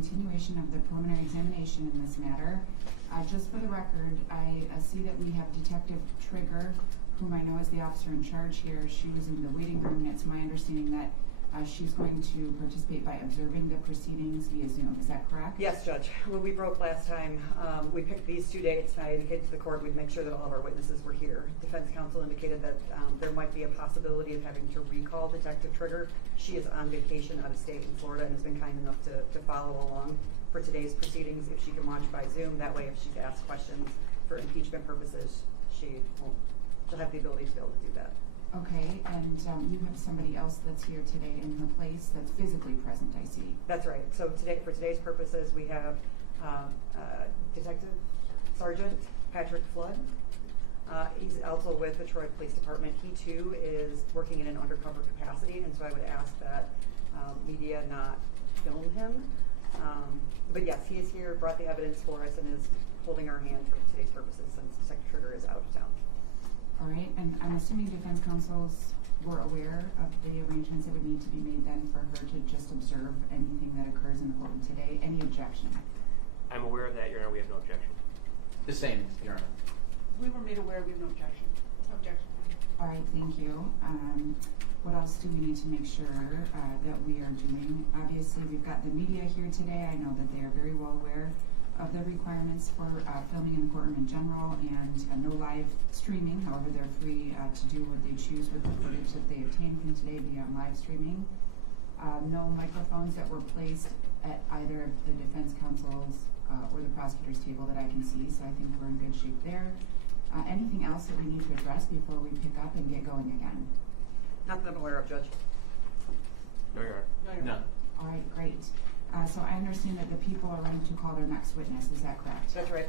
continuation of the preliminary examination in this matter. Just for the record, I see that we have Detective Trigger, whom I know is the officer in charge here. She was in the waiting room, and it's my understanding that she's going to participate by observing the proceedings via Zoom. Is that correct? Yes, Judge. When we broke last time, we picked these 2 dates, and I indicated to the court we'd make sure that all of our witnesses were here. Defense counsel indicated that there might be a possibility of having to recall Detective Trigger. She is on vacation out of state in Florida and has been kind enough to follow along for today's proceedings. If she can watch by Zoom, that way if she's asked questions for impeachment purposes, she'll have the ability to be able to do that. Okay, and you have somebody else that's here today in her place that's physically present, I see. That's right. So for today's purposes, we have Detective Sergeant Patrick Flood. He's also with the Troy Police Department. He too is working in an undercover capacity, and so I would ask that media not film him. But yes, he is here, brought the evidence for us, and is holding our hand for today's purposes since Detective Trigger is out of town. All right, and I'm assuming defense counsels were aware of the arrangements that would need to be made then for her to just observe anything that occurs in the courtroom today. Any objection? I'm aware of that, Your Honor. We have no objection. The same, Your Honor. We were made aware. We have no objection. Objection. All right, thank you. What else do we need to make sure that we are doing? Obviously, we've got the media here today. I know that they are very well aware of the requirements for filming in the courtroom in general, and no live streaming. However, they're free to do what they choose with the footage that they obtain from today via live streaming. No microphones that were placed at either of the defense counsel's or the prosecutor's table that I can see, so I think we're in good shape there. Anything else that we need to address before we pick up and get going again? Not that I'm aware of, Judge. No, Your Honor. No. All right, great. So I understand that the people are ready to call their next witness. Is that correct? That's right.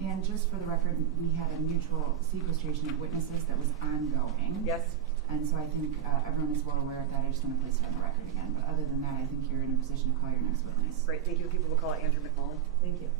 And just for the record, we had a mutual sequestration of witnesses that was ongoing. Yes. And so I think everyone is well aware of that. I just want to place it on the record again. But other than that, I think you're in a position to call your next witness. Great. Thank you. People will call it Andrew McMullen. Thank you.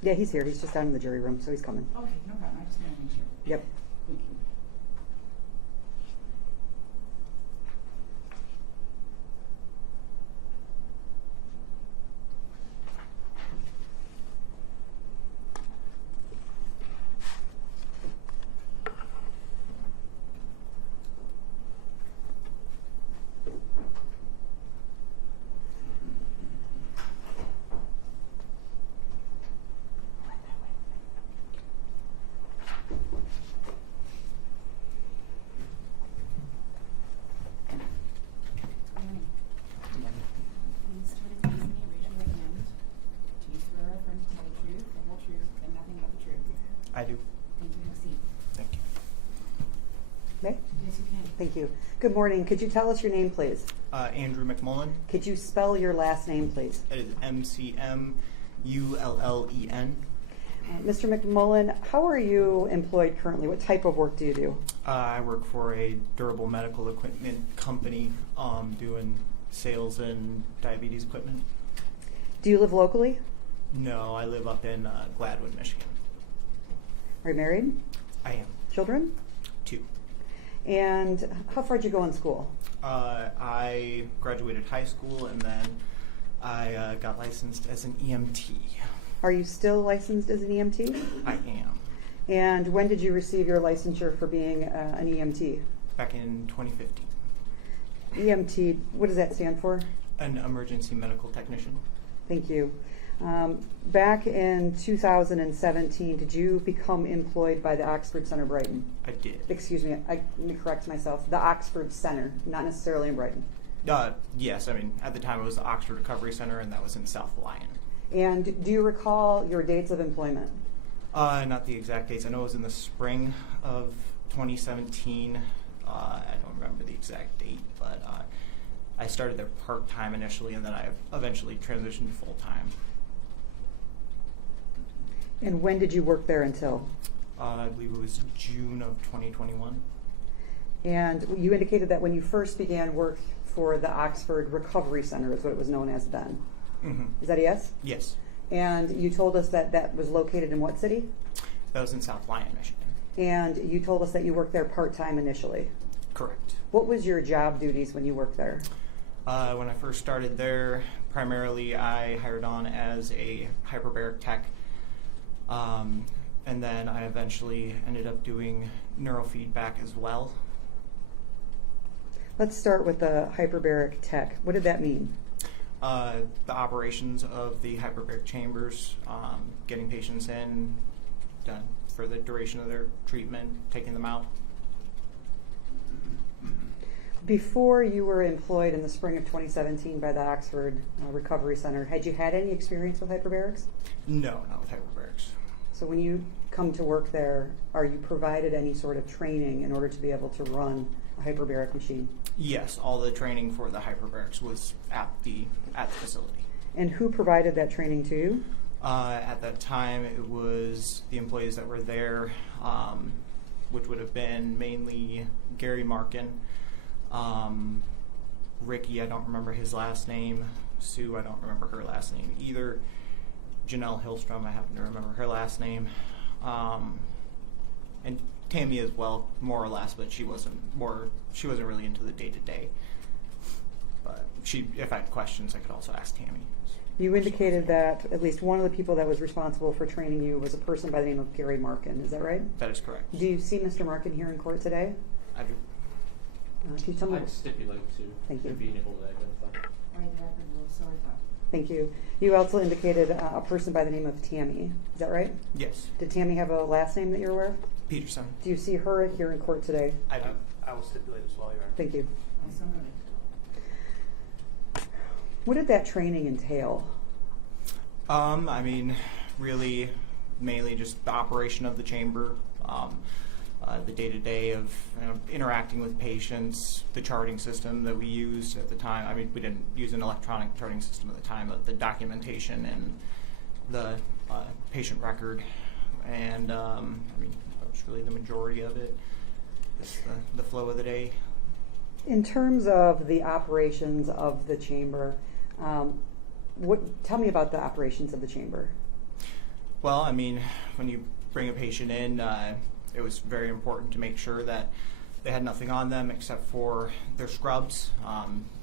Yeah, he's here. He's just down in the jury room, so he's coming. Okay, no problem. I just want to make sure. Yep. Thank you. Thank you. Good morning. Could you tell us your name, please? Andrew McMullen. Could you spell your last name, please? It is McMullen. Mr. McMullen, how are you employed currently? What type of work do you do? I work for a durable medical equipment company doing sales and diabetes equipment. Do you live locally? No, I live up in Gladwin, Michigan. Are you married? I am. Children? 2. And how far did you go in school? I graduated high school and then I got licensed as an EMT. Are you still licensed as an EMT? I am. And when did you receive your licensure for being an EMT? Back in 2015. EMT, what does that stand for? An emergency medical technician. Thank you. Back in 2017, did you become employed by the Oxford Center Brighton? I did. Excuse me, let me correct myself. The Oxford Center, not necessarily in Brighton. Yes, I mean, at the time it was the Oxford Recovery Center and that was in South Lyon. And do you recall your dates of employment? Not the exact dates. I know it was in the spring of 2017. I don't remember the exact date, but I started there part-time initially, and then I eventually transitioned to full-time. And when did you work there until? I believe it was June of 2021. And you indicated that when you first began work for the Oxford Recovery Center is what it was known as then. Mm-hmm. Is that a yes? Yes. And you told us that that was located in what city? That was in South Lyon, Michigan. And you told us that you worked there part-time initially. Correct. What was your job duties when you worked there? When I first started there, primarily I hired on as a hyperbaric tech. And then I eventually ended up doing neurofeedback as well. Let's start with the hyperbaric tech. What did that mean? The operations of the hyperbaric chambers, getting patients in, done for the duration of their treatment, taking them out. Before you were employed in the spring of 2017 by the Oxford Recovery Center, had you had any experience with hyperbarics? No, not with hyperbarics. So when you come to work there, are you provided any sort of training in order to be able to run a hyperbaric machine? Yes, all the training for the hyperbarics was at the facility. And who provided that training to you? At that time, it was the employees that were there, which would have been mainly Gary Marken, Ricky, I don't remember his last name, Sue, I don't remember her last name either, Janelle Hillstrom, I happen to remember her last name, and Tammy as well, more or less, but she wasn't really into the day-to-day. But if I had questions, I could also ask Tammy. You indicated that at least one of the people that was responsible for training you was a person by the name of Gary Marken. Is that right? That is correct. Do you see Mr. Marken here in court today? I do. Can you tell me? I'd stipulate to Thank you. being able to identify. Thank you. You also indicated a person by the name of Tammy. Is that right? Yes. Did Tammy have a last name that you're aware of? Peterson. Do you see her here in court today? I do. I will stipulate as well, Your Honor. Thank you. What did that training entail? I mean, really, mainly just the operation of the chamber, the day-to-day of interacting with patients, the charting system that we used at the time. I mean, we didn't use an electronic charting system at the time, but the documentation and the patient record, and I mean, that's really the majority of it. Just the flow of the day. In terms of the operations of the chamber, tell me about the operations of the chamber. Well, I mean, when you bring a patient in, it was very important to make sure that they had nothing on them except for their scrubs.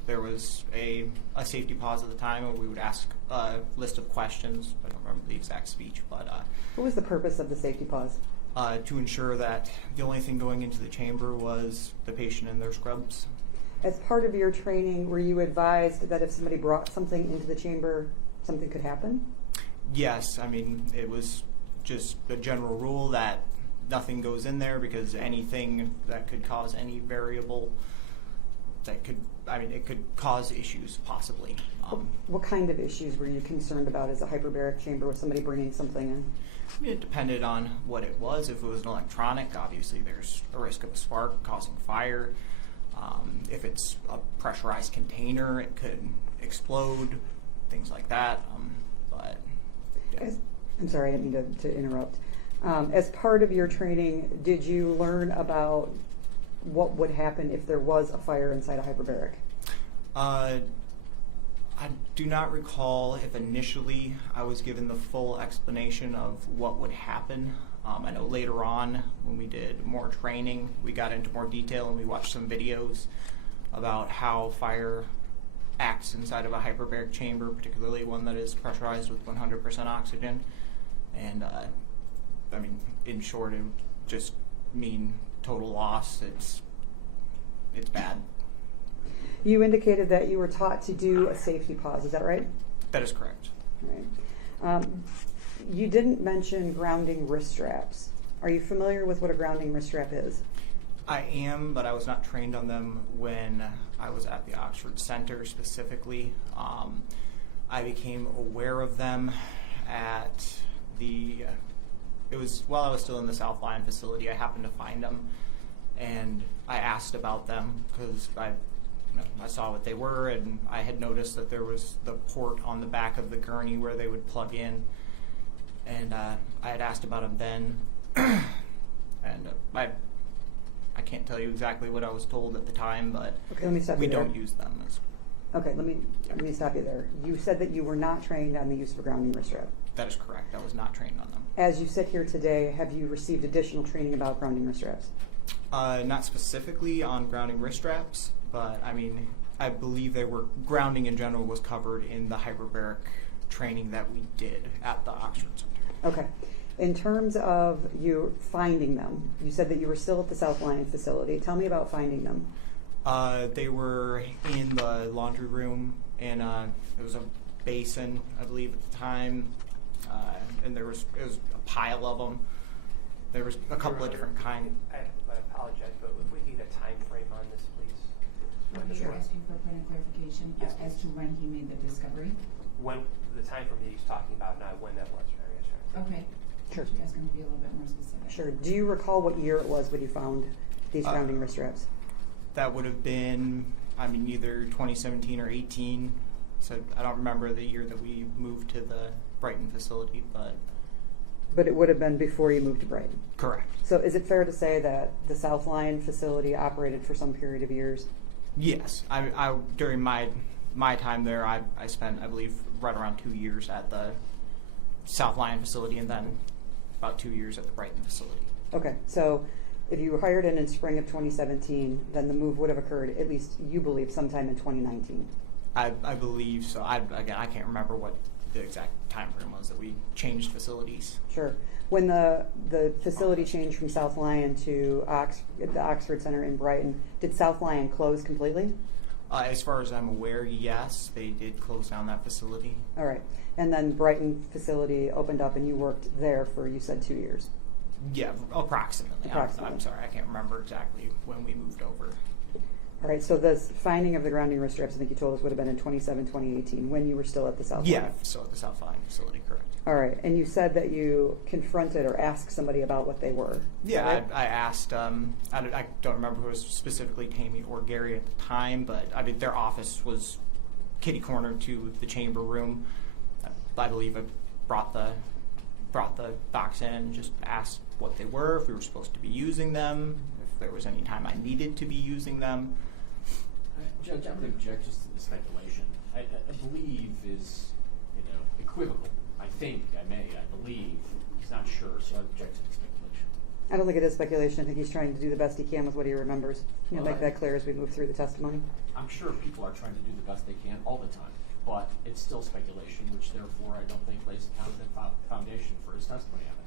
There was a safety pause at the time, and we would ask a list of questions. I don't remember the exact speech, but What was the purpose of the safety pause? to ensure that the only thing going into the chamber was the patient and their scrubs. As part of your training, were you advised that if somebody brought something into the chamber, something could happen? Yes, I mean, it was just a general rule that nothing goes in there because anything that could cause any variable that could, I mean, it could cause issues possibly. What kind of issues were you concerned about as a hyperbaric chamber with somebody bringing something in? I mean, it depended on what it was. If it was an electronic, obviously there's a risk of a spark causing fire. If it's a pressurized container, it could explode, things like that. But yeah. I'm sorry, I didn't mean to interrupt. As part of your training, did you learn about what would happen if there was a fire inside a hyperbaric? I do not recall if initially I was given the full explanation of what would happen. I know later on when we did more training, we got into more detail and we watched some videos about how fire acts inside of a hyperbaric chamber, particularly one that is pressurized with 100% oxygen. And I mean, in short, it would just mean total loss. It's bad. You indicated that you were taught to do a safety pause, is that right? That is correct. Right. You didn't mention grounding wrist straps. Are you familiar with what a grounding wrist strap is? I am, but I was not trained on them when I was at the Oxford Center specifically. I became aware of them at it was while I was still in the South Lyon facility. I happened to find them, and I asked about them because I saw what they were, and I had noticed that there was the port on the back of the gurney where they would plug in, and I had asked about them then, and I can't tell you exactly what I was told at the time, but okay, let me stop we you there. don't use them. Okay, let me stop you there. You said that you were not trained on the use of a grounding wrist strap. That is correct. I was not trained on them. As you sit here today, have you received additional training about grounding wrist straps? Not specifically on grounding wrist straps, but I mean, I believe grounding in general was covered in the hyperbaric training that we did at the Oxford Center. Okay. In terms of you finding them, you said that you were still at the South Lyon facility. Tell me about finding them. They were in the laundry room, and it was a basin, I believe, at the time, and it was a pile of them. There was a couple of different kinds. I apologize, but if we can get a time frame on this, please. When You're asking for a point of clarification Yes, as to when he made the discovery? when the time frame that he's talking about, not when that was. Okay. Sure. You guys going to be a little bit more specific? Sure. Do you recall what year it was when you found these grounding wrist straps? That would have been, I mean, either 2017 or 18. So I don't remember the year that we moved to the Brighton facility, but But it would have been before you moved to Brighton. correct. So is it fair to say that the South Lyon facility operated for some period of years? Yes, I during my time there, I spent, I believe, right around 2 years at the South Lyon facility, and then about 2 years at the Brighton facility. Okay, so if you were hired in spring of 2017, then the move would have occurred, at least you believe, sometime in 2019. I believe so. Again, I can't remember what the exact time frame was that we changed facilities. Sure. When the facility changed from South Lyon to the Oxford Center in Brighton, did South Lyon close completely? As far as I'm aware, yes, they did close down that facility. All right. And then Brighton facility opened up and you worked there for, you said, 2 years. Yeah, approximately. I'm sorry, I can't remember exactly when we moved over. All right, so the finding of the grounding wrist straps, I think you told us, would have been in 2018, when you were still at the South Yeah, Lyon. so at the South Lyon facility, correct. All right, and you said that you confronted or asked somebody about what they were. Yeah, right? I asked, I don't remember who it was specifically, Tammy or Gary at the time, but I mean, their office was kitty corner to the chamber room. I believe I brought the box in, just asked what they were, if we were supposed to be using them, if there was any time I needed to be using them. Judge, I would object just to the speculation. I believe is, equivocal. I believe. He's not sure, so I object to the speculation. I don't think it is speculation. I think he's trying to do the best he can with what he remembers. You'll Well, make that clear as we move through the testimony. I'm sure people are trying to do the best they can all the time, but it's still speculation, which therefore I don't think lays a competent foundation for his testimony on it.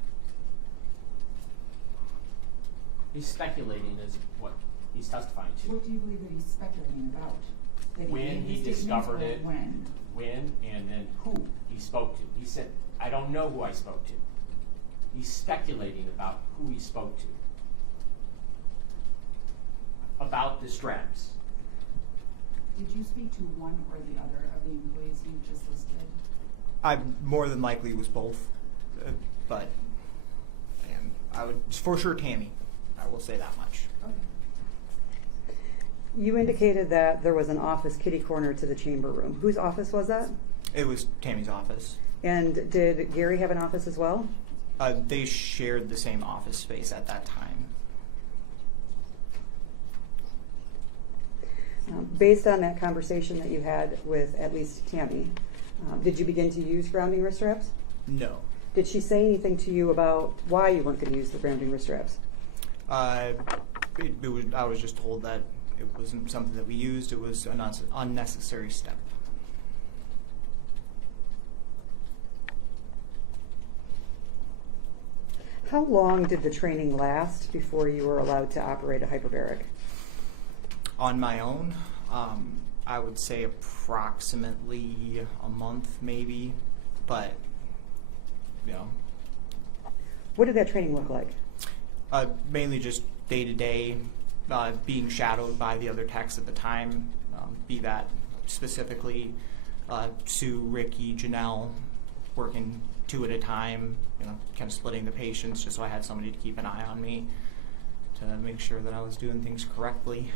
He's speculating as what he's testifying to. What do you believe that he's speculating about? That When made he these statements, discovered or it, when? and then who he spoke to. He said, I don't know who I spoke to. He's speculating about who he spoke to. About the straps. Did you speak to one or the other of the employees you just listed? I more than likely was both, but and I would for sure Tammy. I will say that much. Okay. You indicated that there was an office kitty corner to the chamber room. Whose office was that? It was Tammy's office. And did Gary have an office as well? They shared the same office space at that time. Based on that conversation that you had with at least Tammy, did you begin to use grounding wrist straps? No. Did she say anything to you about why you weren't going to use the grounding wrist straps? I was just told that it wasn't something that we used. It was an unnecessary step. How long did the training last before you were allowed to operate a hyperbaric? On my own, I would say approximately a month, maybe, but you know. What did that training look like? Mainly just day to day, being shadowed by the other techs at the time, be that specifically Sue, Ricky, Janelle, working 2 at a time, you know, kind of splitting the patients just so I had somebody to keep an eye on me to make sure that I was doing things correctly.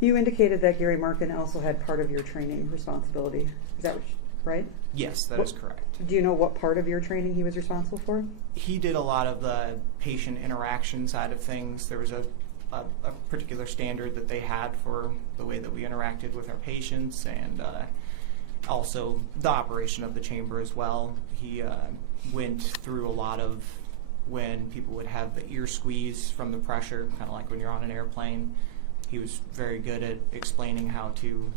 You indicated that Gary Marken also had part of your training responsibility. Is that right? Yes, that is correct. Do you know what part of your training he was responsible for? He did a lot of the patient interaction side of things. There was a particular standard that they had for the way that we interacted with our patients, and also the operation of the chamber as well. He went through a lot of when people would have the ear squeeze from the pressure, kind of like when you're on an airplane. He was very good at explaining how to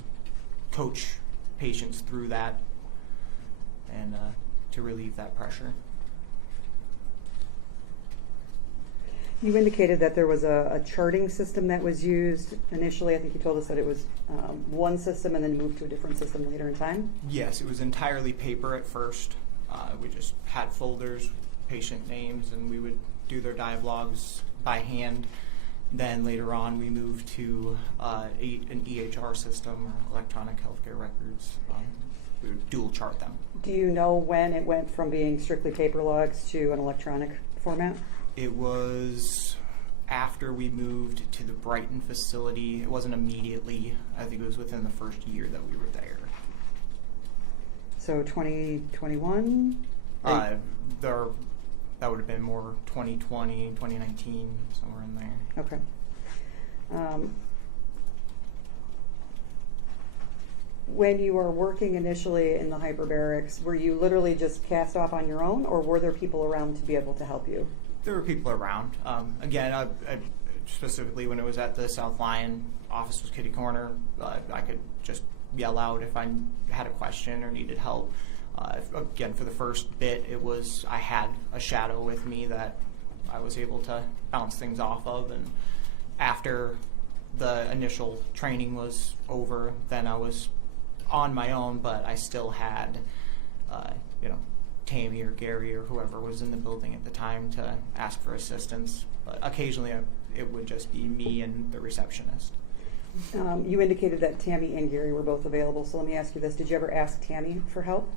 coach patients through that and to relieve that pressure. You indicated that there was a charting system that was used initially. I think you told us that it was one system and then moved to a different system later in time. Yes, it was entirely paper at first. We just had folders, patient names, and we would do their dialogues by hand. Then later on, we moved to an EHR system, or electronic healthcare records. We would dual chart them. Do you know when it went from being strictly paper logs to an electronic format? It was after we moved to the Brighton facility. It wasn't immediately. I think it was within the first year that we were there. So 2021? That would have been more 2020, 2019, somewhere in there. Okay. When you were working initially in the hyperbarics, were you literally just cast off on your own, or were there people around to be able to help you? There were people around. Again, I specifically when it was at the South Lion office was kitty corner, I could just yell out if I had a question or needed help. Again, for the first bit, it was I had a shadow with me that I was able to bounce things off of, and after the initial training was over, then I was on my own, but I still had, Tammy or Gary or whoever was in the building at the time to ask for assistance. But occasionally, it would just be me and the receptionist. You indicated that Tammy and Gary were both available, so let me ask you this. Did you ever ask Tammy for help?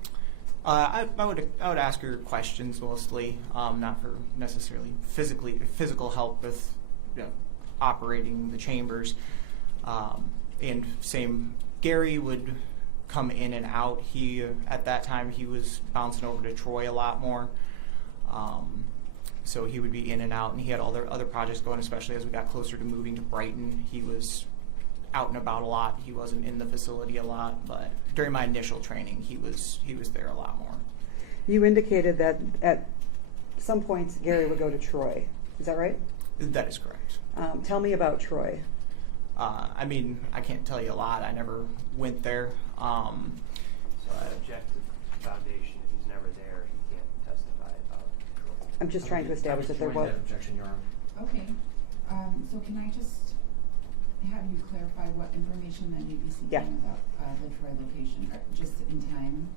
I would ask her questions mostly, not for necessarily physical help with operating the chambers. And same, Gary would come in and out. He at that time he was bouncing over to Troy a lot more, so he would be in and out, and he had all their other projects going. Especially as we got closer to moving to Brighton, he was out and about a lot. He wasn't in the facility a lot, but during my initial training, he was there a lot more. You indicated that at some points Gary would go to Troy. Is that right? That is correct. Tell me about Troy. I can't tell you a lot. I never went there. So I object to the foundation. If he's never there, he can't testify about Troy. I'm just trying to establish that there was. That objection, Your Honor. Okay, so can I just have you clarify what information that you'd be seeking Yeah. about the Troy location, or just in time?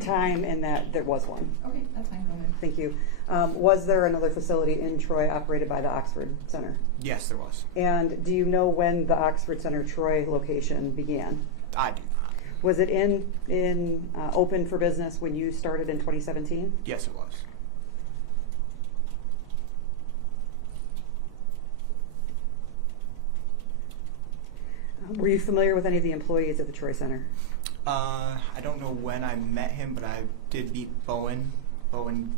Time and that there was one. Okay, that's fine, go ahead. Thank you. Was there another facility in Troy operated by the Oxford Center? Yes, there was. And do you know when the Oxford Center Troy location began? I do not. Was it in open for business when you started in 2017? Yes, it was. Were you familiar with any of the employees at the Troy Center? I don't know when I met him, but I did meet Bowen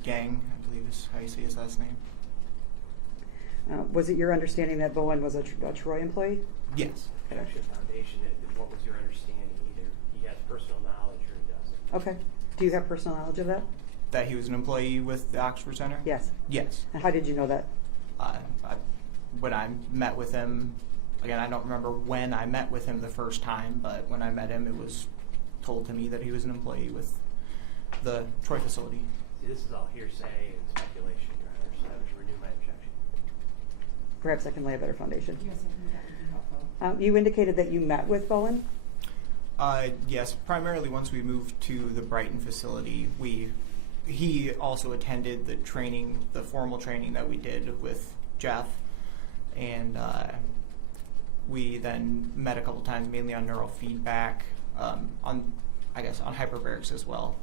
Gang, I believe is how you say his last name. Was it your understanding that Bowen was a Troy employee? Yes. Actually, a foundation, what was your understanding? Either he has personal knowledge or he doesn't. Okay. Do you have personal knowledge of that? That he was an employee with the Oxford Center? Yes. Yes. And how did you know that? When I met with him, again, I don't remember when I met with him the first time, but when I met him, it was told to me that he was an employee with the Troy facility. See, this is all hearsay and speculation, Your Honor, so I would renew my objection. Perhaps I can lay a better foundation. Yes, I think that would be helpful. You indicated that you met with Bowen? Yes, primarily once we moved to the Brighton facility, he also attended the training, the formal training that we did with Jeff, and we then met a couple times, mainly on neurofeedback, on hyperbarics as well.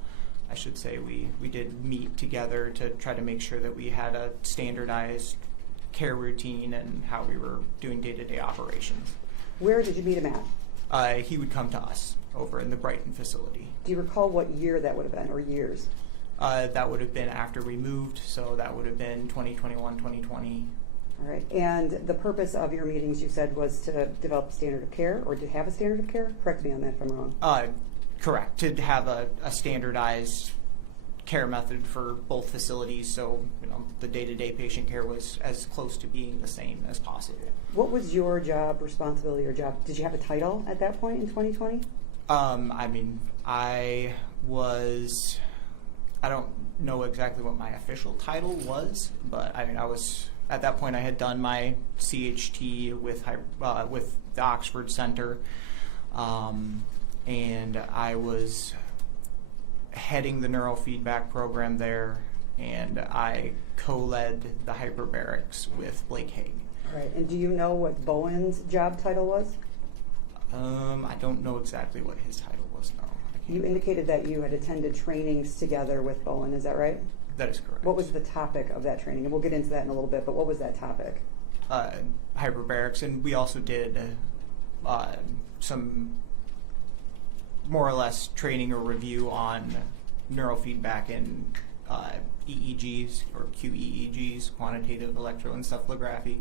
I should say we did meet together to try to make sure that we had a standardized care routine and how we were doing day-to-day operations. Where did you meet him at? He would come to us over in the Brighton facility. Do you recall what year that would have been, or years? That would have been after we moved, so that would have been 2021, 2020. All right. And the purpose of your meetings, you said, was to develop a standard of care, or to have a standard of care? Correct me on that if I'm wrong. Correct. To have a standardized care method for both facilities, so the day-to-day patient care was as close to being the same as possible. What was your job, responsibility, or job? Did you have a title at that point in 2020? I don't know exactly what my official title was, but I was, at that point I had done my CHT with the Oxford Center, and I was heading the neurofeedback program there, and I co-led the hyperbarics with Blake Haig. All right. And do you know what Bowen's job title was? I don't know exactly what his title was, no. You indicated that you had attended trainings together with Bowen, is that right? That is correct. What was the topic of that training? And we'll get into that in a little bit, but what was that topic? Hyperbarics, and we also did some more or less training or review on neurofeedback in EEGs or QEEGs, quantitative electroencephalography,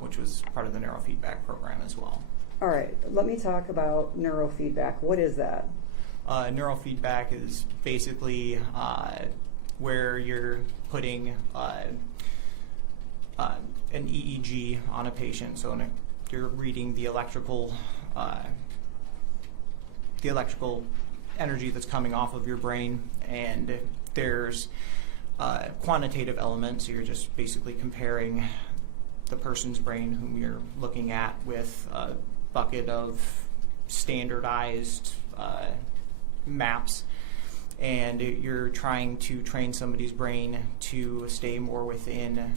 which was part of the neurofeedback program as well. All right, let me talk about neurofeedback. What is that? Neurofeedback is basically where you're putting an EEG on a patient. So you're reading the electrical energy that's coming off of your brain, and there's quantitative elements. So you're just basically comparing the person's brain whom you're looking at with a bucket of standardized maps, and you're trying to train somebody's brain to stay more within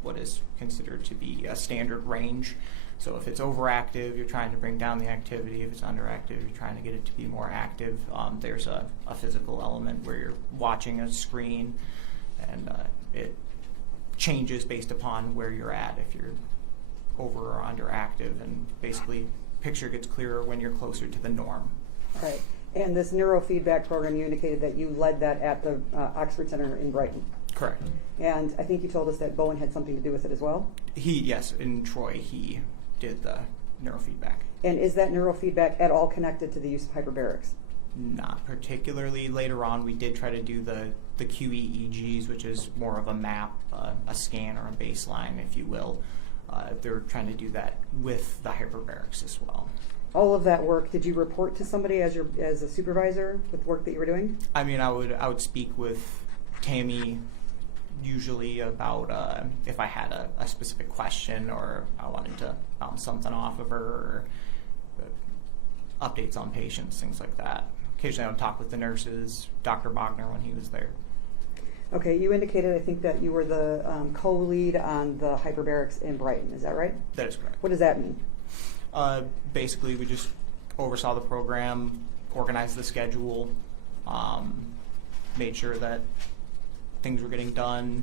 what is considered to be a standard range. So if it's overactive, you're trying to bring down the activity. If it's underactive, you're trying to get it to be more active. There's a physical element where you're watching a screen, and it changes based upon where you're at, if you're over or underactive, and basically picture gets clearer when you're closer to the norm. Right. And this neurofeedback program, you indicated that you led that at the Oxford Center in Brighton. Correct. And I think you told us that Bowen had something to do with it as well? Yes, in Troy, he did the neurofeedback. And is that neurofeedback at all connected to the use of hyperbarics? Not particularly. Later on, we did try to do the QEEGs, which is more of a map, a scan or a baseline, if you will. They're trying to do that with the hyperbarics as well. All of that work, did you report to somebody as a supervisor with work that you were doing? I would speak with Tammy usually about if I had a specific question or I wanted to bounce something off of her, or updates on patients, things like that. Occasionally I would talk with the nurses, Dr. Bogner when he was there. Okay, you indicated, I think, that you were the co-lead on the hyperbarics in Brighton. Is that right? That is correct. What does that mean? Basically, we just oversaw the program, organized the schedule, made sure that things were getting done,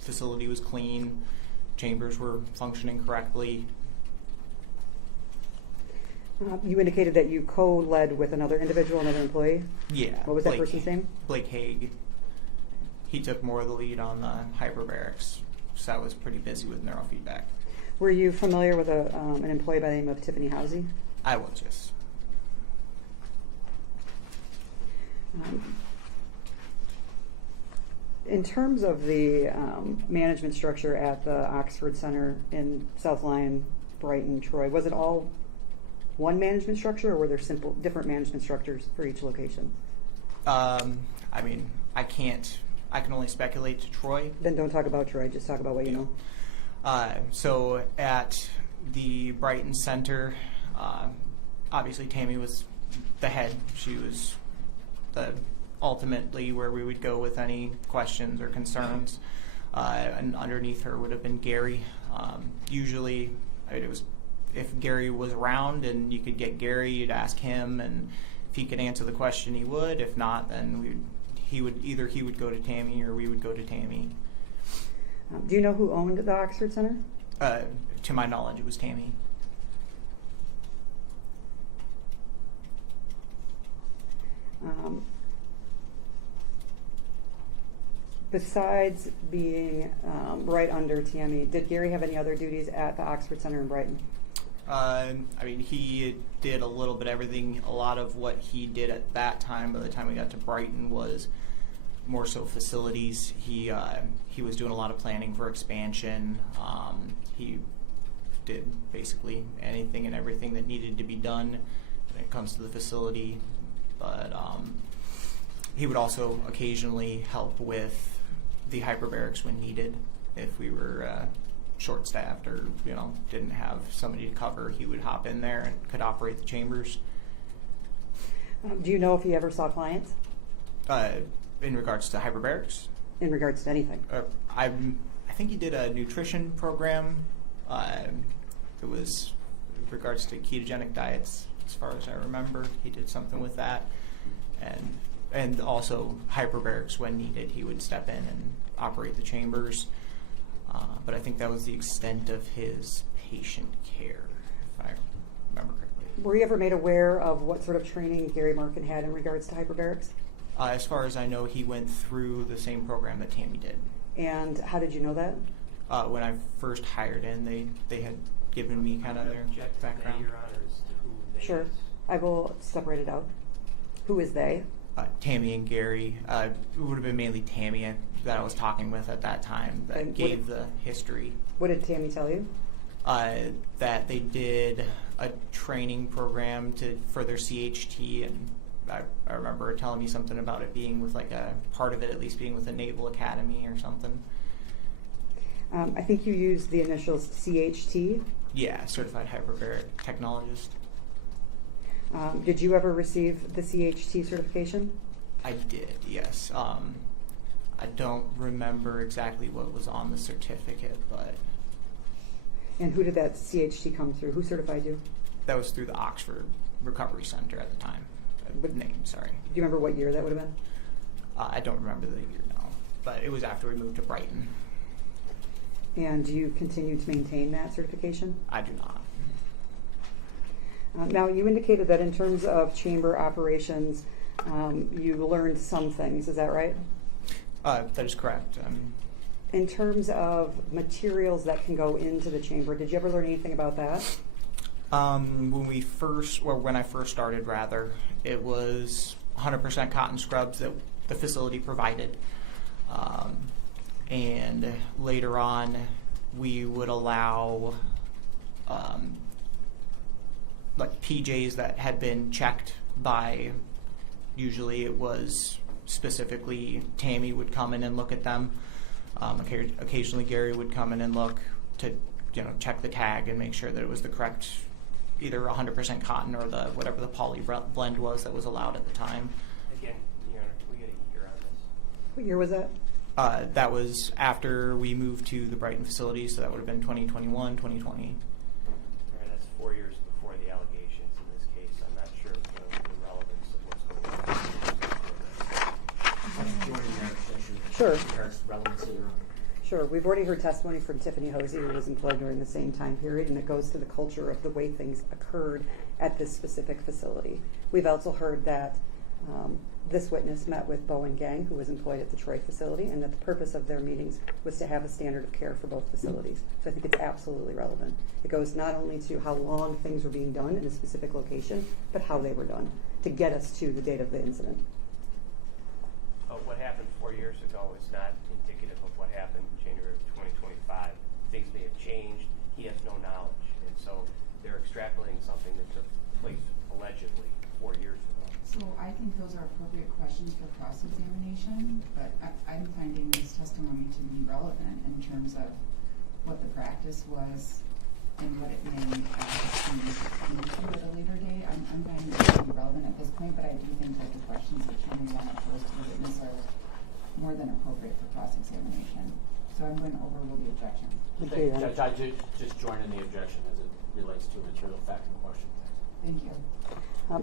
facility was clean, chambers were functioning correctly. You indicated that you co-led with another individual, another employee. Yeah. What was that Blake- person's name? Blake Haig. He took more of the lead on the hyperbarics, so I was pretty busy with neurofeedback. Were you familiar with an employee by the name of Tiffany Housey? I was, yes. In terms of the management structure at the Oxford Center in South Lyon, Brighton, Troy, was it all one management structure, or were there different management structures for each location? I mean, I can only speculate to Troy. Then don't talk about Troy, just talk about what you know. So at the Brighton Center, obviously Tammy was the head. She was ultimately where we would go with any questions or concerns. And underneath her would have been Gary. Usually, it was if Gary was around and you could get Gary, you'd ask him, and if he could answer the question, he would. If not, then he would go to Tammy or we would go to Tammy. Do you know who owned the Oxford Center? To my knowledge, it was Tammy. Besides being right under Tammy, did Gary have any other duties at the Oxford Center in Brighton? I mean, he did a little bit of everything. A lot of what he did at that time, by the time we got to Brighton, was more so facilities. He was doing a lot of planning for expansion. He did basically anything and everything that needed to be done when it comes to the facility. But he would also occasionally help with the hyperbarics when needed. If we were short-staffed or didn't have somebody to cover, he would hop in there and could operate the chambers. Do you know if he ever saw clients? In regards to hyperbarics? In regards to anything? I think he did a nutrition program. It was in regards to ketogenic diets, as far as I remember. He did something with that. And also hyperbarics when needed. He would step in and operate the chambers. But I think that was the extent of his patient care, if I remember correctly. Were you ever made aware of what sort of training Gary Marken had in regards to hyperbarics? As far as I know, he went through the same program that Tammy did. And how did you know that? When I first hired in, they had given me kind of their background. Your Honor, as to who they Sure. is. I will separate it out. Who is they? Tammy and Gary. It would have been mainly Tammy that I was talking with at that time that And gave the history. What did Tammy tell you? That they did a training program for their CHT, and I remember her telling me something about it being with like a part of it at least being with the Naval Academy or something. I think you used the initials CHT. Yeah, Certified Hyperbaric Technologist. Did you ever receive the CHT certification? I did, yes. I don't remember exactly what was on the certificate, but And who did that CHT come through? Who certified you? that was through the Oxford Recovery Center at the time. Sorry. Do you remember what year that would have been? I don't remember the year now, but it was after we moved to Brighton. And do you continue to maintain that certification? I do not. Now, you indicated that in terms of chamber operations, you learned some things. Is that right? That is correct. In terms of materials that can go into the chamber, did you ever learn anything about that? When I first started, rather, it was 100% cotton scrubs that the facility provided. And later on, we would allow like PJs that had been checked by, usually it was specifically Tammy would come in and look at them. Occasionally Gary would come in and look to check the tag and make sure that it was the correct, either 100% cotton or whatever the poly blend was that was allowed at the time. Again, Your Honor, we get a year on this. What year was that? That was after we moved to the Brighton facility, so that would have been 2021, 2020. All right, that's 4 years before the allegations in this case. I'm not sure of the relevance of what's going on. Joining your session. Sure. Regards to relevancy or Sure. We've already heard testimony from Tiffany Hosey, who was employed during the same time period, and it goes to the culture of the way things occurred at this specific facility. We've also heard that this witness met with Bowen Gang, who was employed at the Troy facility, and that the purpose of their meetings was to have a standard of care for both facilities. So I think it's absolutely relevant. It goes not only to how long things were being done in a specific location, but how they were done to get us to the date of the incident. What happened 4 years ago is not indicative of what happened in January of 2025. Things may have changed. He has no knowledge. And so they're extrapolating something that took place allegedly 4 years ago. So I think those are appropriate questions for cross-examination, but I'm finding this testimony to be relevant in terms of what the practice was and what it may into at a later date. I'm finding it to be relevant at this point, but I do think that the questions that Tammy want to pose to the witness are more than appropriate for cross-examination. So I'm going to overrule the objection. Judge, I just join in the objection as it relates to a material fact in question. Thank you.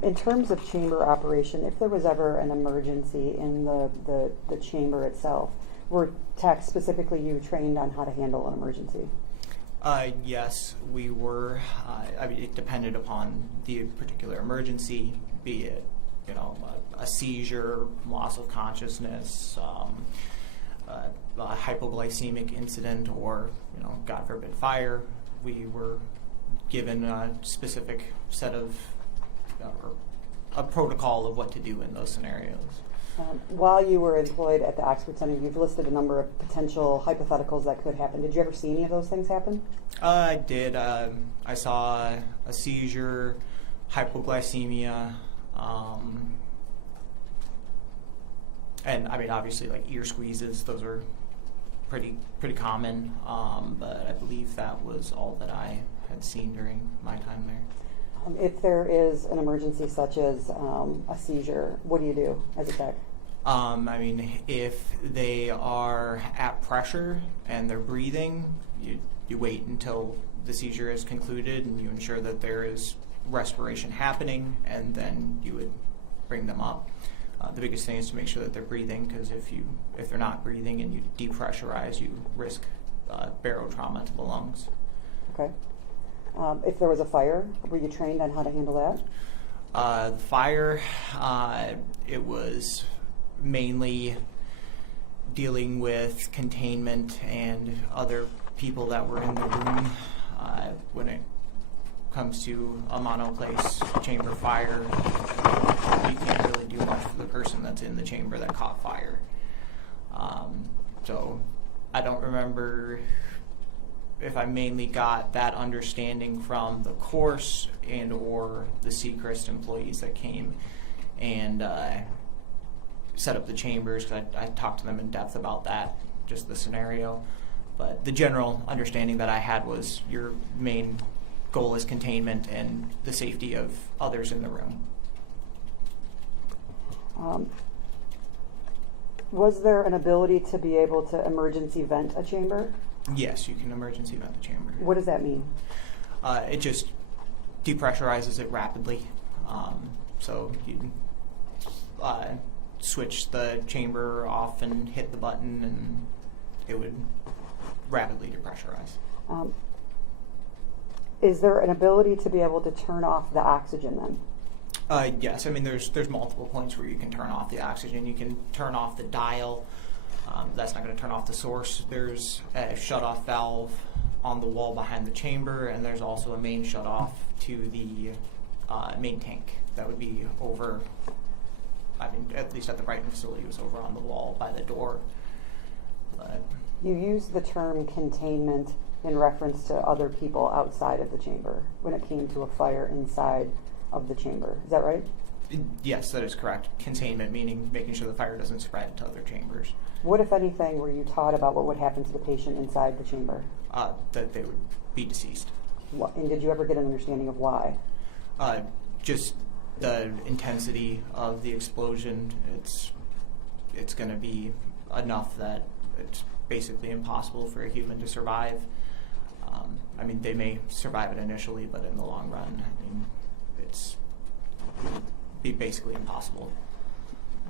In terms of chamber operation, if there was ever an emergency in the chamber itself, were techs, specifically you, trained on how to handle an emergency? Yes, we were. I mean, it depended upon the particular emergency, be it, a seizure, loss of consciousness, a hypoglycemic incident, or, God forbid, fire. We were given a specific set of a protocol of what to do in those scenarios. While you were employed at the Oxford Center, you've listed a number of potential hypotheticals that could happen. Did you ever see any of those things happen? I did. I saw a seizure, hypoglycemia, and I mean, obviously, like ear squeezes. Those are pretty common. But I believe that was all that I had seen during my time there. If there is an emergency such as a seizure, what do you do as a tech? I mean, if they are at pressure and they're breathing, you wait until the seizure is concluded and you ensure that there is respiration happening, and then you would bring them up. The biggest thing is to make sure that they're breathing, because if they're not breathing and you depressurize, you risk barotrauma to the lungs. Okay. If there was a fire, were you trained on how to handle that? The fire, it was mainly dealing with containment and other people that were in the room. When it comes to a monoplace chamber fire, you can't really do much for the person that's in the chamber that caught fire. So I don't remember if I mainly got that understanding from the course and or the Seacrest employees that came and set up the chambers, because I talked to them in depth about that, just the scenario. But the general understanding that I had was your main goal is containment and the safety of others in the room. Was there an ability to be able to emergency vent a chamber? Yes, you can emergency vent the chamber. What does that mean? It just depressurizes it rapidly. So you switch the chamber off and hit the button, and it would rapidly depressurize. Is there an ability to be able to turn off the oxygen then? Yes, I mean there's multiple points where you can turn off the oxygen. You can turn off the dial. That's not going to turn off the source. There's a shut-off valve on the wall behind the chamber, and there's also a main shut-off to the main tank. That would be over, I mean, at least at the Brighton facility, it was over on the wall by the door. But You use the term containment in reference to other people outside of the chamber when it came to a fire inside of the chamber. Is that right? yes, that is correct. Containment, meaning making sure the fire doesn't spread to other chambers. What, if anything, were you taught about what would happen to the patient inside the chamber? That they would be deceased. And did you ever get an understanding of why? Just the intensity of the explosion. It's going to be enough that it's basically impossible for a human to survive. I mean, they may survive it initially, but in the long run, I mean, it's be basically impossible.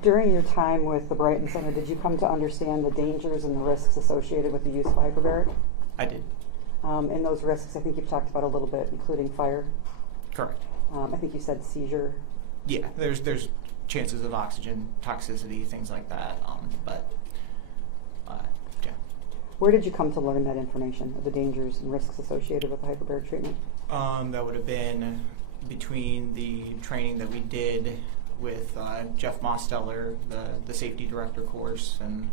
During your time with the Brighton Center, did you come to understand the dangers and the risks associated with the use of hyperbaric? I did. And those risks, I think you've talked about a little bit, including fire. Correct. I think you said seizure. Yeah, there's chances of oxygen toxicity, things like that. But yeah. Where did you come to learn that information of the dangers and risks associated with the hyperbaric treatment? That would have been between the training that we did with Jeff Mosteller, the safety director course, and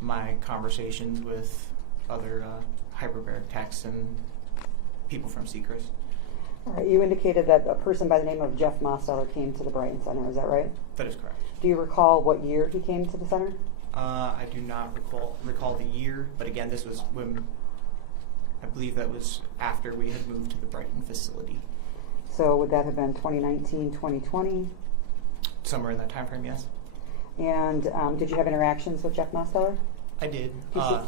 my conversations with other hyperbaric techs and people from Seacrest. All right, you indicated that a person by the name of Jeff Mosteller came to the Brighton Center, is that right? That is correct. Do you recall what year he came to the center? I do not recall the year, but again, this was when I believe that was after we had moved to the Brighton facility. So would that have been 2019, 2020? Somewhere in that time frame, yes. And did you have interactions with Jeff Mosteller? I did. You see-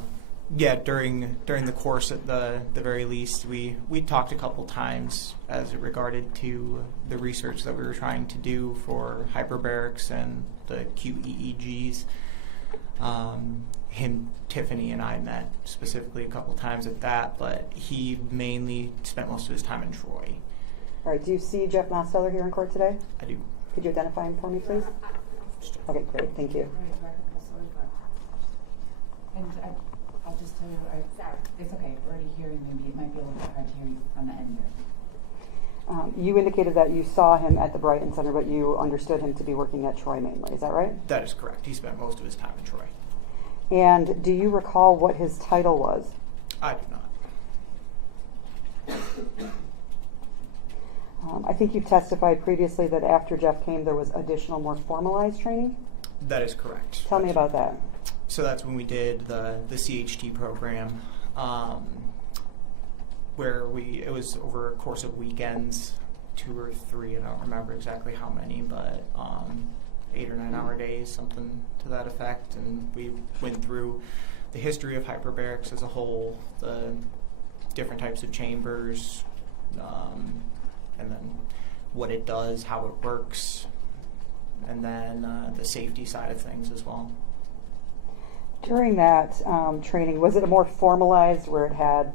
Yeah, during the course at the very least, we talked a couple times as it regarded to the research that we were trying to do for hyperbarics and the QEEGs. Tiffany, and I met specifically a couple times at that, but he mainly spent most of his time in Troy. All right, do you see Jeff Mosteller here in court today? I do. Could you identify him for me, please? Okay, great, thank you. And I'll just tell you, it's okay, we're already here, and maybe it might be a little bit hard to hear you on the end there. You indicated that you saw him at the Brighton Center, but you understood him to be working at Troy mainly, is that right? That is correct. He spent most of his time in Troy. And do you recall what his title was? I do not. I think you've testified previously that after Jeff came, there was additional, more formalized training. That is correct. Tell me about that. So that's when we did the CHT program, where it was over a course of weekends, 2 or 3, I don't remember exactly how many, but 8 or 9 hour days, something to that effect. And we went through the history of hyperbarics as a whole, the different types of chambers, and then what it does, how it works, and then the safety side of things as well. During that training, was it a more formalized where it had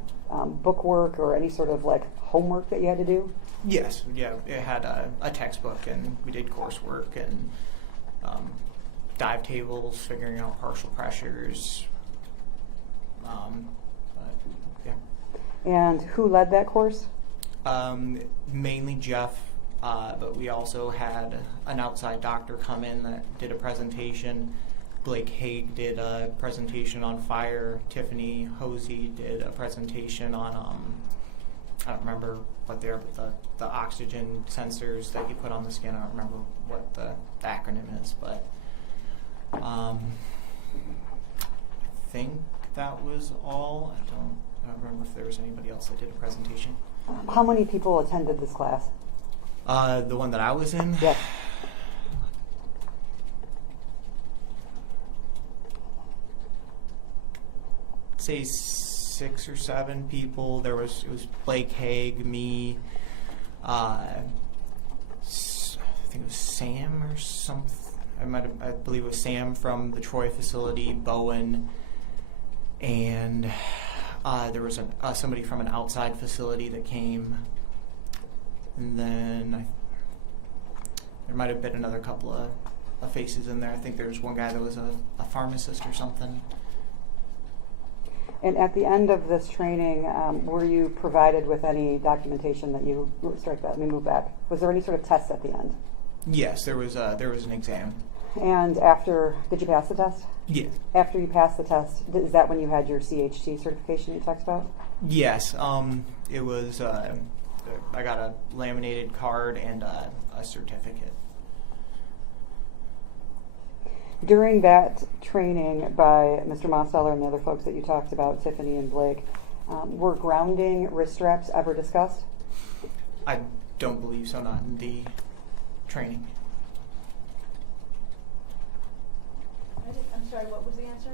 book work or any sort of like homework that you had to do? Yes, yeah, it had a textbook, and we did coursework and dive tables, figuring out partial pressures. Yeah. And who led that course? Mainly Jeff, but we also had an outside doctor come in that did a presentation. Blake Haig did a presentation on fire. Tiffany Hosey did a presentation on, I don't remember what they are, but the oxygen sensors that you put on the skin. I don't remember what the acronym is, but I think that was all. I don't remember if there was anybody else that did a presentation. How many people attended this class? The one that I was in? Yes. Say 6 or 7 people. It was Blake Haig, me, I think it was Sam or something. I believe it was Sam from the Troy facility, Bowen, and there was somebody from an outside facility that came, and then there might have been another couple of faces in there. I think there was one guy that was a pharmacist or something. And at the end of this training, were you provided with any documentation that you strike that? Let me move back. Was there any sort of test at the end? Yes, there was an exam. And after, did you pass the test? Yeah. After you passed the test, is that when you had your CHT certification you talked about? Yes. It was. I got a laminated card and a certificate. During that training by Mr. Mosteller and the other folks that you talked about, Tiffany and Blake, were grounding wrist straps ever discussed? I don't believe so, not in the training. I'm sorry, what was the answer?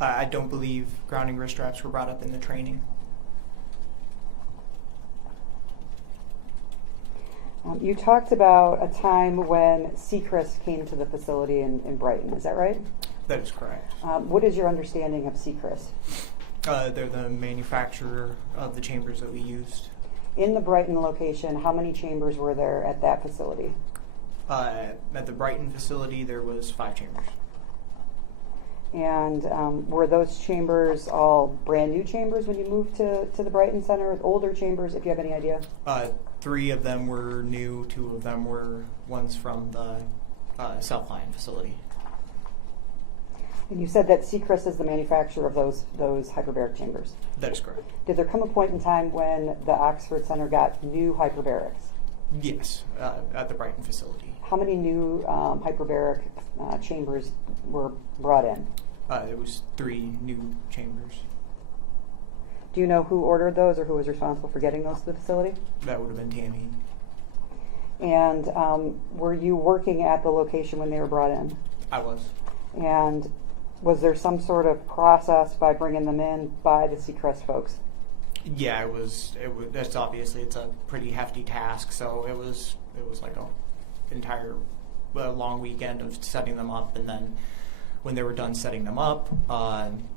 I don't believe grounding wrist straps were brought up in the training. You talked about a time when Seacrest came to the facility in Brighton. Is that right? That is correct. What is your understanding of Seacrest? They're the manufacturer of the chambers that we used. In the Brighton location, how many chambers were there at that facility? At the Brighton facility, there was 5 chambers. And were those chambers all brand new chambers when you moved to the Brighton Center? Older chambers, if you have any idea? 3 of them were new, 2 of them were ones from the Southline facility. And you said that Seacrest is the manufacturer of those hyperbaric chambers. That is correct. Did there come a point in time when the Oxford Center got new hyperbarics? Yes, at the Brighton facility. How many new hyperbaric chambers were brought in? There was 3 new chambers. Do you know who ordered those or who was responsible for getting those to the facility? That would have been Tammy. And were you working at the location when they were brought in? I was. And was there some sort of process by bringing them in by the Seacrest folks? Yeah, it was. That's obviously it's a pretty hefty task. So it was like a entire long weekend of setting them up, and then when they were done setting them up,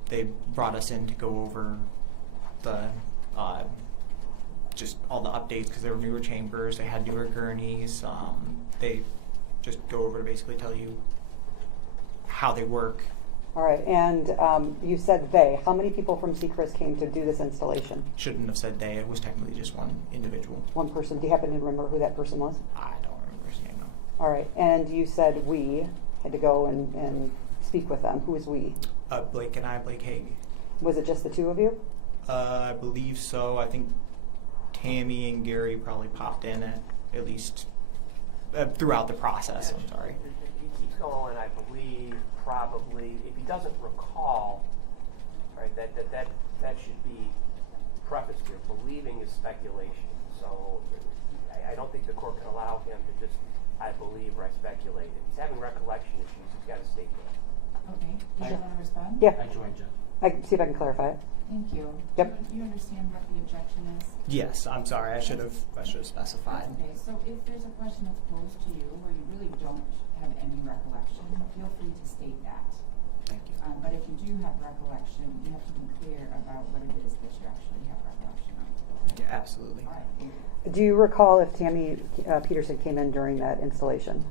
they brought us in to go over the just all the updates because they were newer chambers. They had newer gurneys. They just go over to basically tell you how they work. All right, and you said they. How many people from Seacrest came to do this installation? Shouldn't have said they. It was technically just one individual. One person. Do you happen to remember who that person was? I don't remember his name. No. All right, and you said we had to go and speak with them. Who was we? Blake and I, Blake Haig. Was it just the 2 of you? I believe so. I think Tammy and Gary probably popped in at least throughout the process. I'm sorry. He keeps going, I believe, probably. If he doesn't recall, right, that should be prefaced here. Believing is speculation. So I don't think the court can allow him to just, I believe, or I speculate. If he's having recollection issues, he's got to state that. Okay, did you want to respond? Yeah. I joined Jeff. I can see if I can clarify it. Thank you. Yep. Do you understand what the objection is? Yes, I'm sorry. I should have specified. Okay, so if there's a question that's posed to you where you really don't have any recollection, feel free to state that. Thank you. But if you do have recollection, you have to be clear about what it is that you actually have recollection of. Yeah, absolutely. All right, thank you. Do you recall if Tammy Peterson came in during that installation?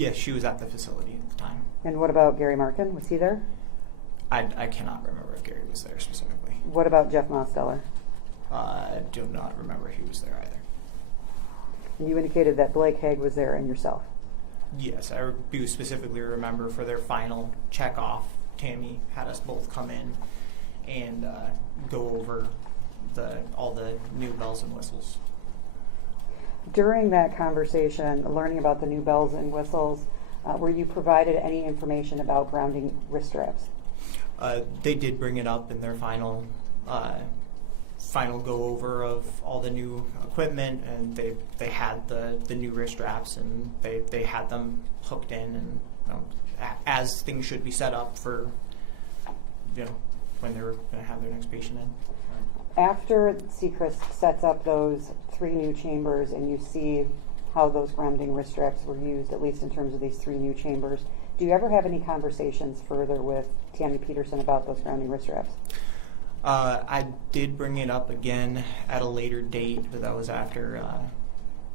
Yes, she was at the facility at the time. And what about Gary Marken? Was he there? I cannot remember if Gary was there specifically. What about Jeff Mosteller? I do not remember if he was there either. And you indicated that Blake Haig was there and yourself. Yes, I do specifically remember for their final check off, Tammy had us both come in and go over all the new bells and whistles. During that conversation, learning about the new bells and whistles, were you provided any information about grounding wrist straps? They did bring it up in their final go over of all the new equipment, and they had the new wrist straps, and they had them hooked in, and as things should be set up for when they're going to have their next patient in. After Seacrest sets up those 3 new chambers and you see how those grounding wrist straps were used, at least in terms of these 3 new chambers, do you ever have any conversations further with Tammy Peterson about those grounding wrist straps? I did bring it up again at a later date, but that was after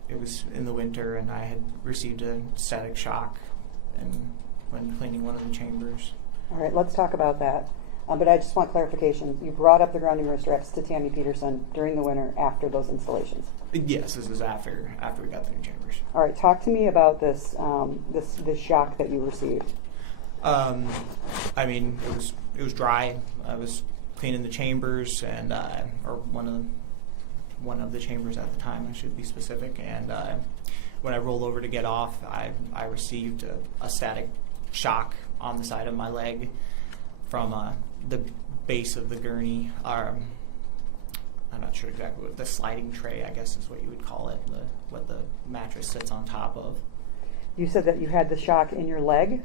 it was in the winter and I had received a static shock when cleaning one of the chambers. All right, let's talk about that. But I just want clarification. You brought up the grounding wrist straps to Tammy Peterson during the winter after those installations. Yes, this is after we got the new chambers. All right, talk to me about this this shock that you received. I mean, it was dry. I was cleaning the chambers and or one of the chambers at the time, I should be specific. And when I rolled over to get off, I received a static shock on the side of my leg from the base of the gurney. I'm not sure exactly what the sliding tray, I guess is what you would call it, what the mattress sits on top of. You said that you had the shock in your leg?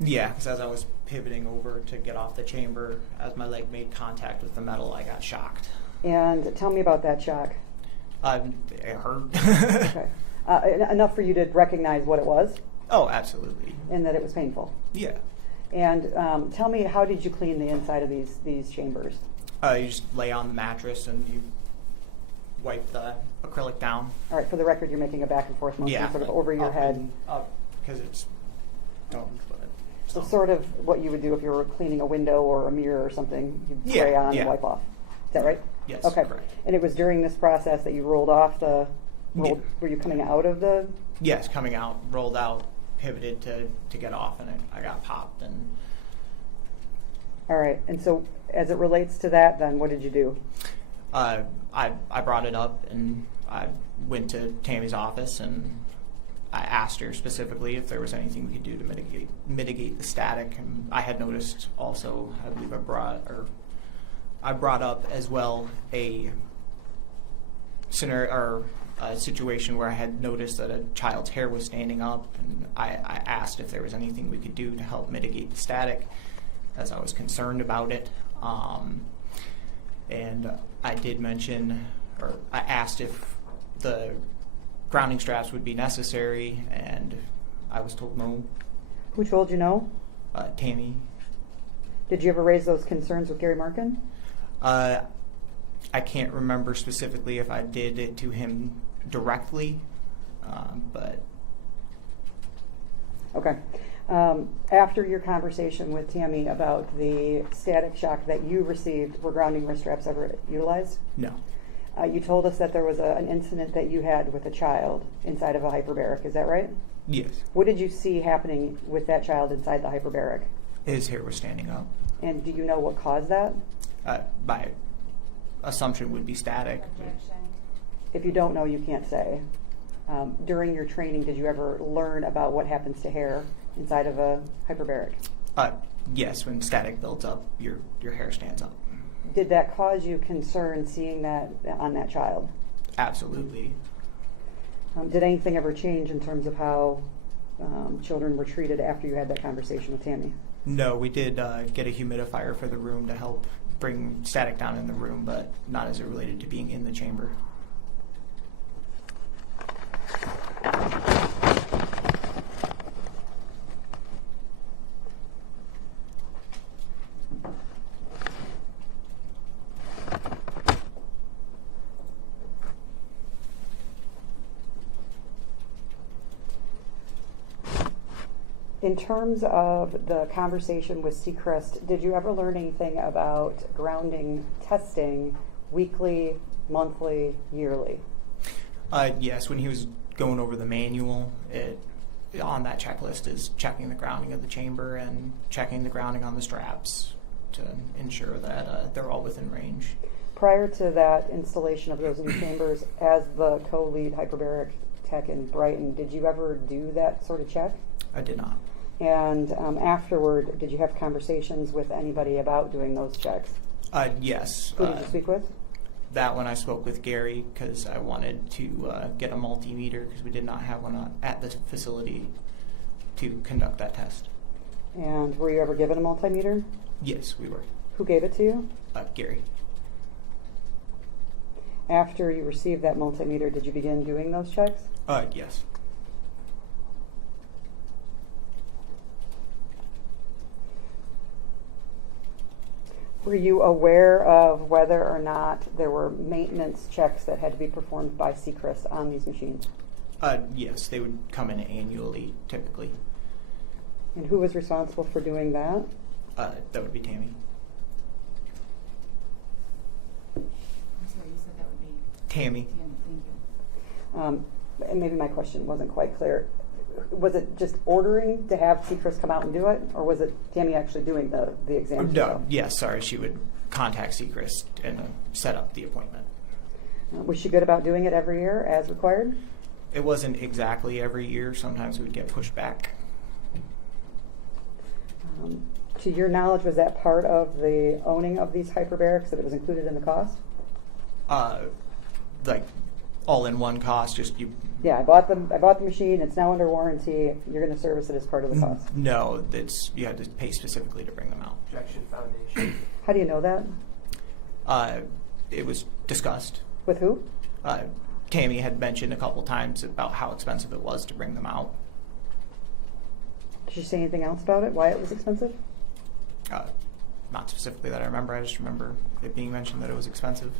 Yeah, because as I was pivoting over to get off the chamber, as my leg made contact with the metal, I got shocked. And tell me about that shock. It hurt. Okay. Enough for you to recognize what it was Oh, absolutely. and that it was painful. Yeah. And tell me, how did you clean the inside of these chambers? You just lay on the mattress and you wipe the acrylic down. All right, for the record, you're making a back and forth motion, Yeah. sort of over your Up head. and up, because it's don't. So sort of what you would do if you were cleaning a window or a mirror or something, you'd Yeah, spray on yeah. and wipe off. Is that right? Yes, Okay. correct. And it was during this process that you rolled off the, Yeah. were you coming out of the, Yes, coming out, rolled out, pivoted to get off, and I got popped. And all right, and so as it relates to that, then what did you do? I brought it up, and I went to Tammy's office, and I asked her specifically if there was anything we could do to mitigate the static. And I had noticed also, I believe I brought up as well a scenario or a situation where I had noticed that a child's hair was standing up, and I asked if there was anything we could do to help mitigate the static, as I was concerned about it. And I did mention, or I asked if the grounding straps would be necessary, and I was told no. Who told you no? Tammy. Did you ever raise those concerns with Gary Marken? I can't remember specifically if I did it to him directly, but Okay. After your conversation with Tammy about the static shock that you received, were grounding wrist straps ever utilized? no. You told us that there was an incident that you had with a child inside of a hyperbaric. Is that right? Yes. What did you see happening with that child inside the hyperbaric? His hair was standing up. And do you know what caused that? My assumption would be static. If you don't know, you can't say. During your training, did you ever learn about what happens to hair inside of a hyperbaric? Yes, when static builds up, your hair stands up. Did that cause you concern seeing that on that child? Absolutely. Did anything ever change in terms of how children were treated after you had that conversation with Tammy? No, we did get a humidifier for the room to help bring static down in the room, but not as it related to being in the chamber. In terms of the conversation with Seacrest, did you ever learn anything about grounding testing weekly, monthly, yearly? Yes, when he was going over the manual, on that checklist is checking the grounding of the chamber and checking the grounding on the straps to ensure that they're all within range. Prior to that installation of those new chambers, as the co-lead hyperbaric tech in Brighton, did you ever do that sort of check? I did not. And afterward, did you have conversations with anybody about doing those checks? Yes. Who did you speak with? That one I spoke with Gary because I wanted to get a multimeter because we did not have one at this facility to conduct that test. And were you ever given a multimeter? Yes, we were. Who gave it to you? Gary. After you received that multimeter, did you begin doing those checks? Yes. Were you aware of whether or not there were maintenance checks that had to be performed by Seacrest on these machines? Yes, they would come in annually, typically. And who was responsible for doing that? That would be Tammy. I'm sorry, you said that would be Tammy. Tammy, thank you. And maybe my question wasn't quite clear. Was it just ordering to have Seacrest come out and do it, or was it Tammy actually doing the exam? herself? Yes, sorry, she would contact Seacrest and set up the appointment. Was she good about doing it every year as required? It wasn't exactly every year. Sometimes we would get pushed back. To your knowledge, was that part of the owning of these hyperbarics, that it was included in the cost? Like all-in-one cost, just you. Yeah, I bought the machine. It's now under warranty. You're going to service it as part of the cost. No, you had to pay specifically to bring them out. Objection Foundation. How do you know that? It was discussed. With who? Tammy had mentioned a couple times about how expensive it was to bring them out. Did she say anything else about it? Why it was expensive? Not specifically that I remember. I just remember it being mentioned that it was expensive.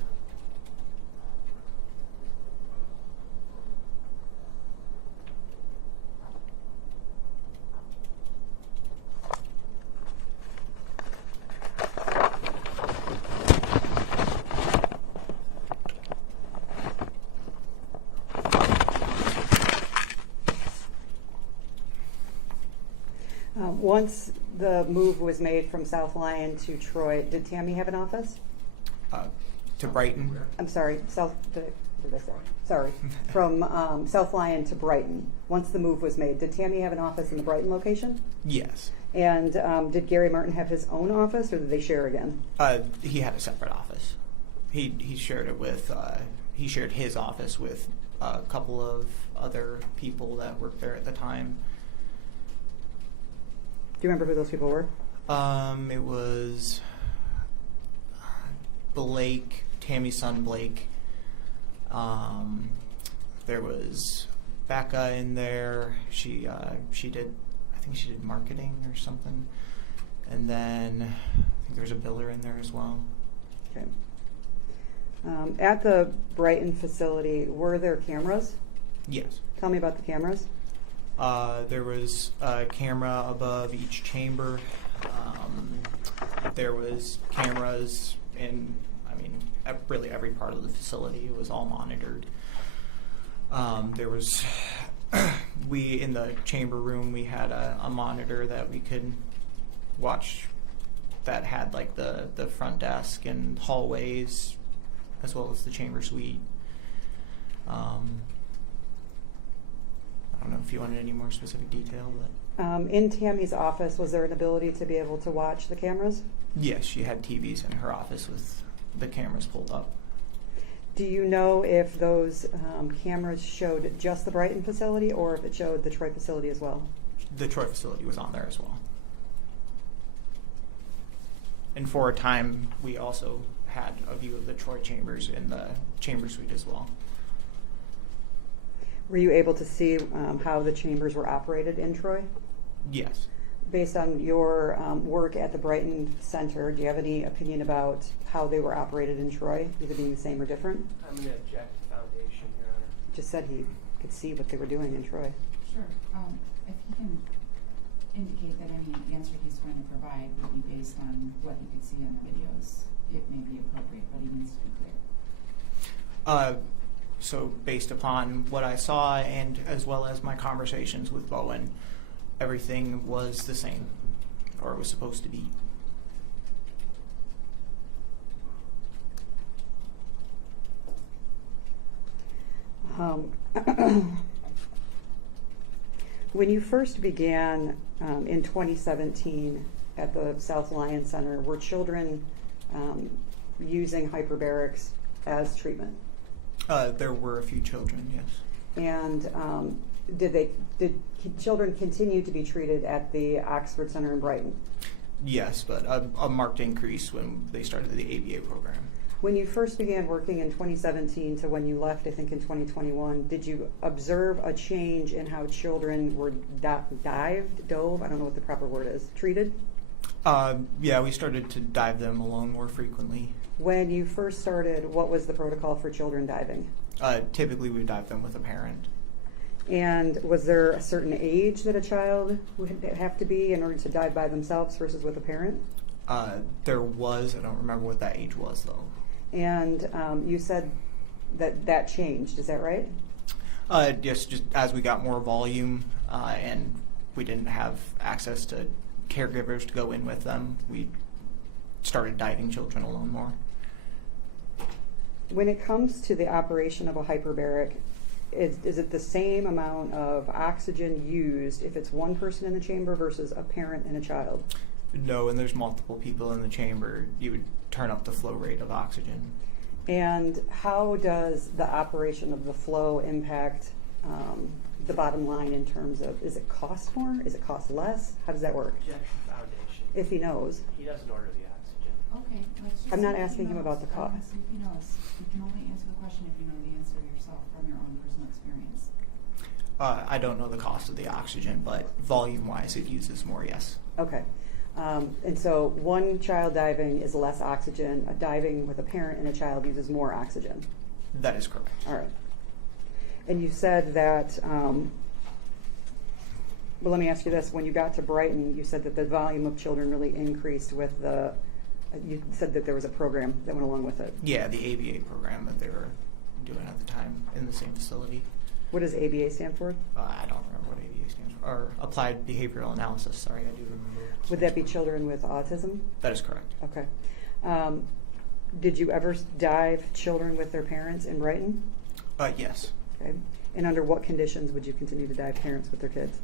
Once the move was made from South Lyon to Troy, did Tammy have an office? To Brighton. I'm sorry, what did I say? Sorry, from South Lyon to Brighton. Once the move was made, did Tammy have an office in the Brighton location? Yes. And did Gary Martin have his own office, or did they share again? He had a separate office. He shared it with. He shared his office with a couple of other people that worked there at the time. Do you remember who those people were? It was Blake, Tammy's son Blake. There was Becca in there. She did, I think she did marketing or something. And then I think there was a biller in there as well. Okay. At the Brighton facility, were there cameras? Yes. Tell me about the cameras. There was a camera above each chamber. There was cameras in, really every part of the facility. It was all monitored. There was, in the chamber room, we had a monitor that we could watch that had like the front desk and hallways as well as the chamber suite. I don't know if you wanted any more specific detail, but In Tammy's office, was there an ability to be able to watch the cameras? yes, she had TVs in her office with the cameras pulled up. Do you know if those cameras showed just the Brighton facility or if it showed the Troy facility as well? The Troy facility was on there as well. And for a time, we also had a view of the Troy chambers in the chamber suite as well. Were you able to see how the chambers were operated in Troy? Yes. Based on your work at the Brighton Center, do you have any opinion about how they were operated in Troy, either being the same or different? I'm going to object to foundation, Your Honor. Just said he could see what they were doing in Troy. Sure. If he can indicate that any answer he's going to provide would be based on what he could see on the videos, it may be appropriate, but he needs to be clear. So based upon what I saw and as well as my conversations with Bowen, everything was the same, or it was supposed to be. When you first began in 2017 at the South Lyon Center, were children using hyperbarics as treatment? There were a few children, yes. And did children continue to be treated at the Oxford Center in Brighton? Yes, but a marked increase when they started the ABA program. When you first began working in 2017 to when you left, I think in 2021, did you observe a change in how children were dove, I don't know what the proper word is, treated? Yeah, we started to dive them along more frequently. When you first started, what was the protocol for children diving? Typically, we dive them with a parent. And was there a certain age that a child would have to be in order to dive by themselves versus with a parent? There was, I don't remember what that age was though. And you said that changed, is that right? Just as we got more volume and we didn't have access to caregivers to go in with them, we started diving children alone more. When it comes to the operation of a hyperbaric, is it the same amount of oxygen used if it's one person in the chamber versus a parent and a child? No, and there's multiple people in the chamber, you would turn up the flow rate of oxygen. And how does the operation of the flow impact the bottom line in terms of, is it cost more? Is it cost less? How does that work? Object to foundation. If he knows. He doesn't order the oxygen. Okay, let's just. I'm not see if he asking him knows. about the I wanna cost. see if he knows. You can only answer the question if you know the answer yourself from your own personal experience. I don't know the cost of the oxygen, but volume-wise, it uses more, yes. Okay. And so one child diving is less oxygen. A diving with a parent and a child uses more oxygen. That is correct. All right. And you said that, well, let me ask you this. When you got to Brighton, you said that the volume of children really increased with the, you said that there was a program that went along with it. Yeah, the ABA program that they were doing at the time in the same facility. What does ABA stand for? I don't remember what ABA stands for. Or Applied Behavioral Analysis. Sorry, I do remember. Would that be children with autism? That is correct. Okay. Did you ever dive children with their parents in Brighton? Yes. Okay. And under what conditions would you continue to dive parents with their kids?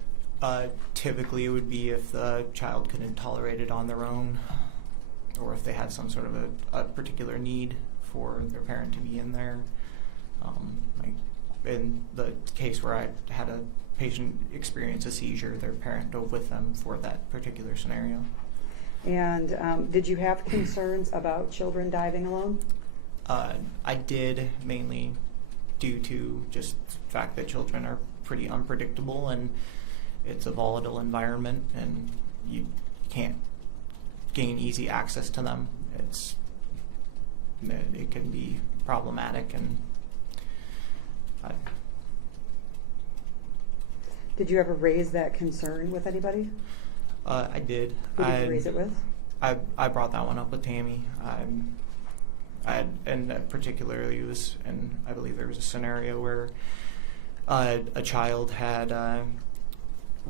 Typically, it would be if the child couldn't tolerate it on their own, or if they had some sort of a particular need for their parent to be in there. Like in the case where I had a patient experience a seizure, their parent dove with them for that particular scenario. And did you have concerns about children diving alone? I did, mainly due to just the fact that children are pretty unpredictable and it's a volatile environment and you can't gain easy access to them. It can be problematic, and Did you ever raise that concern with anybody? I did. Who did you raise it with? I brought that one up with Tammy. And particularly it was, and I believe there was a scenario where a child had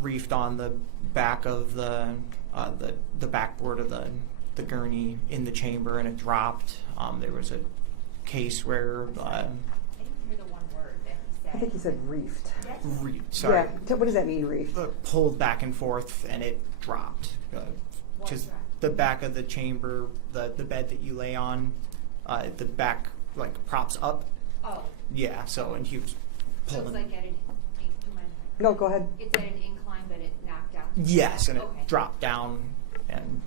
reefed on the back of the backboard of the gurney in the chamber, and it dropped. There was a case where I didn't hear the one word that he said. I think he said reefed. sorry, Yeah. What does that mean, reefed? pulled back and forth, and it dropped. What Just dropped? the back of the chamber, the bed that you lay on, the back like props up. Oh, Yeah, so and he was so pulling. it's like at an, No, go ahead. it's at an incline, but it knocked out. Yes, and it Okay. dropped down and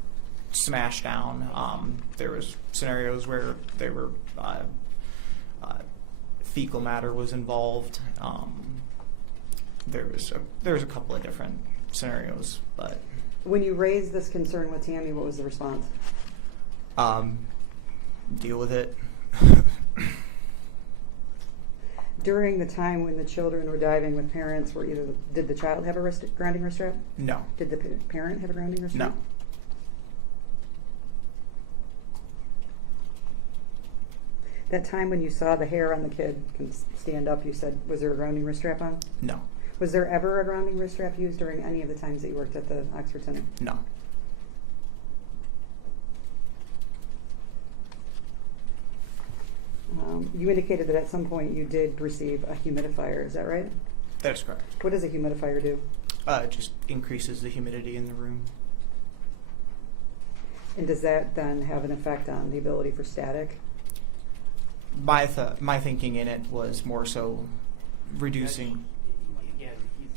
smashed down. There was scenarios where there were fecal matter was involved. There was a couple of different scenarios, but When you raised this concern with Tammy, what was the response? deal with it. During the time when the children were diving with parents, did the child have a grounding wrist strap? No, Did the parent have a grounding wrist strap? no. That time when you saw the hair on the kid can stand up, you said, was there a grounding wrist strap on? No, Was there ever a grounding wrist strap used during any of the times that you worked at the Oxford Center? no. You indicated that at some point you did receive a humidifier, is that right? That's correct. What does a humidifier do? It just increases the humidity in the room. And does that then have an effect on the ability for static? My thinking in it was more so reducing. Again,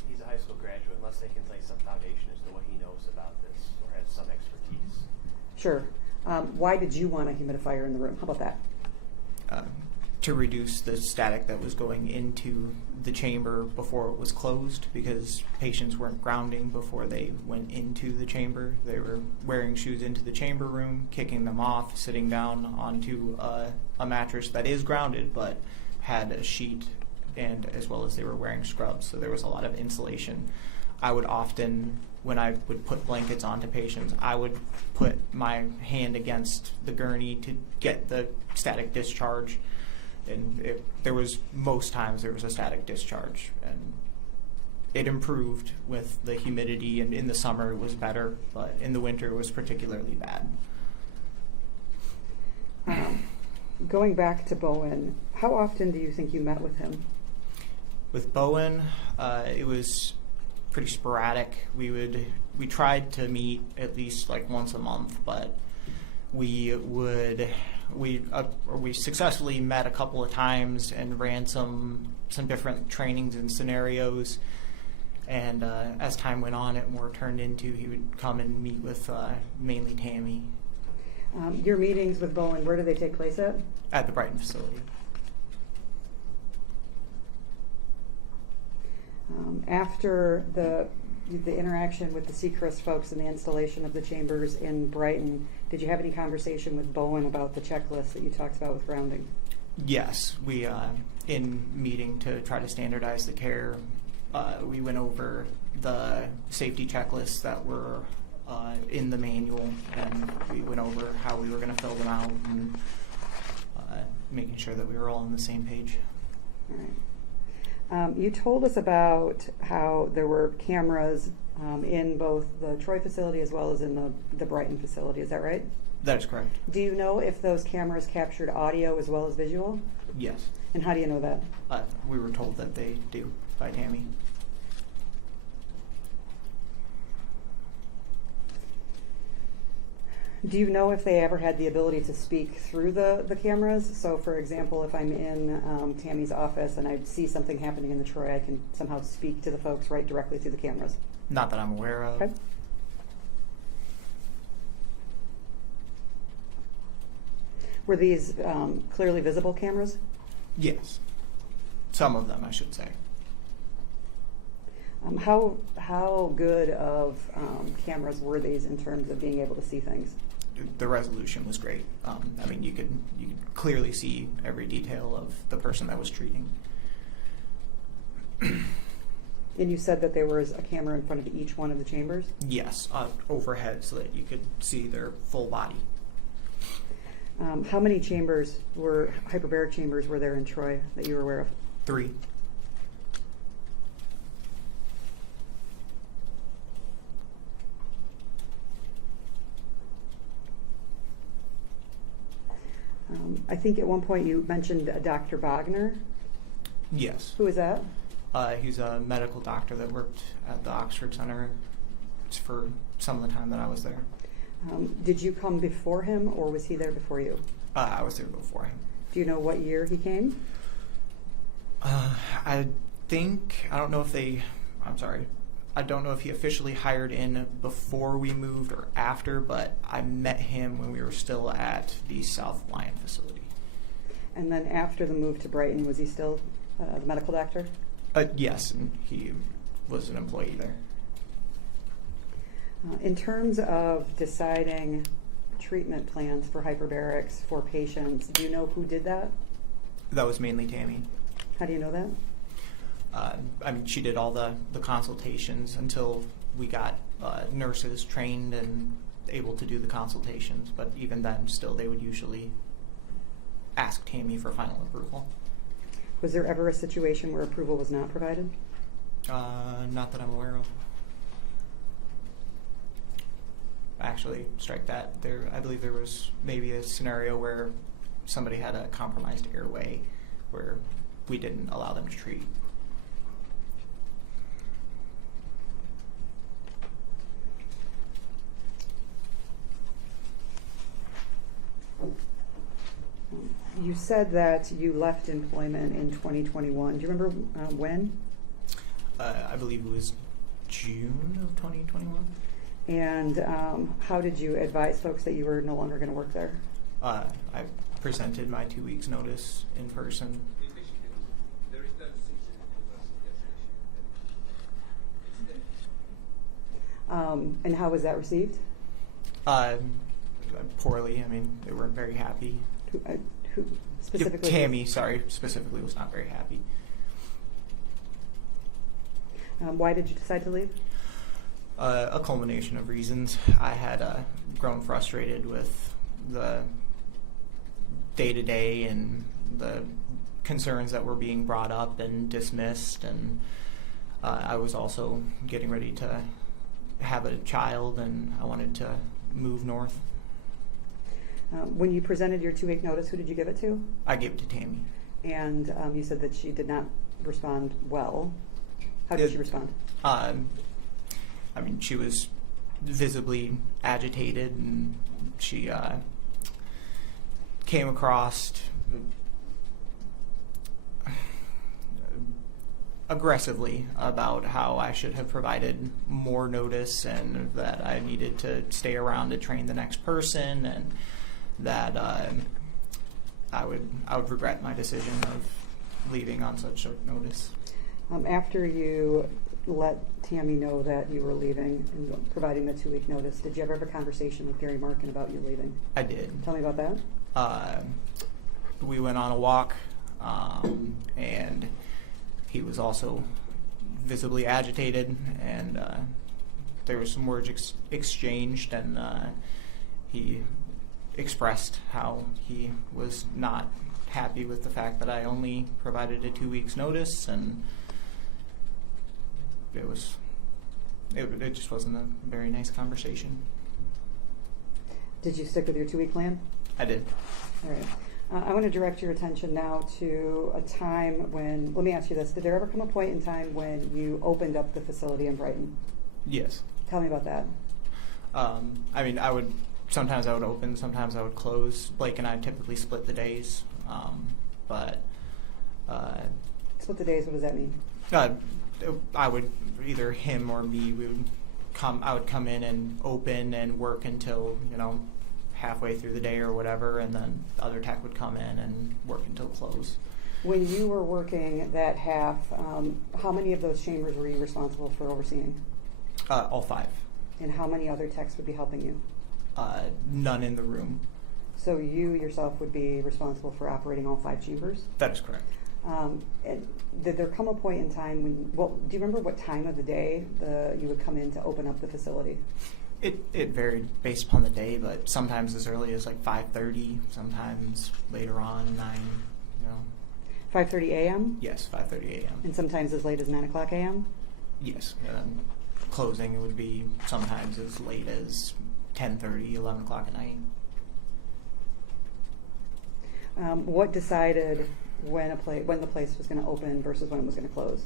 he's a high school graduate. Unless they can lay some foundation as to what he knows about this or has some expertise. Sure. Why did you want a humidifier in the room? How about that? To reduce the static that was going into the chamber before it was closed, because patients weren't grounding before they went into the chamber. They were wearing shoes into the chamber room, kicking them off, sitting down onto a mattress that is grounded but had a sheet, and as well as they were wearing scrubs, so there was a lot of insulation. I would often, when I would put blankets onto patients, I would put my hand against the gurney to get the static discharge, and most times there was a static discharge, and it improved with the humidity, and in the summer it was better, but in the winter it was particularly bad. Going back to Bowen, how often do you think you met with him? With Bowen, it was pretty sporadic. We tried to meet at least like once a month, but we successfully met a couple of times and ran some different trainings and scenarios. And as time went on, it more turned into he would come and meet with mainly Tammy. Your meetings with Bowen, where do they take place at? At the Brighton facility. After the interaction with the Seacrest folks and the installation of the chambers in Brighton, did you have any conversation with Bowen about the checklist that you talked about with grounding? Yes, we, in meeting to try to standardize the care, we went over the safety checklists that were in the manual, and we went over how we were going to fill them out and making sure that we were all on the same page. All right. You told us about how there were cameras in both the Troy facility as well as in the Brighton facility. Is that right? That is correct. Do you know if those cameras captured audio as well as visual? Yes. And how do you know that? We were told that they do by Tammy. Do you know if they ever had the ability to speak through the cameras? So, for example, if I'm in Tammy's office and I see something happening in the Troy, I can somehow speak to the folks right directly through the cameras. Not that I'm aware of. Okay. Were these clearly visible cameras? Yes. Some of them, I should say. How good of cameras were these in terms of being able to see things? The resolution was great. I mean, you could clearly see every detail of the person that was treating. And you said that there was a camera in front of each one of the chambers? Yes, overhead so that you could see their full body. How many chambers hyperbaric chambers were there in Troy that you were aware of? 3. I think at one point you mentioned Dr. Bogner. Yes. Who is that? He's a medical doctor that worked at the Oxford Center for some of the time that I was there. Did you come before him, or was he there before you? I was there before him. Do you know what year he came? I don't know if he officially hired in before we moved or after, but I met him when we were still at the South Lyon facility. And then after the move to Brighton, was he still the medical doctor? Yes, and he was an employee there. In terms of deciding treatment plans for hyperbarics for patients, do you know who did that? That was mainly Tammy. How do you know that? I mean, she did all the consultations until we got nurses trained and able to do the consultations. But even then, still, they would usually ask Tammy for final approval. Was there ever a situation where approval was not provided? Not that I'm aware of. Actually, strike that. I believe there was maybe a scenario where somebody had a compromised airway where we didn't allow them to treat. You said that you left employment in 2021. Do you remember when? I believe it was June of 2021. And how did you advise folks that you were no longer going to work there? I presented my 2 weeks notice in person. And how was that received? Poorly. I mean, they weren't very happy. Who specifically? Tammy, specifically was not very happy. Why did you decide to leave? A culmination of reasons. I had grown frustrated with the day-to-day and the concerns that were being brought up and dismissed, and I was also getting ready to have a child, and I wanted to move north. When you presented your 2-week notice, who did you give it to? I gave it to Tammy. And you said that she did not respond well. How did she respond? I mean, she was visibly agitated, and she came across aggressively about how I should have provided more notice and that I needed to stay around to train the next person. And that I would regret my decision of leaving on such short notice. After you let Tammy know that you were leaving and providing the 2-week notice, did you ever have a conversation with Gary Marken about you leaving? I did. Tell me about that. We went on a walk, and he was also visibly agitated, and there was some words exchanged, and he expressed how he was not happy with the fact that I only provided a 2 weeks notice, and it just wasn't a very nice conversation. Did you stick with your 2-week plan? I did. All right. I want to direct your attention now to a time when, let me ask you this, did there ever come a point in time when you opened up the facility in Brighton? Yes. Tell me about that. I mean, sometimes I would open, sometimes I would close. Blake and I typically split the days, but Split the days, what does that mean? I would, either him or me, I would come in and open and work until, halfway through the day or whatever, and then the other tech would come in and work until close. When you were working that half, how many of those chambers were you responsible for overseeing? All 5. And how many other techs would be helping you? None in the room. So you yourself would be responsible for operating all 5 chambers? That is correct. And did there come a point in time when, do you remember what time of the day you would come in to open up the facility? It varied based upon the day, but sometimes as early as like 5:30, sometimes later on 9. 5:30 a.m.? Yes, 5:30 a.m. And sometimes as late as 9 o'clock a.m.? Yes, and then closing would be sometimes as late as 10:30, 11 o'clock at night. What decided when the place was going to open versus when it was going to close?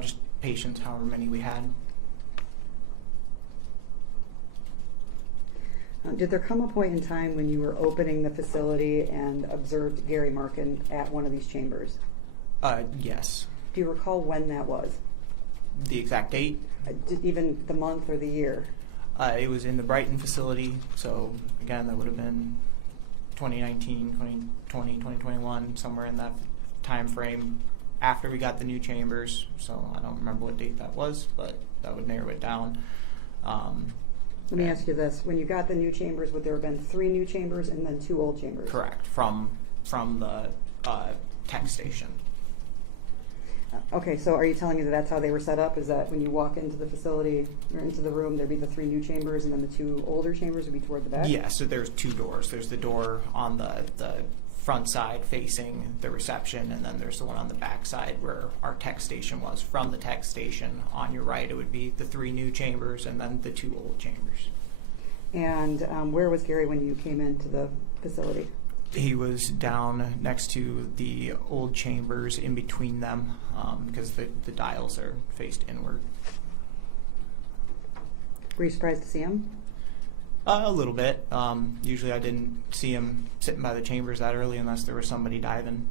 Just patients, however many we had. Did there come a point in time when you were opening the facility and observed Gary Marken at one of these chambers? Yes. Do you recall when that was? The exact date? Even the month or the year? It was in the Brighton facility, so again, that would have been 2019, 2020, 2021, somewhere in that time frame after we got the new chambers. So I don't remember what date that was, but that would narrow it down. Let me ask you this. When you got the new chambers, would there have been 3 new chambers and then 2 old chambers? Correct, from the tech station. Okay, so are you telling me that that's how they were set up? Is that when you walk into the facility or into the room, there'd be the 3 new chambers and then the 2 older chambers would be toward the back? Yeah, so there's 2 doors. There's the door on the front side facing the reception, and then there's the one on the back side where our tech station was. From the tech station on your right, it would be the 3 new chambers and then the 2 old chambers. And where was Gary when you came into the facility? He was down next to the old chambers, in between them, because the dials are faced inward. Were you surprised to see him? A little bit. Usually I didn't see him sitting by the chambers that early unless there was somebody diving.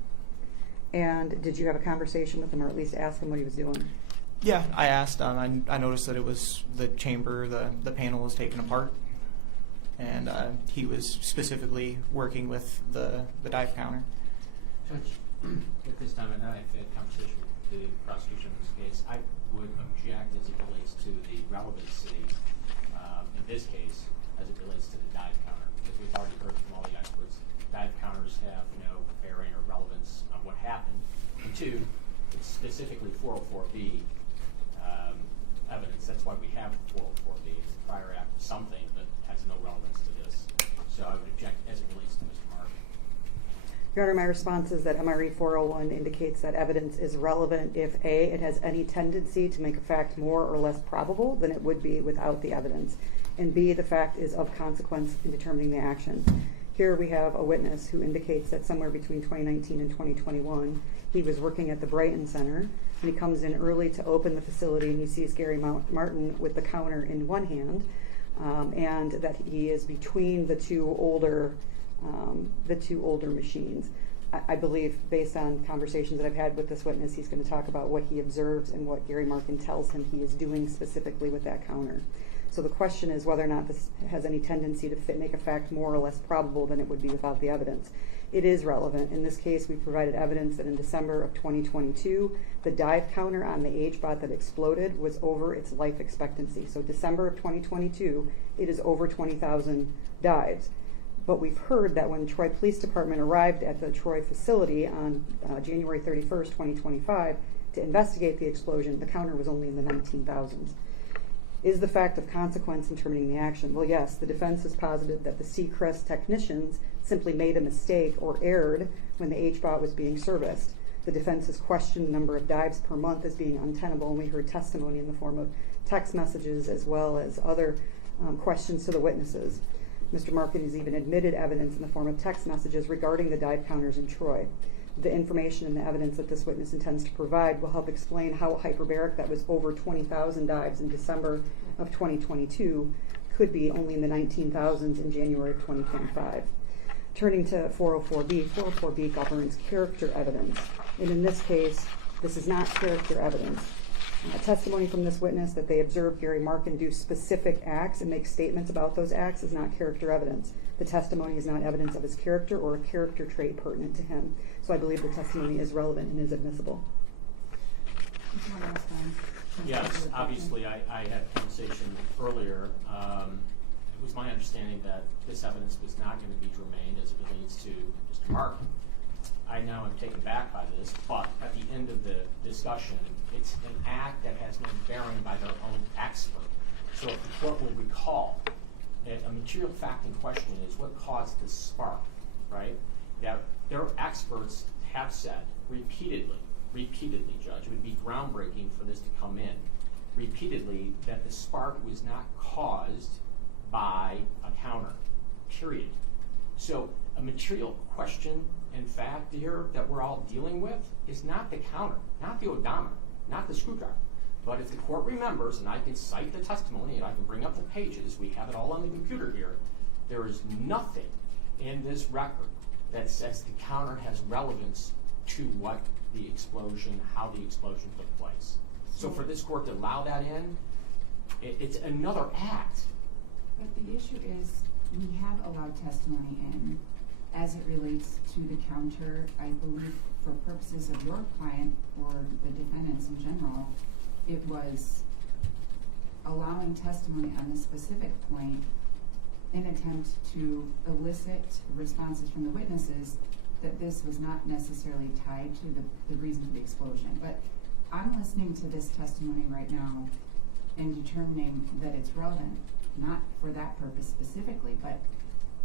And did you have a conversation with him, or at least ask him what he was doing? Yeah, I asked. I noticed that it was the chamber, the panel was taken apart, and he was specifically working with the dive counter. Judge, at this time of night, I've had a conversation with the prosecution in this case. I would object as it relates to the relevancy, in this case, as it relates to the dive counter. Because we've already heard from all the experts, dive counters have no bearing or relevance on what happened. And 2, it's specifically 404B evidence. That's why we have 404B. It's a prior act of something, but has no relevance to this. So I would object as it relates to Mr. Marken. Your Honor, my response is that MRE 401 indicates that evidence is relevant if A, it has any tendency to make a fact more or less probable than it would be without the evidence, and B, the fact is of consequence in determining the action. Here we have a witness who indicates that somewhere between 2019 and 2021, he was working at the Brighton Center, and he comes in early to open the facility, and he sees Gary Marken with the counter in one hand, and that he is between the two older machines. I believe, based on conversations that I've had with this witness, he's going to talk about what he observes and what Gary Marken tells him he is doing specifically with that counter. So the question is whether or not this has any tendency to make a fact more or less probable than it would be without the evidence. It is relevant. In this case, we provided evidence that in December of 2022, the dive counter on the H-bot that exploded was over its life expectancy. So December of 2022, it is over 20,000 dives. But we've heard that when Troy Police Department arrived at the Troy facility on January 31st, 2025, to investigate the explosion, the counter was only in the 19,000s. Is the fact of consequence in terminating the action? Well, yes, the defense has posited that the Seacrest technicians simply made a mistake or erred when the H-bot was being serviced. The defense has questioned the number of dives per month as being untenable, and we heard testimony in the form of text messages as well as other questions to the witnesses. Mr. Marken has even admitted evidence in the form of text messages regarding the dive counters in Troy. The information and the evidence that this witness intends to provide will help explain how a hyperbaric that was over 20,000 dives in December of 2022 could be only in the 19,000s in January of 2025. Turning to 404B, 404B governs character evidence. And in this case, this is not character evidence. Testimony from this witness that they observed Gary Marken do specific acts and make statements about those acts is not character evidence. The testimony is not evidence of his character or a character trait pertinent to him. So I believe the testimony is relevant and is admissible. Yes, obviously I had a conversation earlier. It was my understanding that this evidence was not going to be germane as it relates to Mr. Marken. I now am taken back by this, but at the end of the discussion, it's an act that has no bearing by their own expert. So if the court will recall, a material fact in question is what caused the spark, right? That their experts have said repeatedly, Judge, it would be groundbreaking for this to come in, repeatedly that the spark was not caused by a counter, period. So a material question and fact here that we're all dealing with is not the counter, not the odometer, not the screwdriver. But if the court remembers, and I can cite the testimony and I can bring up the pages, we have it all on the computer here, there is nothing in this record that says the counter has relevance to what the explosion, how the explosion took place. So for this court to allow that in, it's another act. But the issue is we have allowed testimony in as it relates to the counter. I believe for purposes of your client or the defendants in general, it was allowing testimony on this specific point in attempt to elicit responses from the witnesses that this was not necessarily tied to the reason for the explosion. But I'm listening to this testimony right now and determining that it's relevant, not for that purpose specifically, but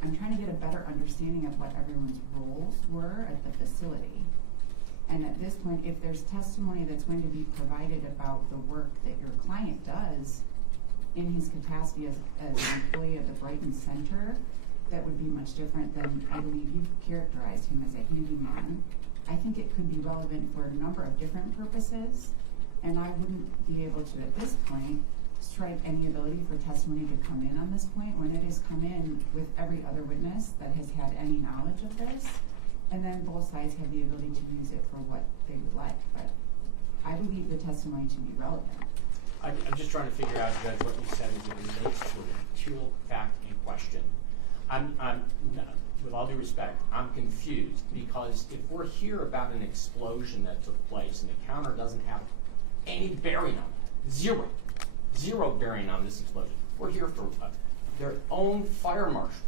I'm trying to get a better understanding of what everyone's roles were at the facility. And at this point, if there's testimony that's going to be provided about the work that your client does in his capacity as an employee of the Brighton Center, that would be much different than I believe you've characterized him as a handyman. I think it could be relevant for a number of different purposes, and I wouldn't be able to, at this point, strike any ability for testimony to come in on this point when it has come in with every other witness that has had any knowledge of this, and then both sides have the ability to use it for what they would like. But I believe the testimony to be relevant. I'm just trying to figure out, Judge, what you said as it relates to a material fact in question. I'm with all due respect, I'm confused because if we're here about an explosion that took place and the counter doesn't have any bearing on it, zero bearing on this explosion. We're here for their own fire marshal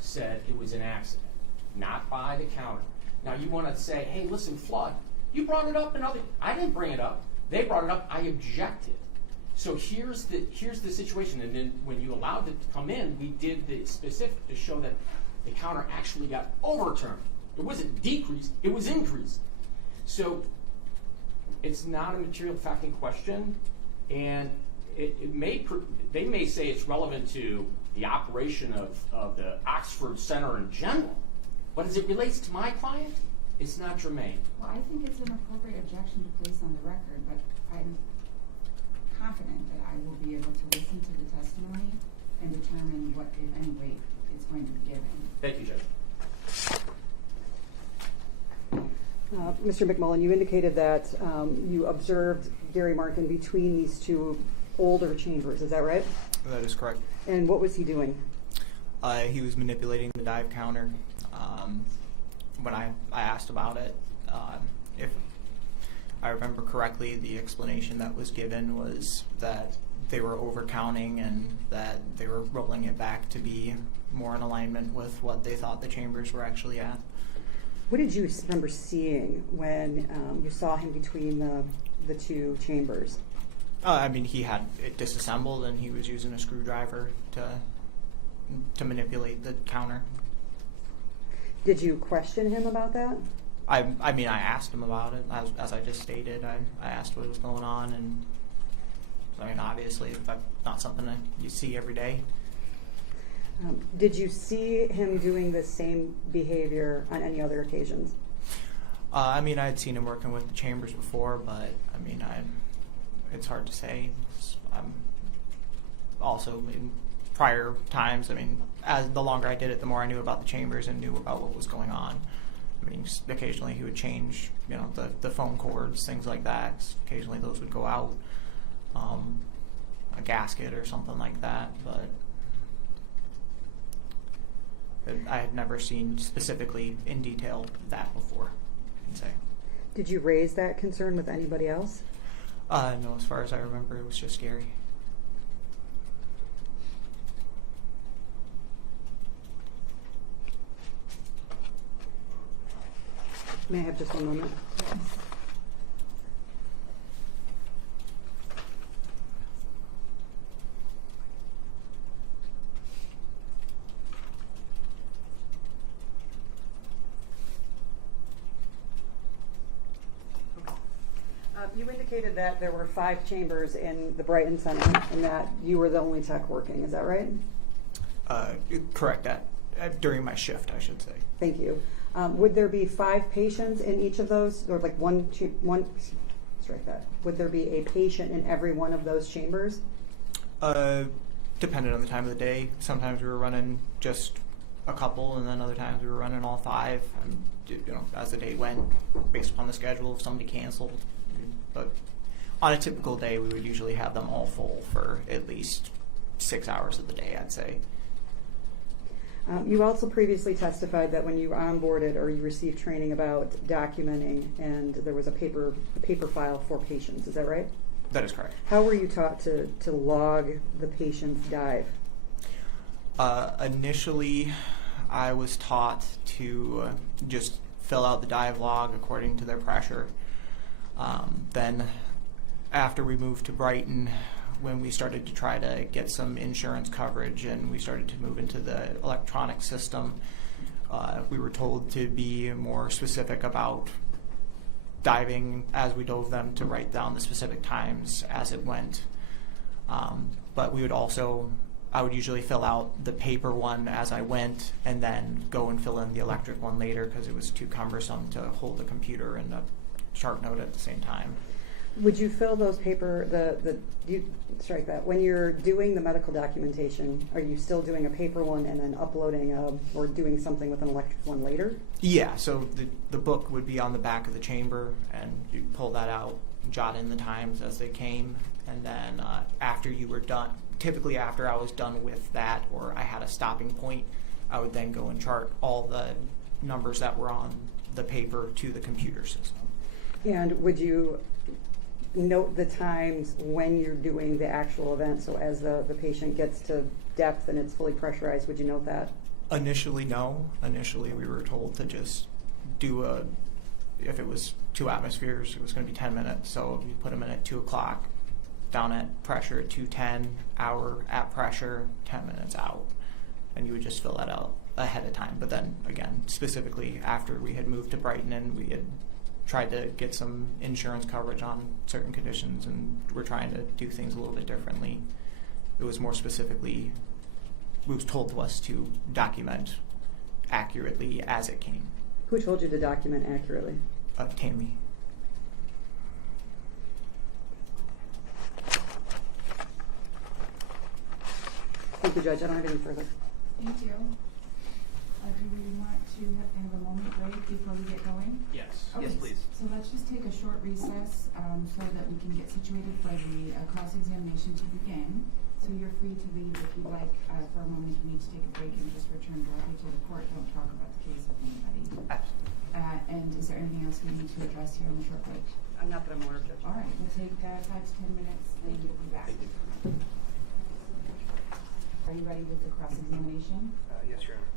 said it was an accident, not by the counter. Now you want to say, hey, listen, Flood, you brought it up and I didn't bring it up. They brought it up. I objected. So here's the situation. And then when you allowed it to come in, we did the specific to show that the counter actually got overturned. It wasn't decreased, it was increased. So it's not a material fact in question, and they may say it's relevant to the operation of the Oxford Center in general, but as it relates to my client, it's not germane. Well, I think it's an appropriate objection to place on the record, but I'm confident that I will be able to listen to the testimony and determine what, if any, weight it's going to be given. Thank you, Judge. Mr. McMullen, you indicated that you observed Gary Marken between these two older chambers. Is that right? That is correct. And what was he doing? He was manipulating the dive counter. When I asked about it, if I remember correctly, the explanation that was given was that they were overcounting and that they were rolling it back to be more in alignment with what they thought the chambers were actually at. What did you remember seeing when you saw him between the two chambers? I mean, he had it disassembled and he was using a screwdriver to manipulate the counter. Did you question him about that? I mean, I asked him about it, as I just stated. I asked what was going on, and I mean, obviously, that's not something that you see every day. Did you see him doing the same behavior on any other occasions? I mean, I had seen him working with the chambers before, but I mean, it's hard to say. Also, in prior times, I mean, as the longer I did it, the more I knew about the chambers and knew about what was going on. I mean, occasionally he would change, you know, the phone cords, things like that. Occasionally those would go out, a gasket or something like that, but I had never seen specifically in detail that before, I'd say. Did you raise that concern with anybody else? No, as far as I remember, it was just Gary. May I have just one moment? You indicated that there were 5 chambers in the Brighton Center and that you were the only tech working. Is that right? Correct. During my shift, I should say. Thank you. Would there be 5 patients in each of those, or like one, strike that. Would there be a patient in every one of those chambers? Depending on the time of the day. Sometimes we were running just a couple, and then other times we were running all 5. And, you know, as the day went, based upon the schedule, if somebody canceled. But on a typical day, we would usually have them all full for at least 6 hours of the day, I'd say. You also previously testified that when you onboarded or you received training about documenting, and there was a paper file for patients. Is that right? That is correct. How were you taught to log the patient's dive? Initially, I was taught to just fill out the dive log according to their pressure. Then, after we moved to Brighton, when we started to try to get some insurance coverage and we started to move into the electronic system, we were told to be more specific about diving as we dove them, to write down the specific times as it went. But we would also, I would usually fill out the paper one as I went and then go and fill in the electric one later because it was too cumbersome to hold the computer and a chart note at the same time. Would you fill those strike that, when you're doing the medical documentation, are you still doing a paper one and then uploading or doing something with an electric one later? Yeah, so the book would be on the back of the chamber, and you'd pull that out, jot in the times as they came, and then after you were done, typically after I was done with that, or I had a stopping point, I would then go and chart all the numbers that were on the paper to the computer system. And would you note the times when you're doing the actual event? So as the patient gets to depth and it's fully pressurized, would you note that? Initially, no. Initially, we were told to just do if it was 2 atmospheres, it was going to be 10 minutes. So you put them in at 2 o'clock, down at pressure at 2:10, hour at pressure, 10 minutes out. And you would just fill that out ahead of time. But then, again, specifically after we had moved to Brighton and we had tried to get some insurance coverage on certain conditions, and we're trying to do things a little bit differently. It was more specifically, it was told to us to document accurately as it came. Who told you to document accurately? Tammy. Thank you, Judge. I don't have any further. Thank you. Do we want to have a moment break before we get going? Yes. Yes, Okay, please. So let's just take a short recess so that we can get situated for the cross-examination to begin. So you're free to leave if you like. For a moment, you need to take a break and just return directly to the court. Don't talk about the case with anybody. And is there anything else we need to address here in the short break? Not that I'm aware of, Judge. All right, we'll take 5 to 10 minutes and we'll be back. Are you ready with the cross-examination? Yes, Your Honor.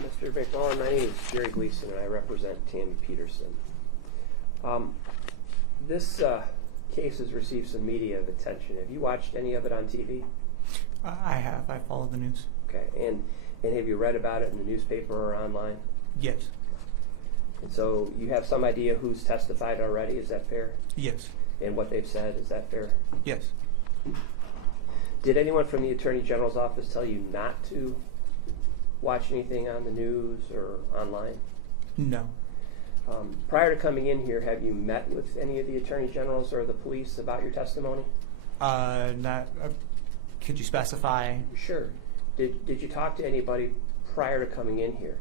Okay. Mr. McMullen, my name is Jerry Gleason, and I represent Tammy Peterson. This case has received some media attention. Have you watched any of it on TV? I have. I follow the news. Okay, and have you read about it in the newspaper or online? Yes. And so you have some idea who's testified already, is that fair? Yes. And what they've said, is that fair? Yes. Did anyone from the Attorney General's office tell you not to watch anything on the news or online? No. Prior to coming in here, have you met with any of the Attorney Generals or the police about your testimony? Not. Could you specify? Sure. Did you talk to anybody prior to coming in here?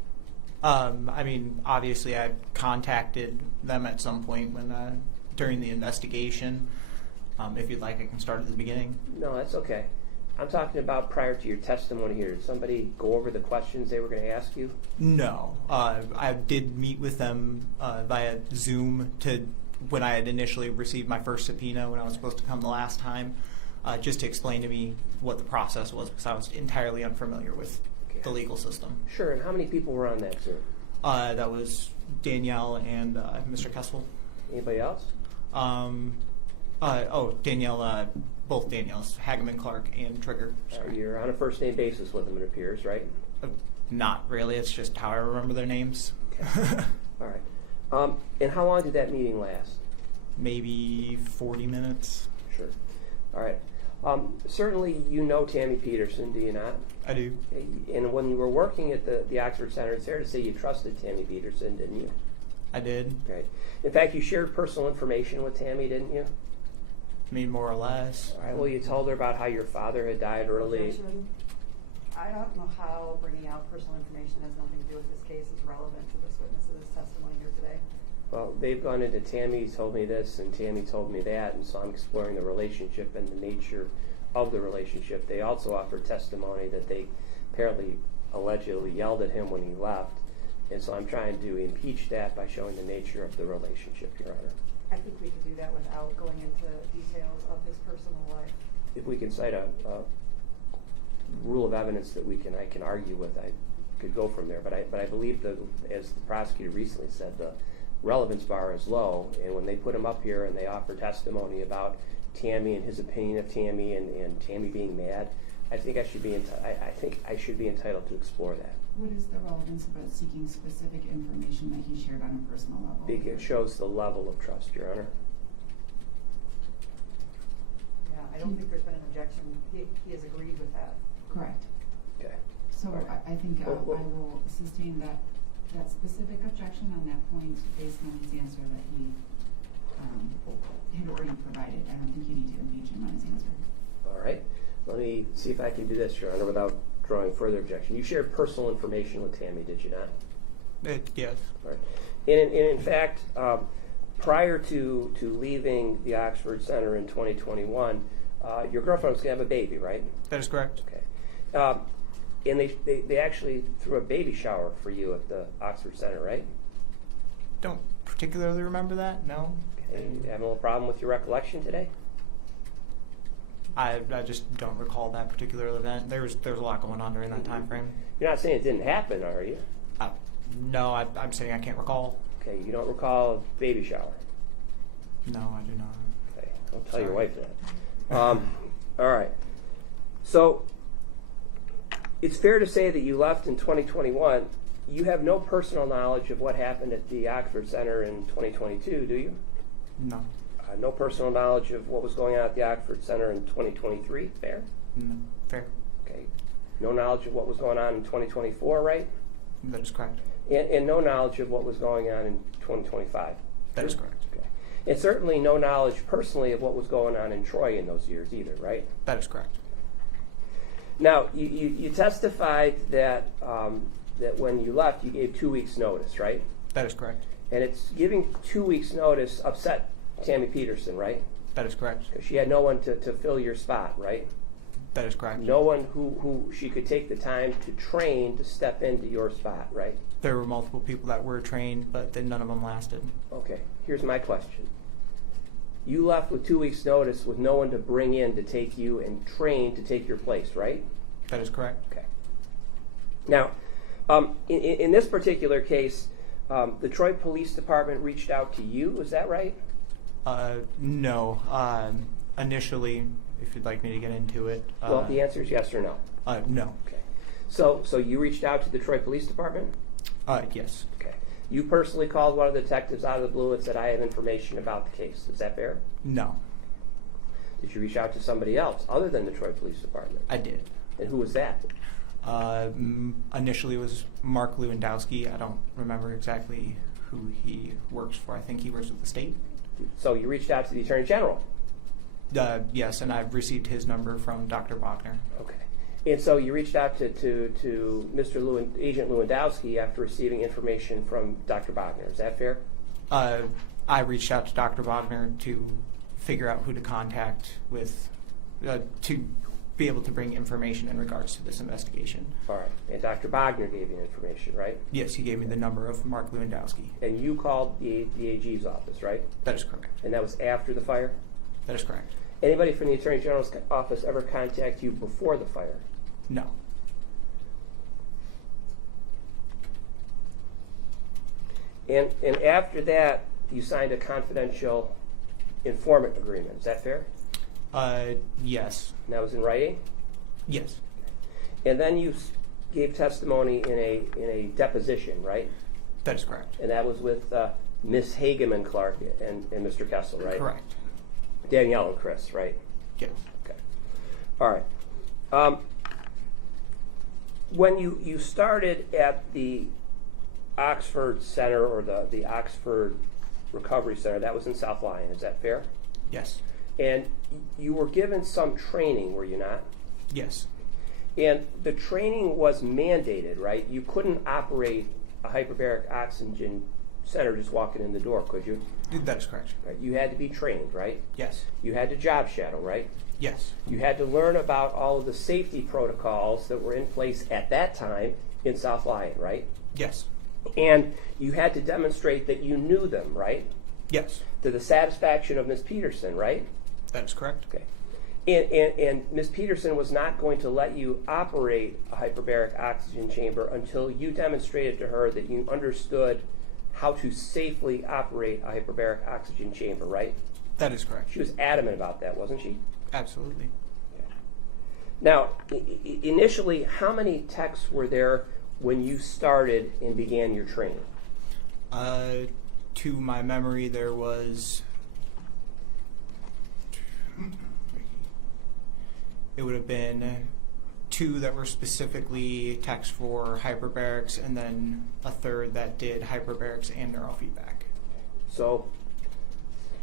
I mean, obviously, I contacted them at some point when during the investigation. If you'd like, I can start at the beginning. No, that's okay. I'm talking about prior to your testimony here. Did somebody go over the questions they were going to ask you? No. I did meet with them via Zoom when I had initially received my first subpoena when I was supposed to come the last time, just to explain to me what the process was, because I was entirely unfamiliar with the legal system. Sure, and how many people were on that Zoom? That was Danielle and Mr. Kessel. Anybody else? Danielle, both Danielles, Hageman Clark and Trigger. You're on a first-name basis with them, it appears, right? Not really. It's just how I remember their names. Okay. All right. And how long did that meeting last? Maybe 40 minutes. Sure. All right. Certainly you know Tammy Peterson, do you not? I do. And when you were working at the Oxford Center, it's fair to say you trusted Tammy Peterson, didn't you? I did. Great. In fact, you shared personal information with Tammy, didn't you? I mean, more or less. All right. Well, you told her about how your father had died early. Objection. I don't know how bringing out personal information has nothing to do with this case is relevant to this witness's testimony here today. Well, they've gone into Tammy told me this and Tammy told me that, and so I'm exploring the relationship and the nature of the relationship. They also offered testimony that they apparently allegedly yelled at him when he left, and so I'm trying to impeach that by showing the nature of the relationship, Your Honor. I think we could do that without going into details of his personal life. If we can cite a rule of evidence that I can argue with, I could go from there. But I believe that, as the prosecutor recently said, the relevance bar is low, and when they put him up here and they offer testimony about Tammy and his opinion of Tammy and Tammy being mad, I think I should be entitled to explore that. What is the relevance about seeking specific information that he shared on a personal level? It shows the level of trust, Your Honor. Yeah, I don't think there's been an objection. He has agreed with that. Correct. Okay. So I think I will sustain that specific objection on that point based on his answer that he had already provided. I don't think you need to impeach him on his answer. All right. Let me see if I can do this, Your Honor, without drawing further objection. You shared personal information with Tammy, did you not? Yes. All right. And in fact, prior to leaving the Oxford Center in 2021, your girlfriend was going to have a baby, right? That is correct. Okay. And they actually threw a baby shower for you at the Oxford Center, right? Don't particularly remember that, no. Okay. You having a little problem with your recollection today? I just don't recall that particular event. There was a lot going on during that time frame. You're not saying it didn't happen, are you? No, I'm saying I can't recall. Okay, you don't recall a baby shower? No, I do not. Okay, I'll tell your Sorry. wife that. All right. So it's fair to say that you left in 2021. You have no personal knowledge of what happened at the Oxford Center in 2022, do you? No. No personal knowledge of what was going on at the Oxford Center in 2023, fair? No. Fair. Okay. No knowledge of what was going on in 2024, right? That is correct. And no knowledge of what was going on in 2025. That is correct. Okay. And certainly no knowledge personally of what was going on in Troy in those years either, right? That is correct. Now, you testified that that when you left, you gave 2 weeks' notice, right? That is correct. And it's giving 2 weeks' notice upset Tammy Peterson, right? That is correct. She had no one to fill your spot, right? That is correct. No one who she could take the time to train to step into your spot, right? There were multiple people that were trained, but then none of them lasted. Okay, here's my question. You left with 2 weeks' notice with no one to bring in to take you and train to take your place, right? That is correct. Okay. Now, in this particular case, the Troy Police Department reached out to you, is that right? No. Initially, if you'd like me to get into it. Well, the answer is yes or no. No. Okay. So you reached out to the Troy Police Department? Yes. Okay. You personally called one of the detectives out of the blue and said, I have information about the case. Is that fair? No. Did you reach out to somebody else other than the Troy Police Department? I did. And who was that? Initially it was Mark Lewandowski. I don't remember exactly who he works for. I think he works with the state. So you reached out to the Attorney General? Yes, and I've received his number from Dr. Bachner. Okay. And so you reached out to Mr. Agent Lewandowski after receiving information from Dr. Bachner. Is that fair? I reached out to Dr. Bachner to figure out who to contact with, to be able to bring information in regards to this investigation. All right. And Dr. Bachner gave you information, right? Yes, he gave me the number of Mark Lewandowski. And you called the AG's office, right? That is correct. And that was after the fire? That is correct. Anybody from the Attorney General's office ever contact you before the fire? No. And after that, you signed a confidential informant agreement. Is that fair? Yes. And that was in writing? Yes. And then you gave testimony in a deposition, right? That is correct. And that was with Miss Hageman Clark and Mr. Kessel, right? Correct. Danielle and Chris, right? Yes. Okay. All right. When you started at the Oxford Center or the Oxford Recovery Center, that was in South Lyon, is that fair? Yes. And you were given some training, were you not? Yes. And the training was mandated, right? You couldn't operate a hyperbaric oxygen center just walking in the door, could you? That is correct. Right. You had to be trained, right? Yes. You had to job shadow, right? Yes. You had to learn about all of the safety protocols that were in place at that time in South Lyon, right? Yes. And you had to demonstrate that you knew them, right? Yes. To the satisfaction of Ms. Peterson, right? That is correct. Okay. And Ms. Peterson was not going to let you operate a hyperbaric oxygen chamber until you demonstrated to her that you understood how to safely operate a hyperbaric oxygen chamber, right? That is correct. She was adamant about that, wasn't she? Absolutely. Okay. Now, initially, how many techs were there when you started and began your training? To my memory, there was... It would have been 2 that were specifically techs for hyperbarics, and then a third that did hyperbarics and neurofeedback. So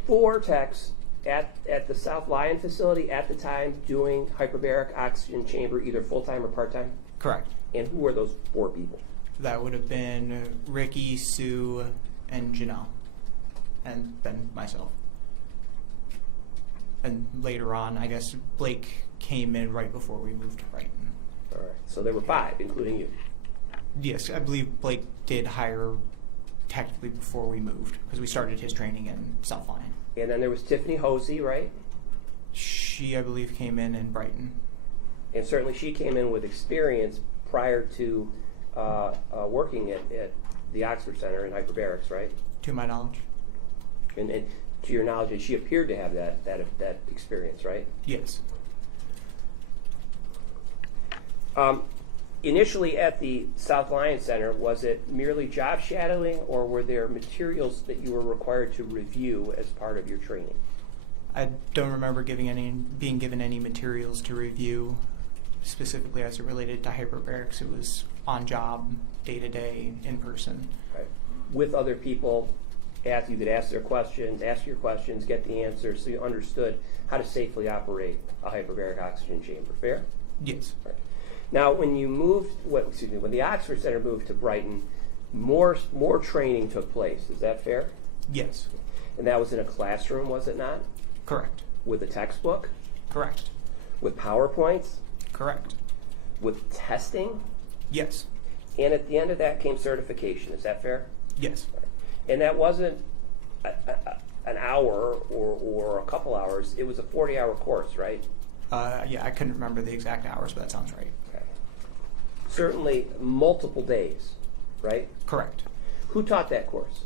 4 techs at the South Lyon facility at the time doing hyperbaric oxygen chamber, either full-time or part-time? Correct. And who were those 4 people? That would have been Ricky, Sue, and Janelle, and then myself. And later on, I guess Blake came in right before we moved to Brighton. All right. So there were 5, including you. Yes, I believe Blake did hire technically before we moved, because we started his training in South Lyon. And then there was Tiffany Hosey, right? She, I believe, came in Brighton. And certainly she came in with experience prior to working at the Oxford Center in hyperbarics, right? To my knowledge. And to your knowledge, she appeared to have that experience, right? Yes. Initially at the South Lyon Center, was it merely job shadowing, or were there materials that you were required to review as part of your training? I don't remember being given any materials to review, specifically as it related to hyperbarics. It was on job, day to day, in person. Right. With other people, you could ask your questions, get the answers, so you understood how to safely operate a hyperbaric oxygen chamber. Fair? Yes. Right. Now, when the Oxford Center moved to Brighton, more training took place. Is that fair? Yes. And that was in a classroom, was it not? Correct. With a textbook? Correct. With PowerPoints? Correct. With testing? Yes. And at the end of that came certification. Is that fair? Yes. And that wasn't an hour or a couple hours. It was a 40-hour course, right? Yeah, I couldn't remember the exact hours, but that sounds right. Okay. Certainly multiple days, right? Correct. Who taught that course?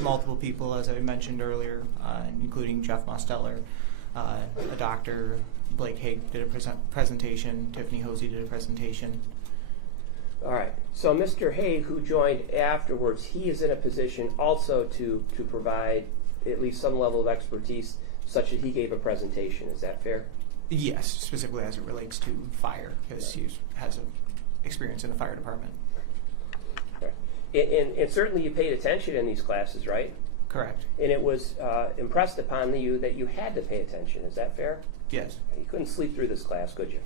Multiple people, as I mentioned earlier, including Jeff Mosteller, a doctor, Blake Haig did a presentation, Tiffany Hosey did a presentation. All right. So Mr. Haig, who joined afterwards, he is in a position also to provide at least some level of expertise such that he gave a presentation. Is that fair? Yes, specifically as it relates to fire, because he has experience in the fire department. Right. And certainly you paid attention in these classes, right? Correct. And it was impressed upon you that you had to pay attention. Is that fair? Yes. You couldn't sleep through this class, could you?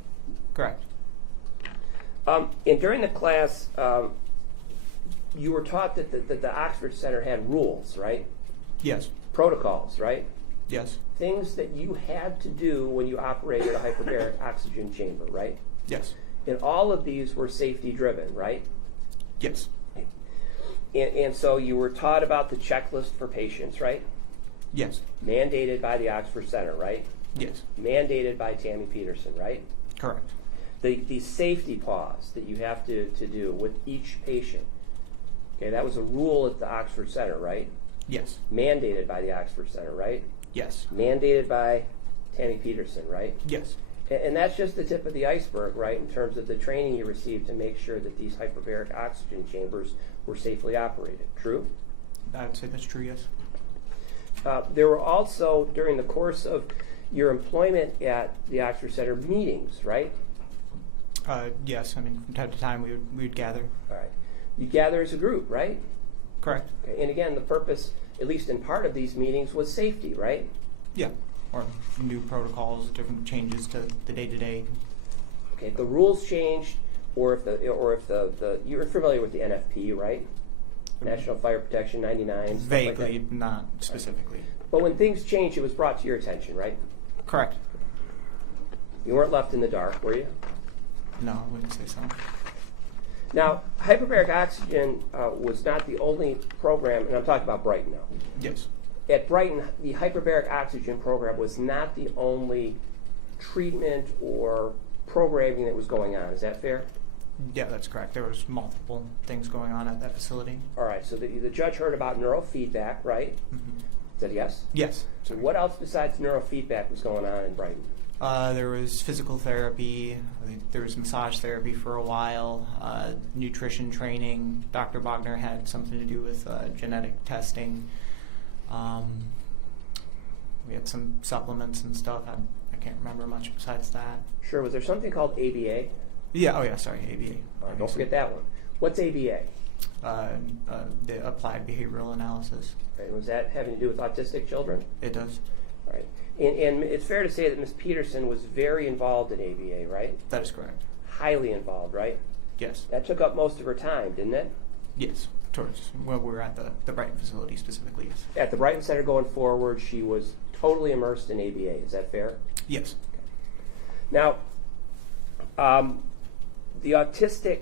Correct. And during the class, you were taught that the Oxford Center had rules, right? Yes. Protocols, right? Yes. Things that you had to do when you operated a hyperbaric oxygen chamber, right? Yes. And all of these were safety driven, right? Yes. And so you were taught about the checklist for patients, right? Yes. Mandated by the Oxford Center, right? Yes. Mandated by Tamela Peterson, right? Correct. The safety pause that you have to do with each patient. Okay, that was a rule at the Oxford Center, right? Yes. Mandated by the Oxford Center, right? Yes. Mandated by Tamela Peterson, right? Yes. And that's just the tip of the iceberg, right, in terms of the training you received to make sure that these hyperbaric oxygen chambers were safely operated. True? I would say that's true, yes. There were also, during the course of your employment at the Oxford Center, meetings, right? Yes, I mean, from time to time we would gather. All right. You gather as a group, right? Correct. Okay. And again, the purpose, at least in part of these meetings, was safety, right? Yeah. Or new protocols, different changes to the day-to-day. Okay. If the rules changed, or if the you're familiar with the NFP, right? National Fire Protection 99. stuff like Vaguely, that. not specifically. But when things changed, it was brought to your attention, right? Correct. You weren't left in the dark, were you? No, I wouldn't say so. Now, hyperbaric oxygen was not the only program, and I'm talking about Brighton now. Yes. At Brighton, the hyperbaric oxygen program was not the only treatment or programming that was going on. Is that fair? Yeah, that's correct. There was multiple things going on at that facility. All right, so the judge heard about neurofeedback, right? Mm-hmm. Said yes? Yes. So what else besides neurofeedback was going on in Brighton? There was physical therapy. I think there was massage therapy for a while. Nutrition training. Dr. Bogner had something to do with genetic testing. We had some supplements and stuff. I can't remember much besides that. Sure. Was there something called ABA? Yeah. Oh, yeah. Sorry, ABA. All right, don't forget that one. What's ABA? The applied behavioral analysis. Right, was that having to do with autistic children? It does. All right. And it's fair to say that Ms. Peterson was very involved in ABA, right? That is correct. Highly involved, right? Yes. That took up most of her time, didn't it? Yes. Towards when we were at the Brighton facility specifically. Yes. At the Brighton Center going forward, she was totally immersed in ABA. Is that fair? Yes. Now, the autistic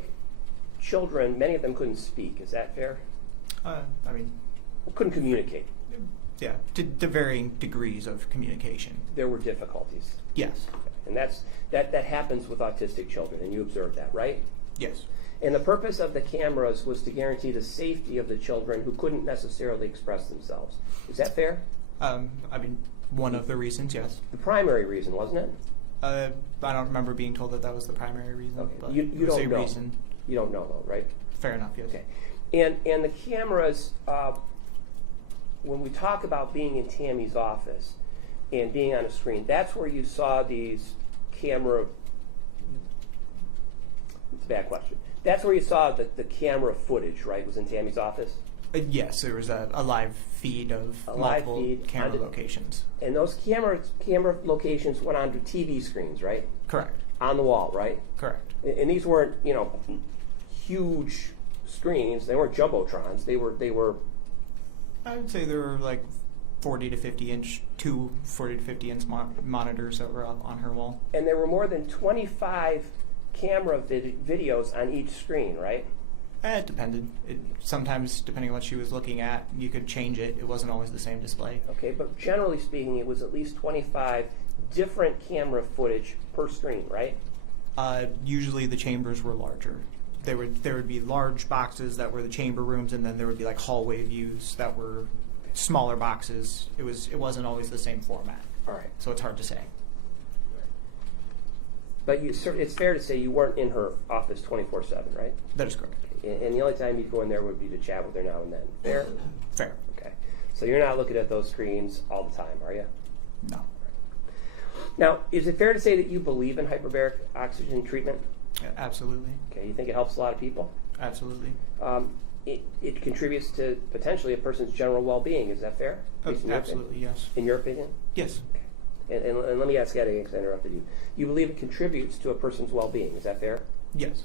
children, many of them couldn't speak. Is that fair? I mean, Couldn't communicate. yeah, to varying degrees of communication. There were difficulties. Yes. And that happens with autistic children, and you observed that, right? Yes. And the purpose of the cameras was to guarantee the safety of the children who couldn't necessarily express themselves. Is that fair? I mean, one of the reasons, yes. The primary reason, wasn't it? I don't remember being told that was the primary reason. Okay. But You it was don't a know. reason. You don't know, though, right? Fair enough, yes. Okay. And the cameras, when we talk about being in Tammy's office and being on a screen, that's where you saw these camera. It's a bad question. That's where you saw the camera footage, right? Was in Tammy's office. Yes, there was a live feed of A live multiple feed camera onto- locations. And those camera locations went onto TV screens, right? Correct. On the wall, right? Correct. And these weren't, huge screens. They weren't jumbotrons. They were. I would say there were like 40 to 50 inch, two 40 to 50 inch monitors that were up on her wall. And there were more than 25 camera videos on each screen, right? It depended. Sometimes, depending on what she was looking at, you could change it. It wasn't always the same display. Okay, but generally speaking, it was at least 25 different camera footage per screen, right? Usually the chambers were larger. There would be large boxes that were the chamber rooms, and then there would be like hallway views that were smaller boxes. It wasn't always the same format. All right. So it's hard to say. But it's fair to say you weren't in her office 24/7, right? That is correct. And the only time you'd go in there would be to chat with her now and then. Fair? Fair. Okay. So you're not looking at those screens all the time, are you? No. Now, is it fair to say that you believe in hyperbaric oxygen treatment? Yeah, absolutely. Okay. You think it helps a lot of people? Absolutely. It contributes to potentially a person's general well-being. Is that fair? At least in your Absolutely, opinion? yes. In your opinion? Yes. And let me ask that again because I interrupted you. You believe it contributes to a person's well-being. Is that fair? Yes.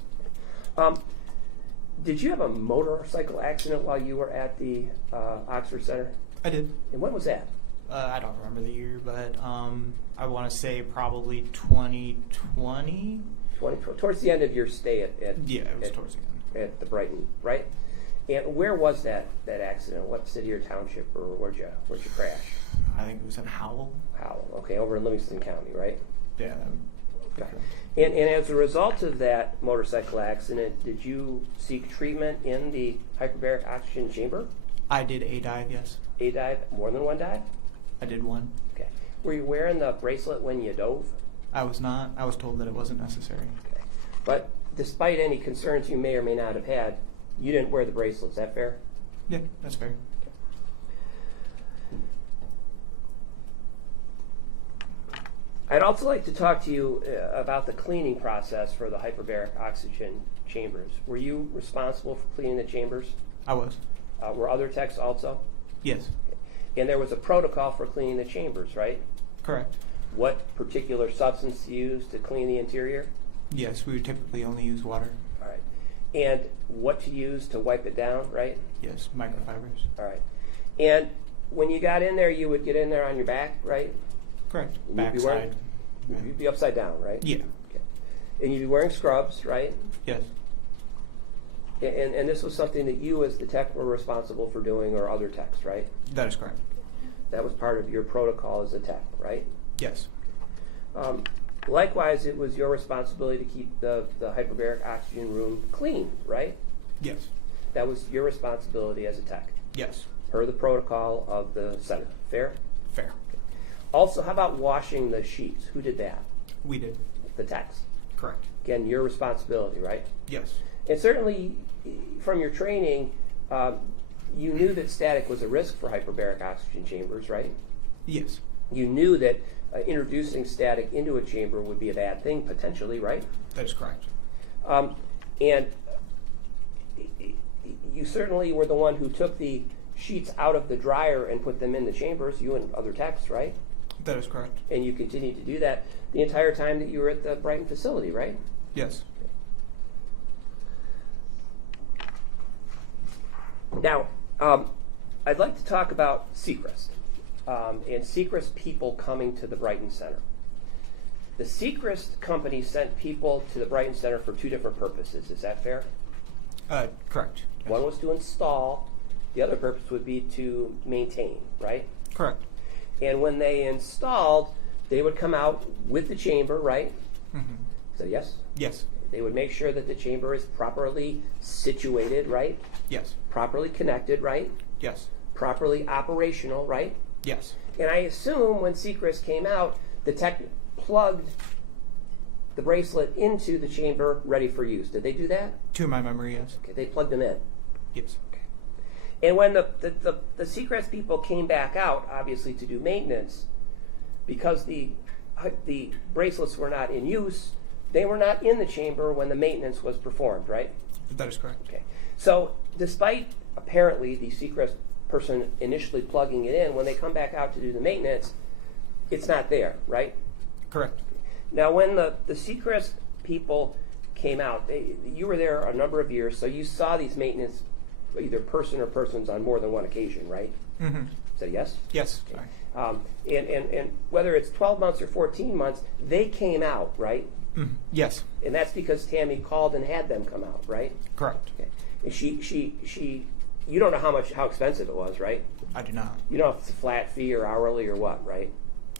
Did you have a motorcycle accident while you were at the Oxford Center? I did. And when was that? I don't remember the year, but I want to say probably 2020. Towards the end of your stay at Yeah, it was towards the end. at the Brighton, right? And where was that accident? What city or township, or where'd you crash? I think it was in Howell. Howell. Okay, over in Livingston County, right? Yeah. Okay. And as a result of that motorcycle accident, did you seek treatment in the hyperbaric oxygen chamber? I did a dive, yes. A dive? More than one dive? I did one. Okay. Were you wearing the bracelet when you dove? I was not. I was told that it wasn't necessary. Okay. But despite any concerns you may or may not have had, you didn't wear the bracelet. Is that fair? Yeah, that's fair. I'd also like to talk to you about the cleaning process for the hyperbaric oxygen chambers. Were you responsible for cleaning the chambers? I was. Were other techs also? Yes. And there was a protocol for cleaning the chambers, right? Correct. What particular substance to use to clean the interior? Yes, we would typically only use water. All right. And what to use to wipe it down, right? Yes, microfibers. All right. And when you got in there, you would get in there on your back, right? Correct. And you'd be wearing- Backside. You'd be upside down, right? Yeah. Okay. And you'd be wearing scrubs, right? Yes. And this was something that you as the tech were responsible for doing, or other techs, right? That is correct. That was part of your protocol as a tech, right? Yes. Likewise, it was your responsibility to keep the hyperbaric oxygen room clean, right? Yes. That was your responsibility as a tech, Yes. per the protocol of the center. Fair? Fair. Also, how about washing the sheets? Who did that? We did. The techs. Correct. Again, your responsibility, right? Yes. And certainly, from your training, you knew that static was a risk for hyperbaric oxygen chambers, right? Yes. You knew that introducing static into a chamber would be a bad thing, potentially, right? That is correct. And you certainly were the one who took the sheets out of the dryer and put them in the chambers, you and other techs, right? That is correct. And you continued to do that the entire time that you were at the Brighton facility, right? Yes. Now, I'd like to talk about Seacrest and Seacrest people coming to the Brighton Center. The Seacrest company sent people to the Brighton Center for two different purposes. Is that fair? Correct. One was to install. The other purpose would be to maintain, right? Correct. And when they installed, they would come out with the chamber, right? Mm-hmm. So yes? Yes. They would make sure that the chamber is properly situated, right? Yes. Properly connected, right? Yes. Properly operational, right? Yes. And I assume when Seacrest came out, the tech plugged the bracelet into the chamber ready for use. Did they do that? To my memory, yes. Okay, they plugged them in. Yes. And when the Seacrest people came back out, obviously to do maintenance, because the bracelets were not in use, they were not in the chamber when the maintenance was performed, right? That is correct. Okay. So despite apparently the Seacrest person initially plugging it in, when they come back out to do the maintenance, it's not there, right? Correct. Now when the Seacrest people came out, you were there a number of years, so you saw these maintenance, either person or persons on more than one occasion, right? Mm-hmm. Say yes? Yes. Okay. Sorry. And whether it's 12 months or 14 months, they came out, right? Yes. And that's because Tammy called and had them come out, right? Correct. Okay. And you don't know how expensive it was, right? I do not. You don't know if it's a flat fee or hourly or what, right?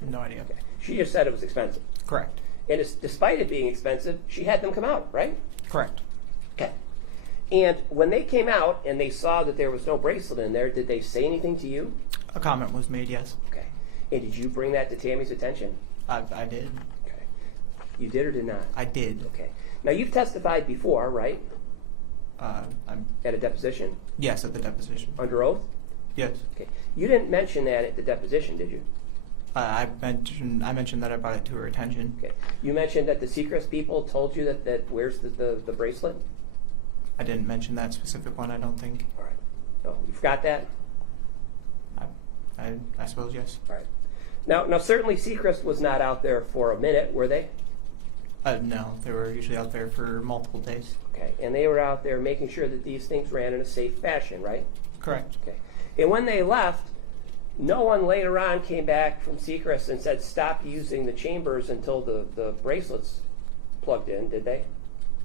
No idea. Okay. She just said it was expensive. Correct. And despite it being expensive, she had them come out, right? Correct. Okay. And when they came out and they saw that there was no bracelet in there, did they say anything to you? A comment was made, yes. Okay. And did you bring that to Tammy's attention? I did. Okay. You did or did not? I did. Okay. Now, you've testified before, right? I'm At a deposition? yes at the deposition. Under oath? Yes. Okay. You didn't mention that at the deposition, did you? I mentioned that I brought it to her attention. Okay. You mentioned that the Seacrest people told you that where's the bracelet? I didn't mention that specific one. I don't think. All right. No, you forgot that? I suppose yes. All right. Now certainly Seacrest was not out there for a minute, were they? No, they were usually out there for multiple days. Okay. And they were out there making sure that these things ran in a safe fashion, right? Correct. Okay. And when they left, no one later on came back from Seacrest and said stop using the chambers until the bracelets plugged in, did they?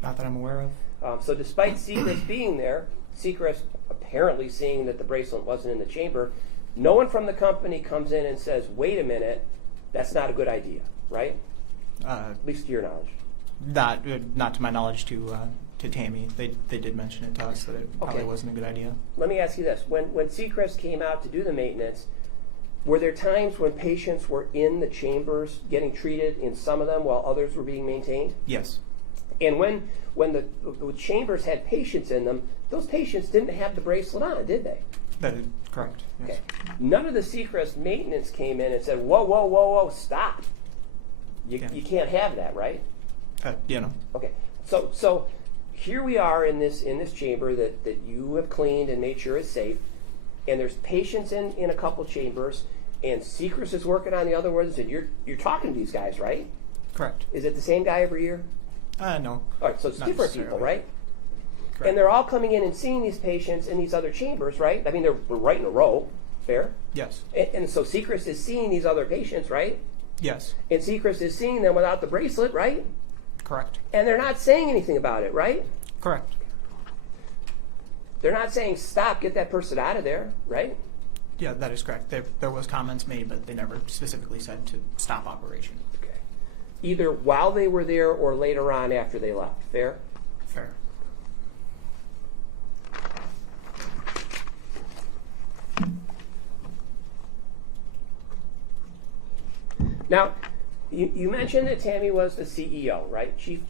Not that I'm aware of. So despite Seacrest being there, Seacrest apparently seeing that the bracelet wasn't in the chamber, no one from the company comes in and says, wait a minute, that's not a good idea, right? At least to your knowledge. Not to my knowledge to Tammy. They did mention it to us that it probably Okay. wasn't a good idea. Let me ask you this. When Seacrest came out to do the maintenance, were there times when patients were in the chambers getting treated in some of them while others were being maintained? Yes. And when the chambers had patients in them, those patients didn't have the bracelet on, did they? That is correct. Yes. Okay. None of the Seacrest maintenance came in and said, whoa, whoa, whoa, whoa, stop. You can't have that, right? You know. Okay. So here we are in this chamber that you have cleaned and made sure is safe, and there's patients in a couple chambers, and Seacrest is working on the other ones, and you're talking to these guys, right? Correct. Is it the same guy every year? No. All right, so it's Not different people, necessarily. right? Correct. And they're all coming in and seeing these patients in these other chambers, right? I mean, they're right in a row, fair? Yes. And so Seacrest is seeing these other patients, right? Yes. And Seacrest is seeing them without the bracelet, right? Correct. And they're not saying anything about it, right? Correct. They're not saying, stop, get that person out of there, right? Yeah, that is correct. There was comments made, but they never specifically said to stop operation. Okay. Either while they were there or later on after they left, fair? Fair. Now, you mentioned that Tammy was the CEO, right? Chief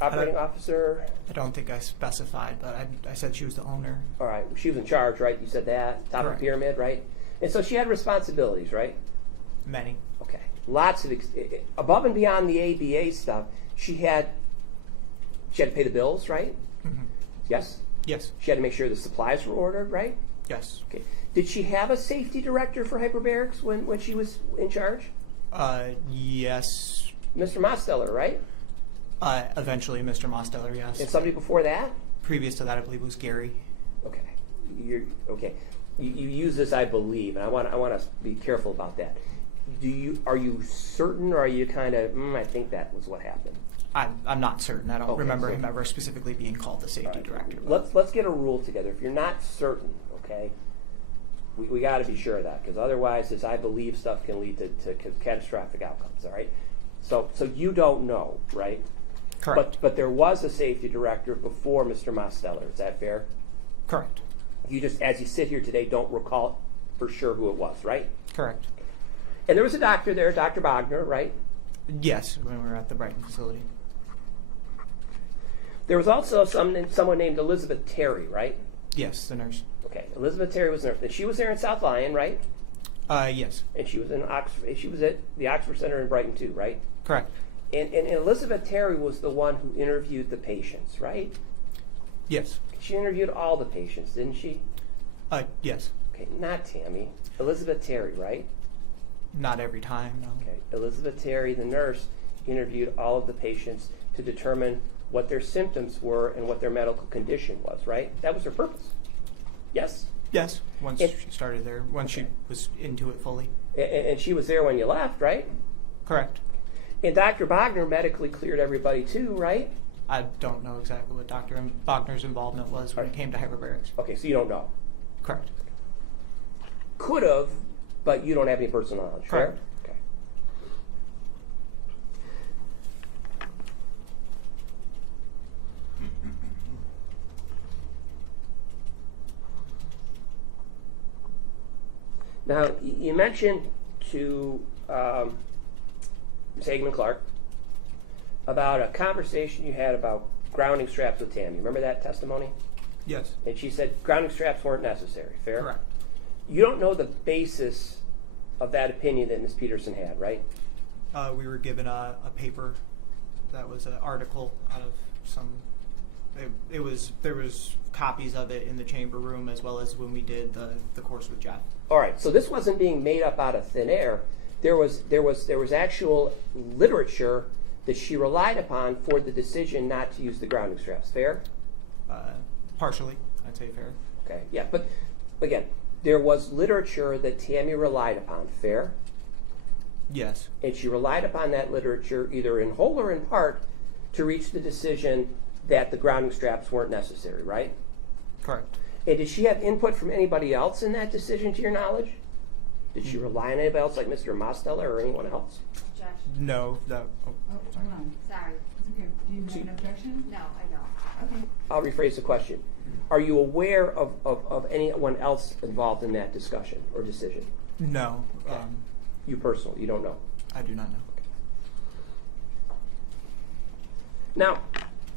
Operating Officer? I don't think I specified, but I said she was the owner. All right, she was in charge, right? You said that, top of Correct. the pyramid, right? And so she had responsibilities, right? Many. Okay. Lots of, above and beyond the ABA stuff, she had to pay the bills, right? Mm-hmm. Yes? Yes. She had to make sure the supplies were ordered, right? Yes. Okay. Did she have a safety director for Hyperbarics when she was in charge? Yes. Mr. Mosteller, right? Eventually, Mr. Mosteller, yes. And somebody before that? Previous to that, I believe, was Gary. Okay. Okay. You use this, I believe, and I want to be careful about that. Are you certain, or are you kind of, I think that was what happened? I'm not certain. I don't Okay, remember so- him ever specifically being called the safety All right. director. but- Let's get a rule together. If you're not certain, okay, we got to be sure of that, because otherwise, this I believe stuff can lead to catastrophic outcomes. All right. So you don't know, right? Correct. But there was a safety director before Mr. Mosteller. Is that fair? Correct. You just, as you sit here today, don't recall for sure who it was, right? Correct. And there was a doctor there, Dr. Bogner, right? Yes, when we were at the Brighton facility. There was also someone named Elizabeth Terry, right? Yes, the nurse. Okay, Elizabeth Terry was a nurse. And she was there in South Lyon, right? Yes. And she was in Oxford. She was at the Oxford Center in Brighton too, right? Correct. And Elizabeth Terry was the one who interviewed the patients, right? Yes. She interviewed all the patients, didn't she? Yes. Okay, not Tammy. Elizabeth Terry, right? Not every time, no. Okay, Elizabeth Terry, the nurse, interviewed all of the patients to determine what their symptoms were and what their medical condition was, right? That was her purpose. Yes? Yes, once It- she started there, once she was into it fully. And she was there when you left, right? Correct. And Dr. Bogner medically cleared everybody too, right? I don't know exactly what Dr. Bogner's involvement was when it came to hyperbarics. Okay, so you don't know. Correct. Could have, but you don't have any personal knowledge, fair? Correct. Okay. Now, you mentioned to Ms. Hageman-Clark about a conversation you had about grounding straps with Tammy. Remember that testimony? Yes. And she said grounding straps weren't necessary, fair? Correct. You don't know the basis of that opinion that Ms. Peterson had, right? We were given a paper that was an article out of some. There was copies of it in the chamber room as well as when we did the course with Jeff. All right, so this wasn't being made up out of thin air. There was actual literature that she relied upon for the decision not to use the grounding straps. Fair? Partially, I'd say fair. Okay, yeah, but again, there was literature that Tammy relied upon. Fair? Yes. And she relied upon that literature either in whole or in part to reach the decision that the grounding straps weren't necessary, right? Correct. And did she have input from anybody else in that decision, to your knowledge? Did she rely on anybody else, like Mr. Mosteller or anyone else? Objection. No. Oh, hold on. Sorry. It's okay. Do you have an objection? No, I don't. Okay. I'll rephrase the question. Are you aware of anyone else involved in that discussion or decision? No. You personally, you don't know. I do not know. Now,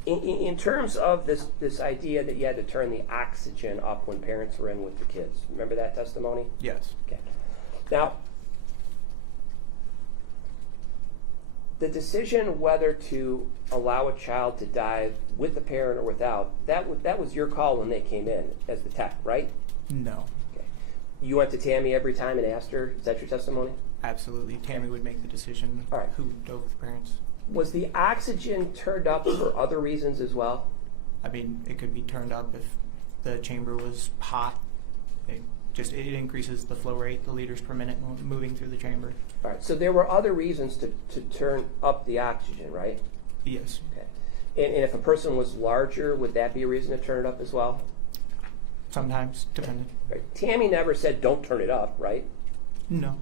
in terms of this idea that you had to turn the oxygen up when parents were in with the kids, remember that testimony? Yes. Okay. Now, the decision whether to allow a child to dive with the parent or without, that was your call when they came in as the tech, right? No. Okay. You went to Tammy every time and asked her, is that your testimony? Absolutely. Tammy would make the decision All right. who dove with the parents. Was the oxygen turned up for other reasons as well? I mean, it could be turned up if the chamber was hot. It increases the flow rate, the liters per minute moving through the chamber. All right, so there were other reasons to turn up the oxygen, right? Yes. Okay. And if a person was larger, would that be a reason to turn it up as well? Sometimes, depending. Right. Tammy never said, don't turn it up, right? No.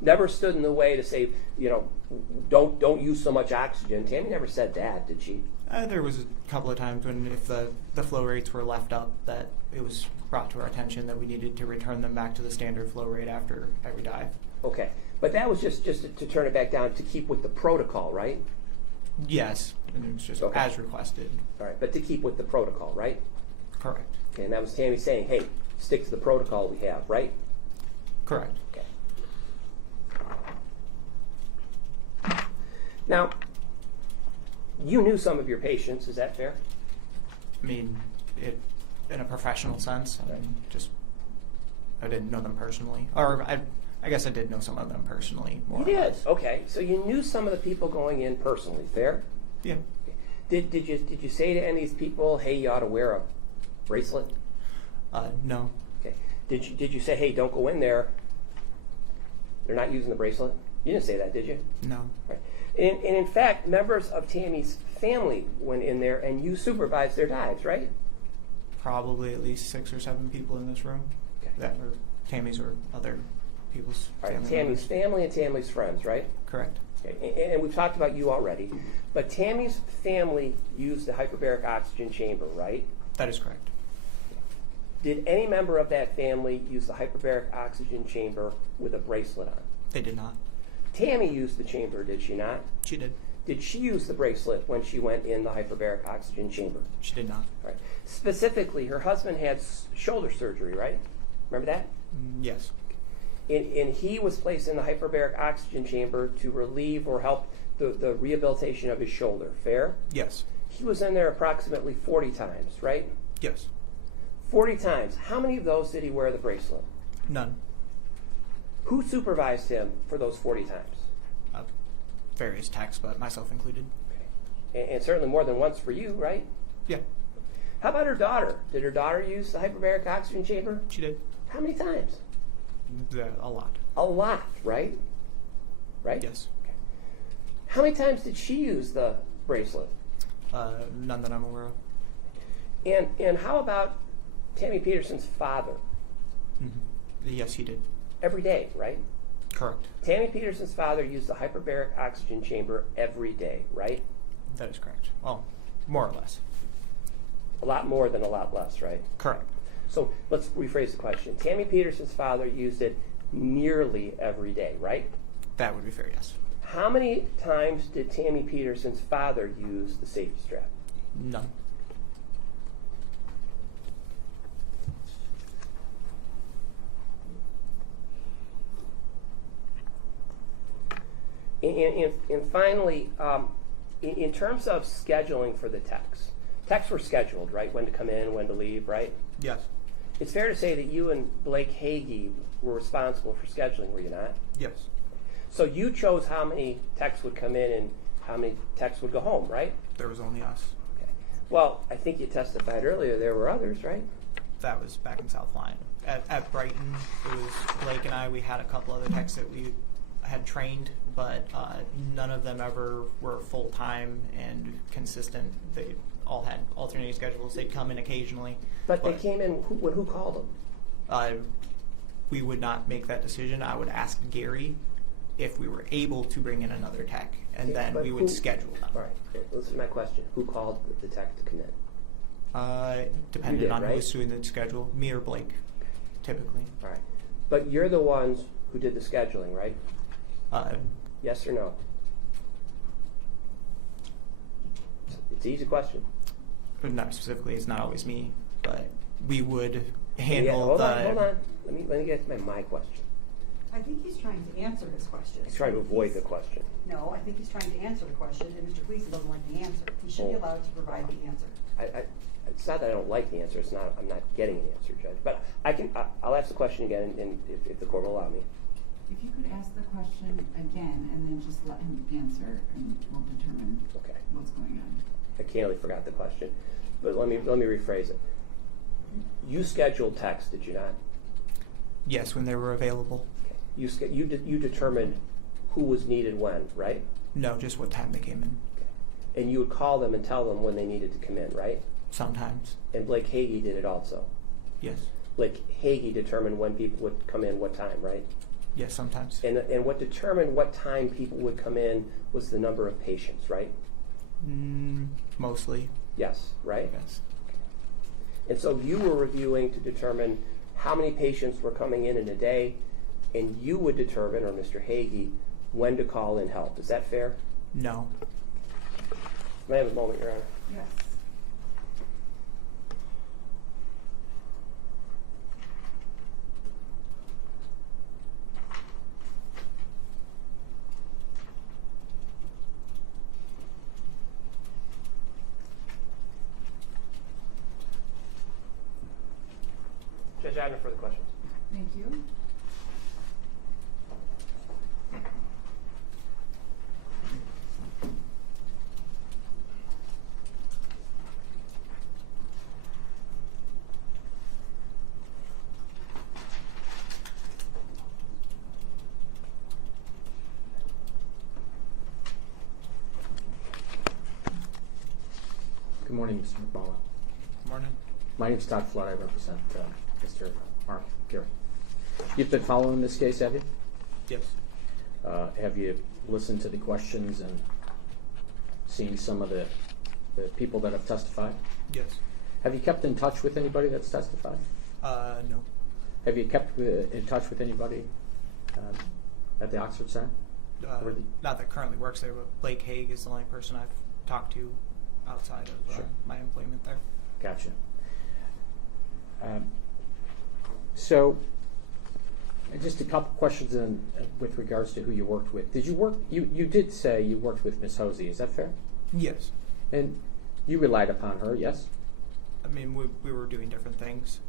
Never stood in the way to say, don't use so much oxygen. Tammy never said that, did she? There was a couple of times when if the flow rates were left up that it was brought to our attention that we needed to return them back to the standard flow rate after every dive. Okay, but that was just to turn it back down to keep with the protocol, right? Yes, and it was just Okay. as requested. All right, but to keep with the protocol, right? Correct. Okay, and that was Tammy saying, hey, stick to the protocol we have, right? Correct. Okay. Now, you knew some of your patients, is that fair? I mean, in a professional sense, I didn't know them personally. Or I guess I did know some of them personally. More You or did? less. Okay, so you knew some of the people going in personally, fair? Yeah. Did you say to any of these people, hey, you ought to wear a bracelet? No. Okay. Did you say, hey, don't go in there, they're not using the bracelet? You didn't say that, did you? No. Right. And in fact, members of Tammy's family went in there and you supervised their dives, right? Probably at least 6 or 7 people in this room. Okay. That were Tammy's or other people's All right, family Tammy's members. family and Tammy's friends, right? Correct. Okay. And we've talked about you already, but Tammy's family used the hyperbaric oxygen chamber, right? That is correct. Did any member of that family use the hyperbaric oxygen chamber with a bracelet on? They did not. Tammy used the chamber, did she not? She did. Did she use the bracelet when she went in the hyperbaric oxygen chamber? She did not. Right. Specifically, her husband had shoulder surgery, right? Remember that? Yes. And he was placed in the hyperbaric oxygen chamber to relieve or help the rehabilitation of his shoulder. Fair? Yes. He was in there approximately 40 times, right? Yes. 40 times. How many of those did he wear the bracelet? None. Who supervised him for those 40 times? Various techs, but myself included. And certainly more than once for you, right? Yeah. How about her daughter? Did her daughter use the hyperbaric oxygen chamber? She did. How many times? A lot. A lot, right? Right? Yes. Okay. How many times did she use the bracelet? None that I'm aware of. And how about Tammy Peterson's father? Yes, he did. Every day, right? Correct. Tammy Peterson's father used the hyperbaric oxygen chamber every day, right? That is correct. Well, more or less. A lot more than a lot less, right? Correct. So let's rephrase the question. Tammy Peterson's father used it nearly every day, right? That would be fair, yes. How many times did Tammy Peterson's father use the safety strap? None. And finally, in terms of scheduling for the techs were scheduled, right? When to come in, when to leave, right? Yes. It's fair to say that you and Blake Hagee were responsible for scheduling, were you not? Yes. So you chose how many techs would come in and how many techs would go home, right? There was only us. Okay. Well, I think you testified earlier there were others, right? That was back in South Line. At Brighton, it was Blake and I. We had a couple other techs that we had trained, but none of them ever were full-time and consistent. They all had alternating schedules. They'd come in occasionally. But they came in, who called them? We would not make that decision. I would ask Gary if we were able to bring in another tech, and Okay, then but we would schedule them. All right, listen to my question. Who called the tech to come in? Depending You did, on right? who's doing the schedule, me or Blake, typically. All right. But you're the ones who did the scheduling, right? Yes or no? It's an easy question. Not specifically, it's not always me, but we would handle Yeah, hold the. on. Let me get to my question. I think he's trying to answer his question. He's trying to avoid the question. No, I think he's trying to answer the question, and Mr. Gleason doesn't like the answer. He should be allowed to provide the answer. It's not that I don't like the answer. It's not. I'm not getting an answer, Judge. But I'll ask the question again, and if the court will allow me. If you could ask the question again and then just let him answer, and we'll determine Okay. what's going on. I candidly forgot the question, but let me rephrase it. You scheduled techs, did you not? Yes, when they were available. Okay. You determined who was needed when, right? No, just what time they came in. Okay. And you would call them and tell them when they needed to come in, right? Sometimes. And Blake Hagee did it also. Yes. Blake Hagee determined when people would come in, what time, right? Yes, sometimes. And what determined what time people would come in was the number of patients, right? Mostly. Yes, right? Yes. And so you were reviewing to determine how many patients were coming in a day, and you would determine, or Mr. Hagee, when to call in help. Is that fair? No. May I have a moment, Your Honor? Yes. Judge, I have no further questions. Thank you. Good morning, Mr. McMullen. Morning. My name is Todd Flood. I represent Mr. Mark Gary. You've been following this case, have you? Yes. Have you listened to the questions and seen some of the people that have testified? Yes. Have you kept in touch with anybody that's testified? No. Have you kept in touch with anybody at the Oxford Center? Not that currently works there, but Blake Hague is the only person I've talked to outside of Sure. my employment there. Gotcha. So, just a couple questions with regards to who you worked with. Did you work? You did say you worked with Miss Hosey. Is that fair? Yes. And you relied upon her, yes? I mean, we were doing different things.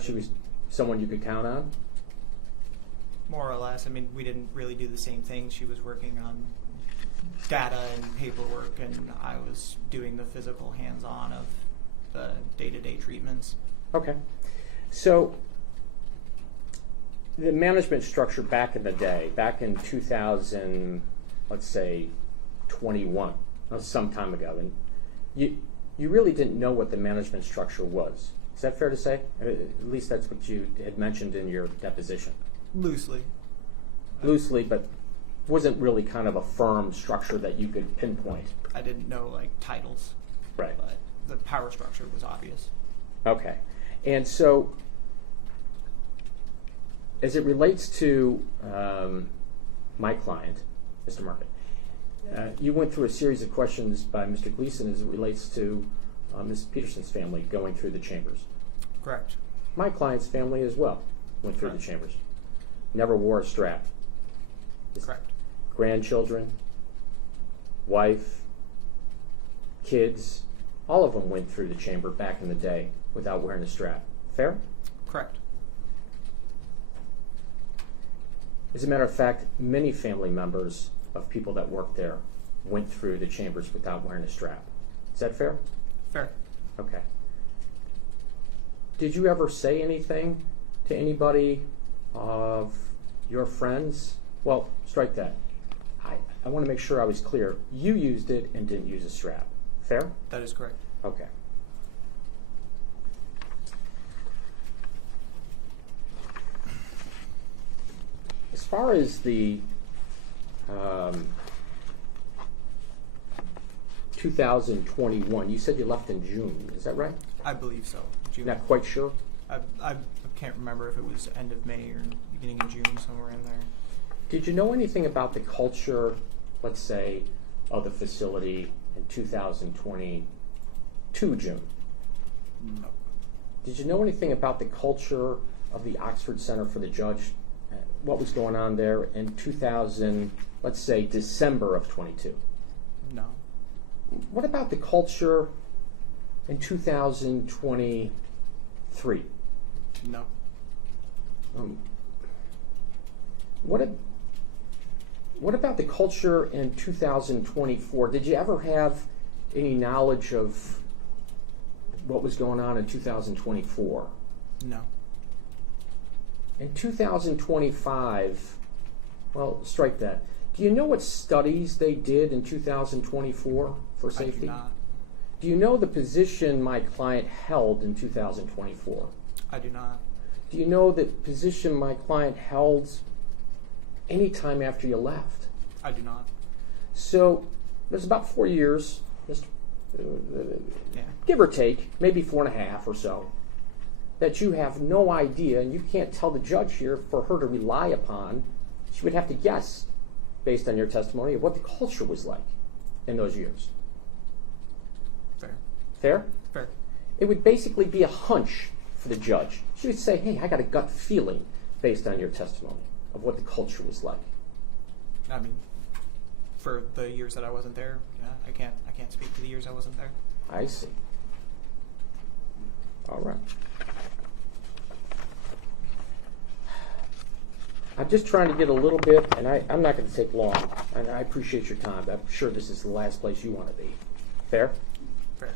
She was someone you could count on? More or less. I mean, we didn't really do the same thing. She was working on data and paperwork, and I was doing the physical hands-on of the day-to-day treatments. Okay. So the management structure back in the day, back in 2000, let's say 21, that was some time ago, and you really didn't know what the management structure was. Is that fair to say? At least that's what you had mentioned in your deposition. Loosely. Loosely, but wasn't really kind of a firm structure that you could pinpoint. I didn't know like titles. Right. But the power structure was obvious. Okay. And so, as it relates to my client, Mr. Marken, you went through a series of questions by Mr. Gleason as it relates to Ms. Peterson's family going through the chambers. Correct. My client's family as well went through the chambers. Never wore a strap. His Correct. grandchildren, wife, kids, all of them went through the chamber back in the day without wearing a strap. Fair? Correct. As a matter of fact, many family members of people that worked there went through the chambers without wearing a strap. Is that fair? Fair. Okay. Did you ever say anything to anybody of your friends? Well, strike that. I want to make sure I was clear. You used it and didn't use a strap. Fair? That is correct. Okay. As far as the 2021, you said you left in June. Is that right? I believe so. June. Not quite sure. I can't remember if it was end of May or beginning of June, somewhere in there. Did you know anything about the culture, let's say, of the facility in 2022 June? No. Did you know anything about the culture of the Oxford Center for the Judge? What was going on there in 2000, let's say, December of 22? No. What about the culture in 2023? No. What about the culture in 2024? Did you ever have any knowledge of what was going on in 2024? No. In 2025, well, strike that. Do you know what studies they did in 2024 for safety? I do not. Do you know the position my client held in 2024? I do not. Do you know the position my client held any time after you left? I do not. So there's about 4 years, Yeah. give or take, maybe 4.5 or so, that you have no idea, and you can't tell the judge here for her to rely upon. She would have to guess, based on your testimony, of what the culture was like in those years. Fair. Fair? Fair. It would basically be a hunch for the judge. She would say, hey, I got a gut feeling based on your testimony of what the culture was like. I mean, for the years that I wasn't there, yeah, I can't speak to the years I wasn't there. I see. All right. I'm just trying to get a little bit, and I'm not going to take long, and I appreciate your time, but I'm sure this is the last place you want to be. Fair? Fair.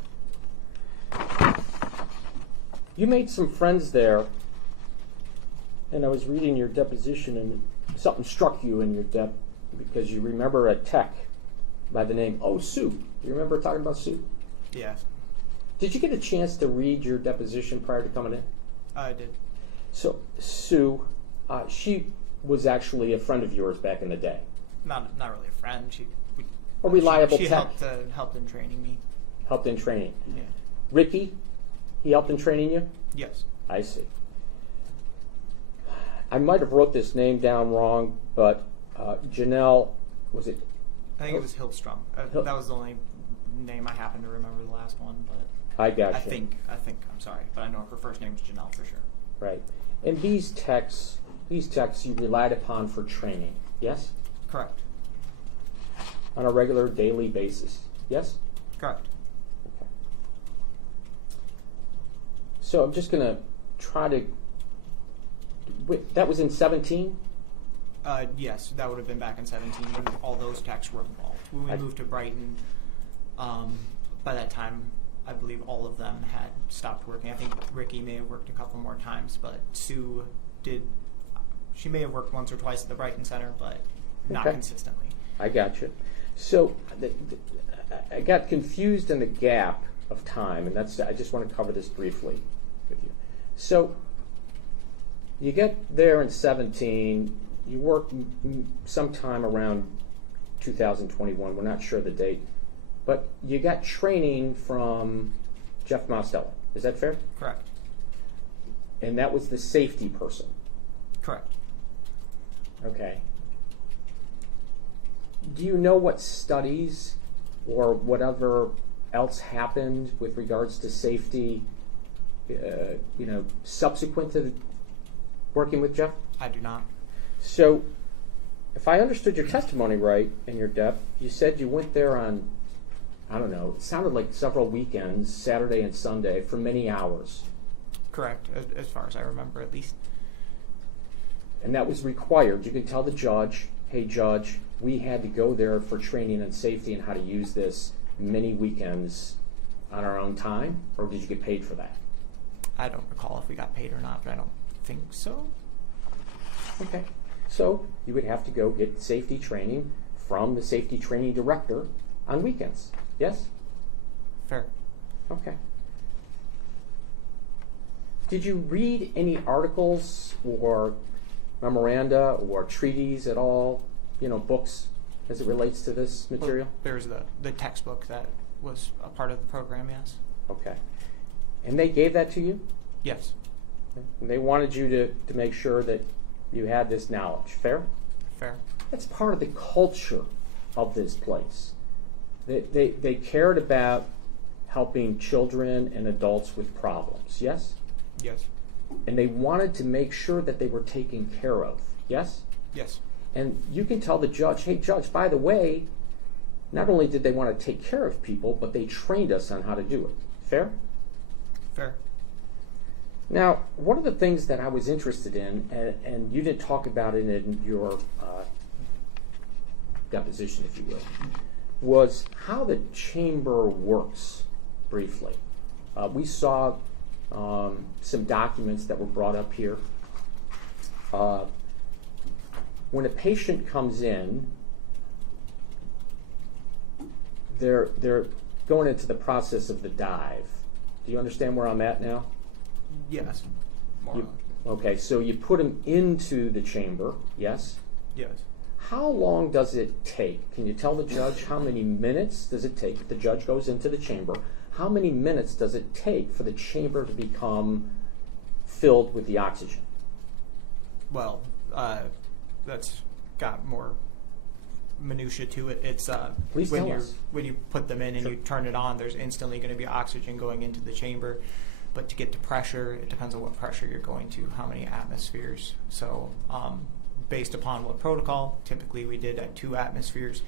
You made some friends there, and I was reading your deposition, and something struck you in your because you remember a tech by the name, Sue. Do you remember talking about Sue? Yes. Did you get a chance to read your deposition prior to coming in? I did. So, Sue, she was actually a friend of yours back in the day. Not really a friend. A reliable she tech. helped in training me. Helped in training. Yeah. Ricky, he helped in training you? Yes. I see. I might have wrote this name down wrong, but Janelle, was it? I think it was Hillstrom. That was the only name I happen to remember, the last one, but I got you. I think, I'm sorry, but I know her first name was Janelle for sure. Right. And these techs you relied upon for training, yes? Correct. On a regular daily basis, yes? Correct. Okay. So I'm just going to try to, that was in 17? Yes, that would have been back in 17 when all those techs were involved. When we moved to Brighton, by that time, I believe all of them had stopped working. I think Ricky may have worked a couple more times, but Sue did. She may have worked once or twice at the Brighton Center, but not Okay. consistently. I got you. So I got confused in the gap of time, and I just want to cover this briefly with you. So you get there in 17, you work sometime around 2021, we're not sure the date, but you got training from Jeff Mosteller. Is that fair? Correct. And that was the safety person. Correct. Okay. Do you know what studies or whatever else happened with regards to safety, subsequent to working with Jeff? I do not. So, if I understood your testimony right in your depth, you said you went there on, I don't know, it sounded like several weekends, Saturday and Sunday, for many hours. Correct, as far as I remember, at least. And that was required. You could tell the judge, hey, judge, we had to go there for training and safety and how to use this many weekends on our own time, or did you get paid for that? I don't recall if we got paid or not, but I don't think so. Okay. So you would have to go get safety training from the safety training director on weekends. Yes? Fair. Okay. Did you read any articles or memoranda or treaties at all, books as it relates to this material? Well, there's the textbook that was a part of the program, yes. Okay. And they gave that to you? Yes. And they wanted you to make sure that you had this knowledge. Fair? Fair. That's part of the culture of this place. They cared about helping children and adults with problems, yes? Yes. And they wanted to make sure that they were taken care of, yes? Yes. And you can tell the judge, hey, judge, by the way, not only did they want to take care of people, but they trained us on how to do it. Fair? Fair. Now, one of the things that I was interested in, and you didn't talk about it in your deposition, if you will, was how the chamber works, briefly. We saw some documents that were brought up here. When a patient comes in, they're going into the process of the dive. Do you understand where I'm at now? Yes. More or less. Okay, so you put them into the chamber, yes? Yes. How long does it take? Can you tell the judge how many minutes does it take if the judge goes into the chamber? How many minutes does it take for the chamber to become filled with the oxygen? Well, that's got more minutia to it. It's Please when tell you us. when you put them in and Sure. you turn it on, there's instantly going to be oxygen going into the chamber. But to get to pressure, it depends on what pressure you're going to, how many atmospheres. So based upon what protocol, typically we did at 2 atmospheres.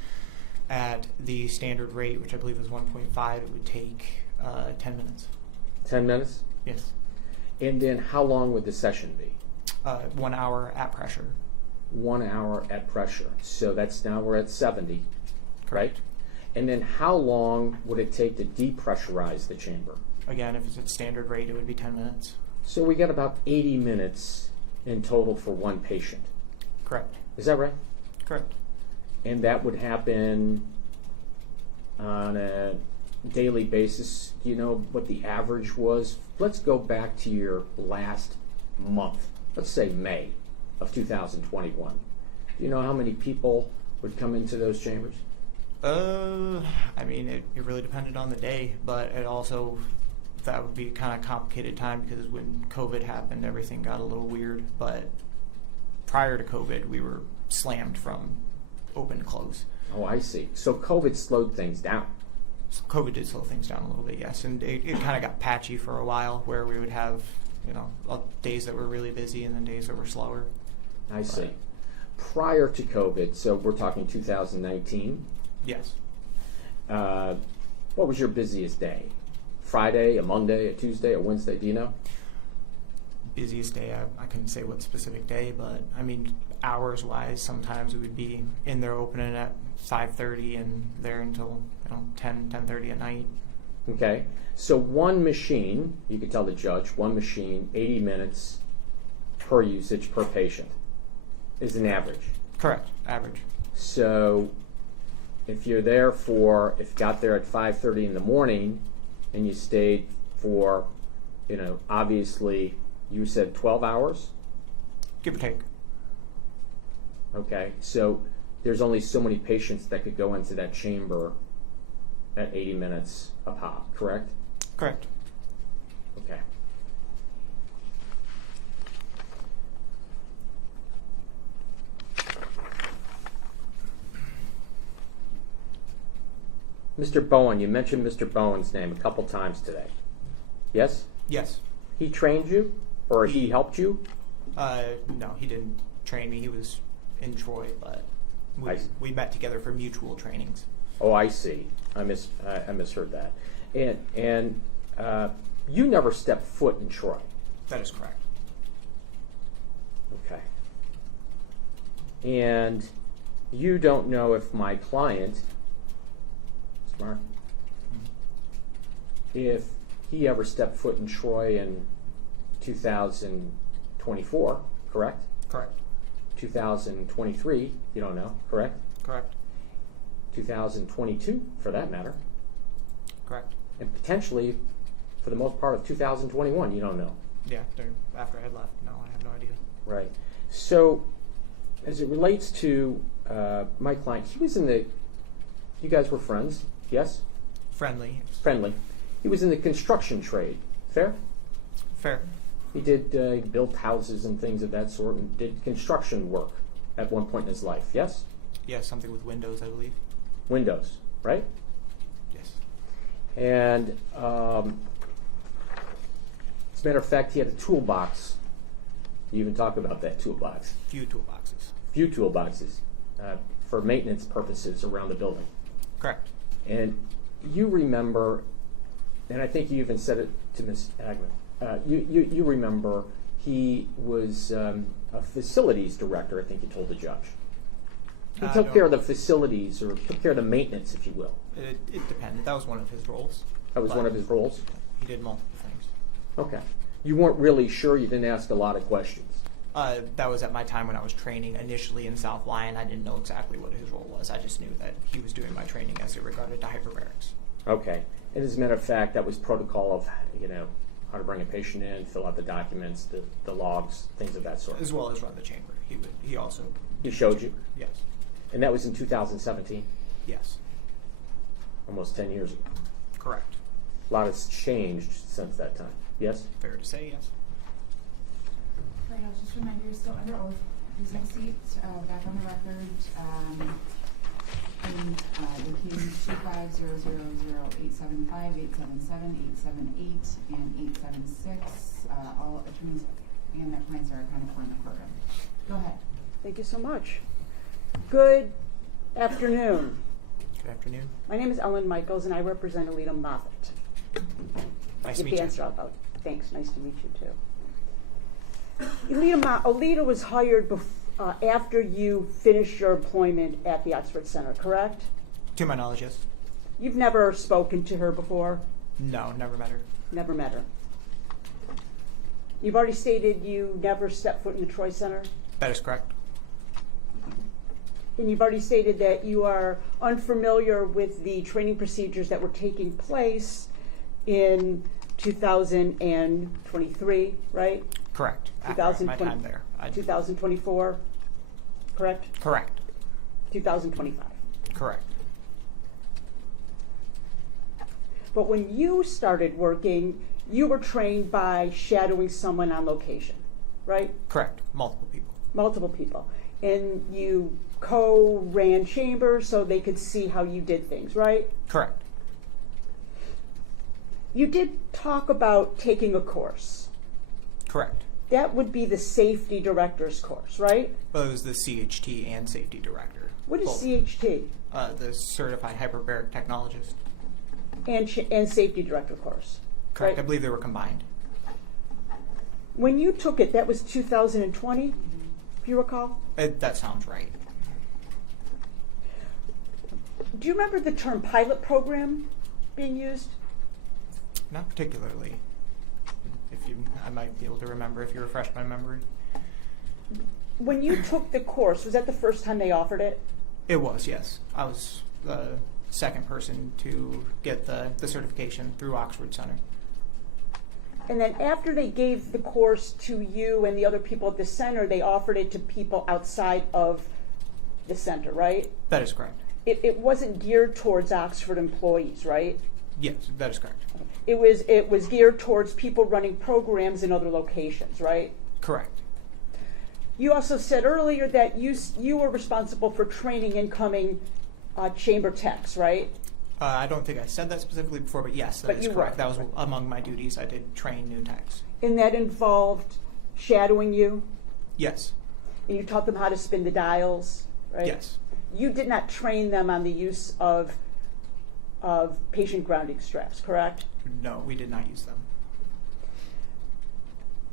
At the standard rate, which I believe is 1.5, it would take 10 minutes. 10 minutes? Yes. And then how long would the session be? 1 hour at pressure. 1 hour at pressure. So that's now we're at 70, right? And then how long would it take to depressurize the chamber? Again, if it's at standard rate, it would be 10 minutes. So we got about 80 minutes in total for one patient. Correct. Is that right? Correct. And that would happen on a daily basis. Do you know what the average was? Let's go back to your last month. Let's say May of 2021. Do you know how many people would come into those chambers? I mean, it really depended on the day, but it also, that would be kind of complicated time because when COVID happened, everything got a little weird. But prior to COVID, we were slammed from open to close. Oh, I see. So COVID slowed things down. So COVID did slow things down a little bit, yes. And it kind of got patchy for a while where we would have, days that were really busy and then days that were slower. I see. Prior to COVID, so we're talking 2019. Yes. What was your busiest day? Friday, a Monday, a Tuesday, a Wednesday? Do you know? Busiest day, I couldn't say what specific day, but I mean, hours-wise, sometimes we would be in there opening at 5:30 and there until 10:30 at night. Okay? So one machine, you could tell the judge, one machine, 80 minutes per usage per patient is an average. Correct. Average. So if you're there if got there at 5:30 in the morning and you stayed for, obviously you said 12 hours? Give or take. Okay, so there's only so many patients that could go into that chamber at 80 minutes a pop, correct? Correct. Okay. Mr. Bowen, you mentioned Mr. Bowen's name a couple times today. Yes? Yes. He trained you? Or he helped you? No, he didn't train me. He was in Troy, but we met together for mutual trainings. Oh, I see. I misheard that. And you never stepped foot in Troy. That is correct. Okay. And you don't know if my client, Marken, if he ever stepped foot in Troy in 2024, correct? Correct. 2023, you don't know, correct? Correct. 2022, for that matter. Correct. And potentially, for the most part of 2021, you don't know. Yeah, after I had left, no, I have no idea. Right. So, as it relates to my client, he was in the, you guys were friends, yes? Friendly. Friendly. He was in the construction trade, fair? Fair. He did built houses and things of that sort and did construction work at one point in his life, yes? Yes, something with Windows, I believe. Windows, right? Yes. And as a matter of fact, he had a toolbox. You even talk about that toolbox. Few toolboxes. Few toolboxes for maintenance purposes around the building. Correct. And you remember, and I think you even said it to Ms. Agman, you remember he was a facilities director, I think you told the judge. He took care of the facilities, or took care of the maintenance, if you will. It depended. That was one of his roles. That was one of his roles? He did multiple things. Okay. You weren't really sure, you didn't ask a lot of questions. That was at my time when I was training initially in South Lyon. I didn't know exactly what his role was. I just knew that he was doing my training as it regarded to hyperbarics. Okay. And as a matter of fact, that was protocol of, how to bring a patient in, fill out the documents, the logs, things of that sort. As well as run the chamber. He also... He showed you? Yes. And that was in 2017? Yes. Almost 10 years ago. Correct. A lot has changed since that time. Yes? Fair to say, yes. Right, I'll just remind you, you're still under oath. Please have a seat, back on the record. And the King 25000875877, 878, and 876. All attorneys and their clients are accounted for in the courtroom. Go ahead. Thank you so much. Good afternoon. Good afternoon. My name is Ellen Michaels, and I represent Aleta Moffitt. Nice to meet you. Thanks. Nice to meet you too. Aleta was hired after you finished your employment at the Oxford Center, correct? To my knowledge, yes. You've never spoken to her before? No, never met her. Never met her. You've already stated you never stepped foot in the Troy Center? That is correct. And you've already stated that you are unfamiliar with the training procedures that were taking place in 2023, right? Correct. After my time there. 2024, correct? Correct. 2025. Correct. But when you started working, you were trained by shadowing someone on location, right? Correct. Multiple people. Multiple people. And you co-ran chambers so they could see how you did things, right? Correct. You did talk about taking a course. Correct. That would be the safety director's course, right? Well, it was the CHT and safety director. What is Both. CHT? The certified hyperbaric technologist. And safety director course. Correct. Right? I believe they were combined. When you took it, that was 2020, if you recall? That sounds right. Do you remember the term pilot program being used? Not particularly. I might be able to remember if you refresh my memory. When you took the course, was that the first time they offered it? It was, yes. I was the second person to get the certification through Oxford Center. And then after they gave the course to you and the other people at the center, they offered it to people outside of the center, right? That is correct. It wasn't geared towards Oxford employees, right? Yes, that is correct. It was geared towards people running programs in other locations, right? Correct. You also said earlier that you were responsible for training incoming chamber techs, right? I don't think I said that specifically before, but yes, that is correct. That was among my duties. I did train new techs. And that involved shadowing you? Yes. And you taught them how to spin the dials, right? Yes. You did not train them on the use of patient grounding straps, correct? No, we did not use them.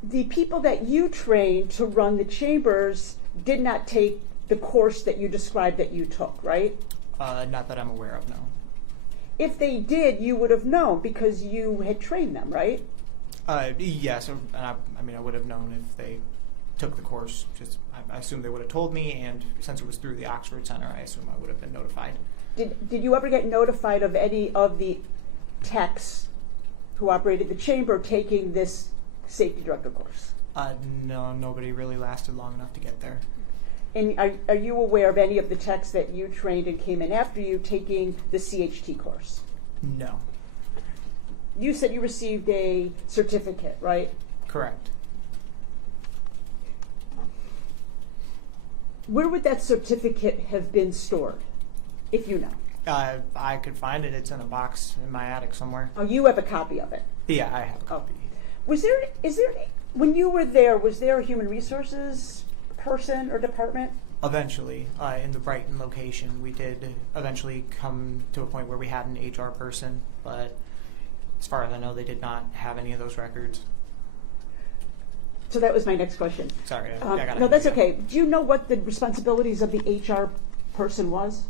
The people that you trained to run the chambers did not take the course that you described that you took, right? Not that I'm aware of, no. If they did, you would have known because you had trained them, right? Yes, and I would have known if they took the course. I assume they would have told me, and since it was through the Oxford Center, I assume I would have been notified. Did you ever get notified of any of the techs who operated the chamber taking this safety director course? No, nobody really lasted long enough to get there. And are you aware of any of the techs that you trained and came in after you taking the CHT course? No. You said you received a certificate, right? Correct. Where would that certificate have been stored, if you know? I could find it. It's in a box in my attic somewhere. Oh, you have a copy of it. Yeah, I have a copy. When you were there, was there a human resources person or department? Eventually, in the Brighton location, we did eventually come to a point where we had an HR person, but as far as I know, they did not have any of those records. So that was my next question. Sorry, I got No, that's okay. Do you know what the responsibilities of the HR person was?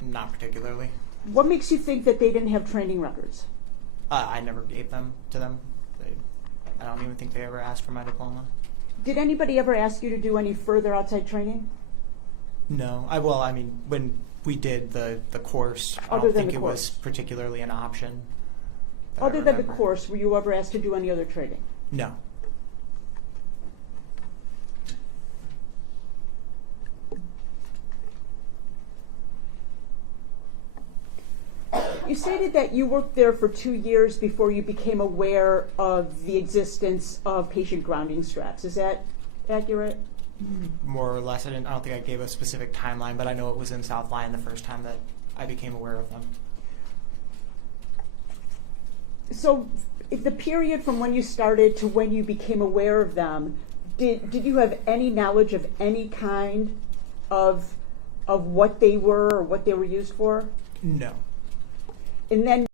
Not particularly. What makes you think that they didn't have training records? I never gave them to them. I don't even think they ever asked for my diploma. Did anybody ever ask you to do any further outside training? No. When we did the course, I Other don't than think the it was course. particularly an option. that I Other than the remember. course, were you ever asked to do any other training? No. You stated that you worked there for 2 years before you became aware of the existence of patient grounding straps. Is that accurate? More or less. I don't think I gave a specific timeline, but I know it was in South Lyon the first time that I became aware of them. So if the period from when you started to when you became aware of them, did you have any knowledge of any kind of what they were or what they were used for? No. And then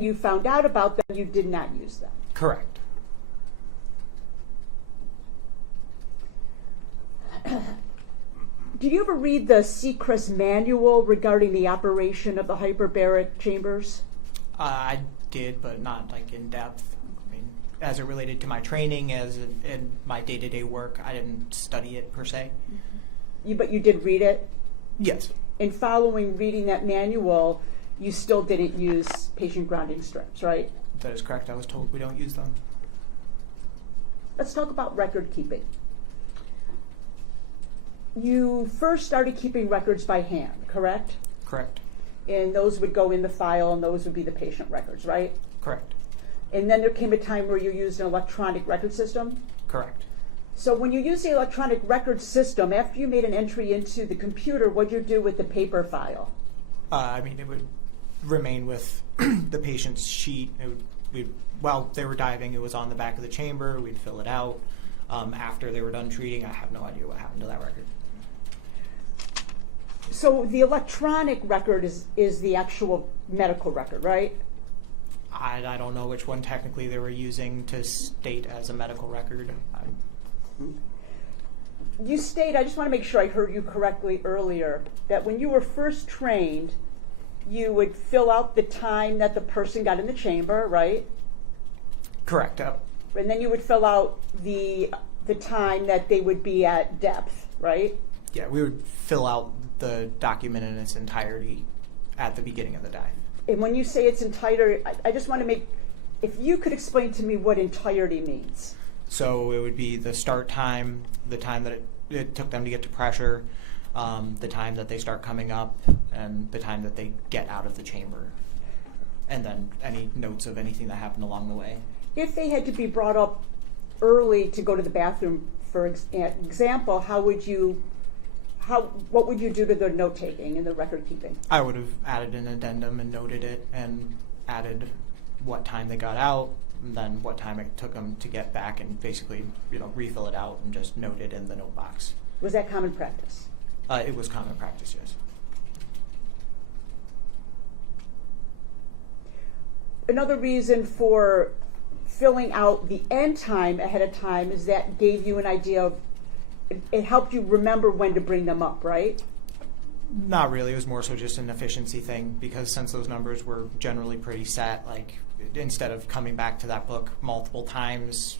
you found out about them, you did not use them. Correct. Did you ever read the Seacrest manual regarding the operation of the hyperbaric chambers? I did, but not like in depth. I mean, as it related to my training, in my day-to-day work, I didn't study it per se. But you did read it? Yes. And following reading that manual, you still didn't use patient grounding straps, right? That is correct. I was told we don't use them. Let's talk about record keeping. You first started keeping records by hand, correct? Correct. And those would go in the file, and those would be the patient records, right? Correct. And then there came a time where you used an electronic record system? Correct. So when you used the electronic record system, after you made an entry into the computer, what'd you do with the paper file? It would remain with the patient's sheet. While they were diving, it was on the back of the chamber. We'd fill it out. After they were done treating, I have no idea what happened to that record. So the electronic record is the actual medical record, right? I don't know which one technically they were using to state as a medical record. You state, I just want to make sure I heard you correctly earlier, that when you were first trained, you would fill out the time that the person got in the chamber, right? Correct. And then you would fill out the time that they would be at depth, right? Yeah, we would fill out the document in its entirety at the beginning of the dive. And when you say it's entirety, I just want to make, if you could explain to me what entirety means. So it would be the start time, the time that it took them to get to pressure, the time that they start coming up, and the time that they get out of the chamber. And then any notes of anything that happened along the way. If they had to be brought up early to go to the bathroom, for example, what would you do to the note taking and the record keeping? I would have added an addendum and noted it and added what time they got out, and then what time it took them to get back, and basically, refill it out and just note it in the note box. Was that common practice? It was common practice, yes. Another reason for filling out the end time ahead of time is that gave you an idea of, it helped you remember when to bring them up, right? Not really. It was more so just an efficiency thing, because since those numbers were generally pretty set, like instead of coming back to that book multiple times,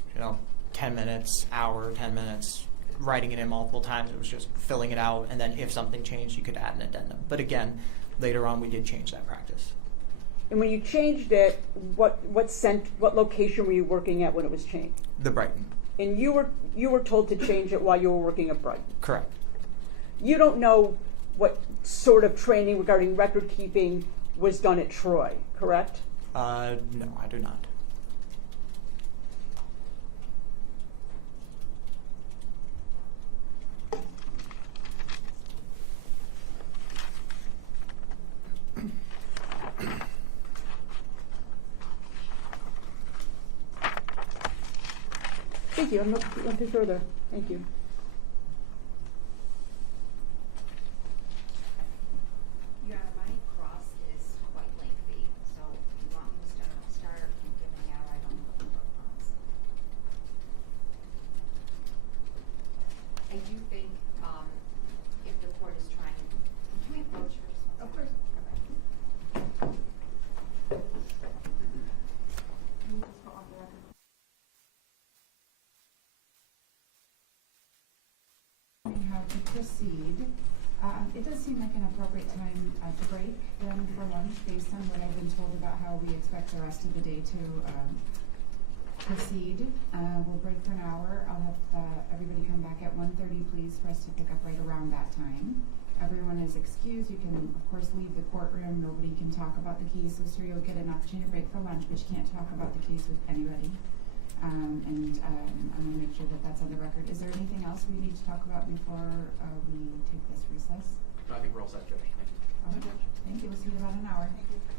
10 minutes, hour, 10 minutes, writing it in multiple times, it was just filling it out, and then if something changed, you could add an addendum. But again, later on we did change that practice. And when you changed it, what location were you working at when it was changed? The Brighton. And you were told to change it while you were working at Brighton. Correct. You don't know what sort of training regarding record keeping was done at Troy, correct? No, I do not. Thank you. I'm nothing further. Thank you. Your Honor, my cross is quite lengthy, so if you want me to start or keep giving out, I don't know what the book wants. I do think, if the court is trying, can we approach her just one second? Of course. How to proceed. It does seem like an appropriate time to break then for lunch, based on what I've been told about how we expect the rest of the day to proceed. We'll break for an hour. I'll have everybody come back at 1:30, please, for us to pick up right around that time. Everyone is excused. You can, of course, leave the courtroom. Nobody can talk about the case, so sir, you'll get an opportunity to break for lunch, but you can't talk about the case with anybody. I'm going to make sure that that's on the record. Is there anything else we need to talk about before we take this recess? No, I think we're all set, Judge. Thank you. Thank you. We'll see you in about an hour. Thank you.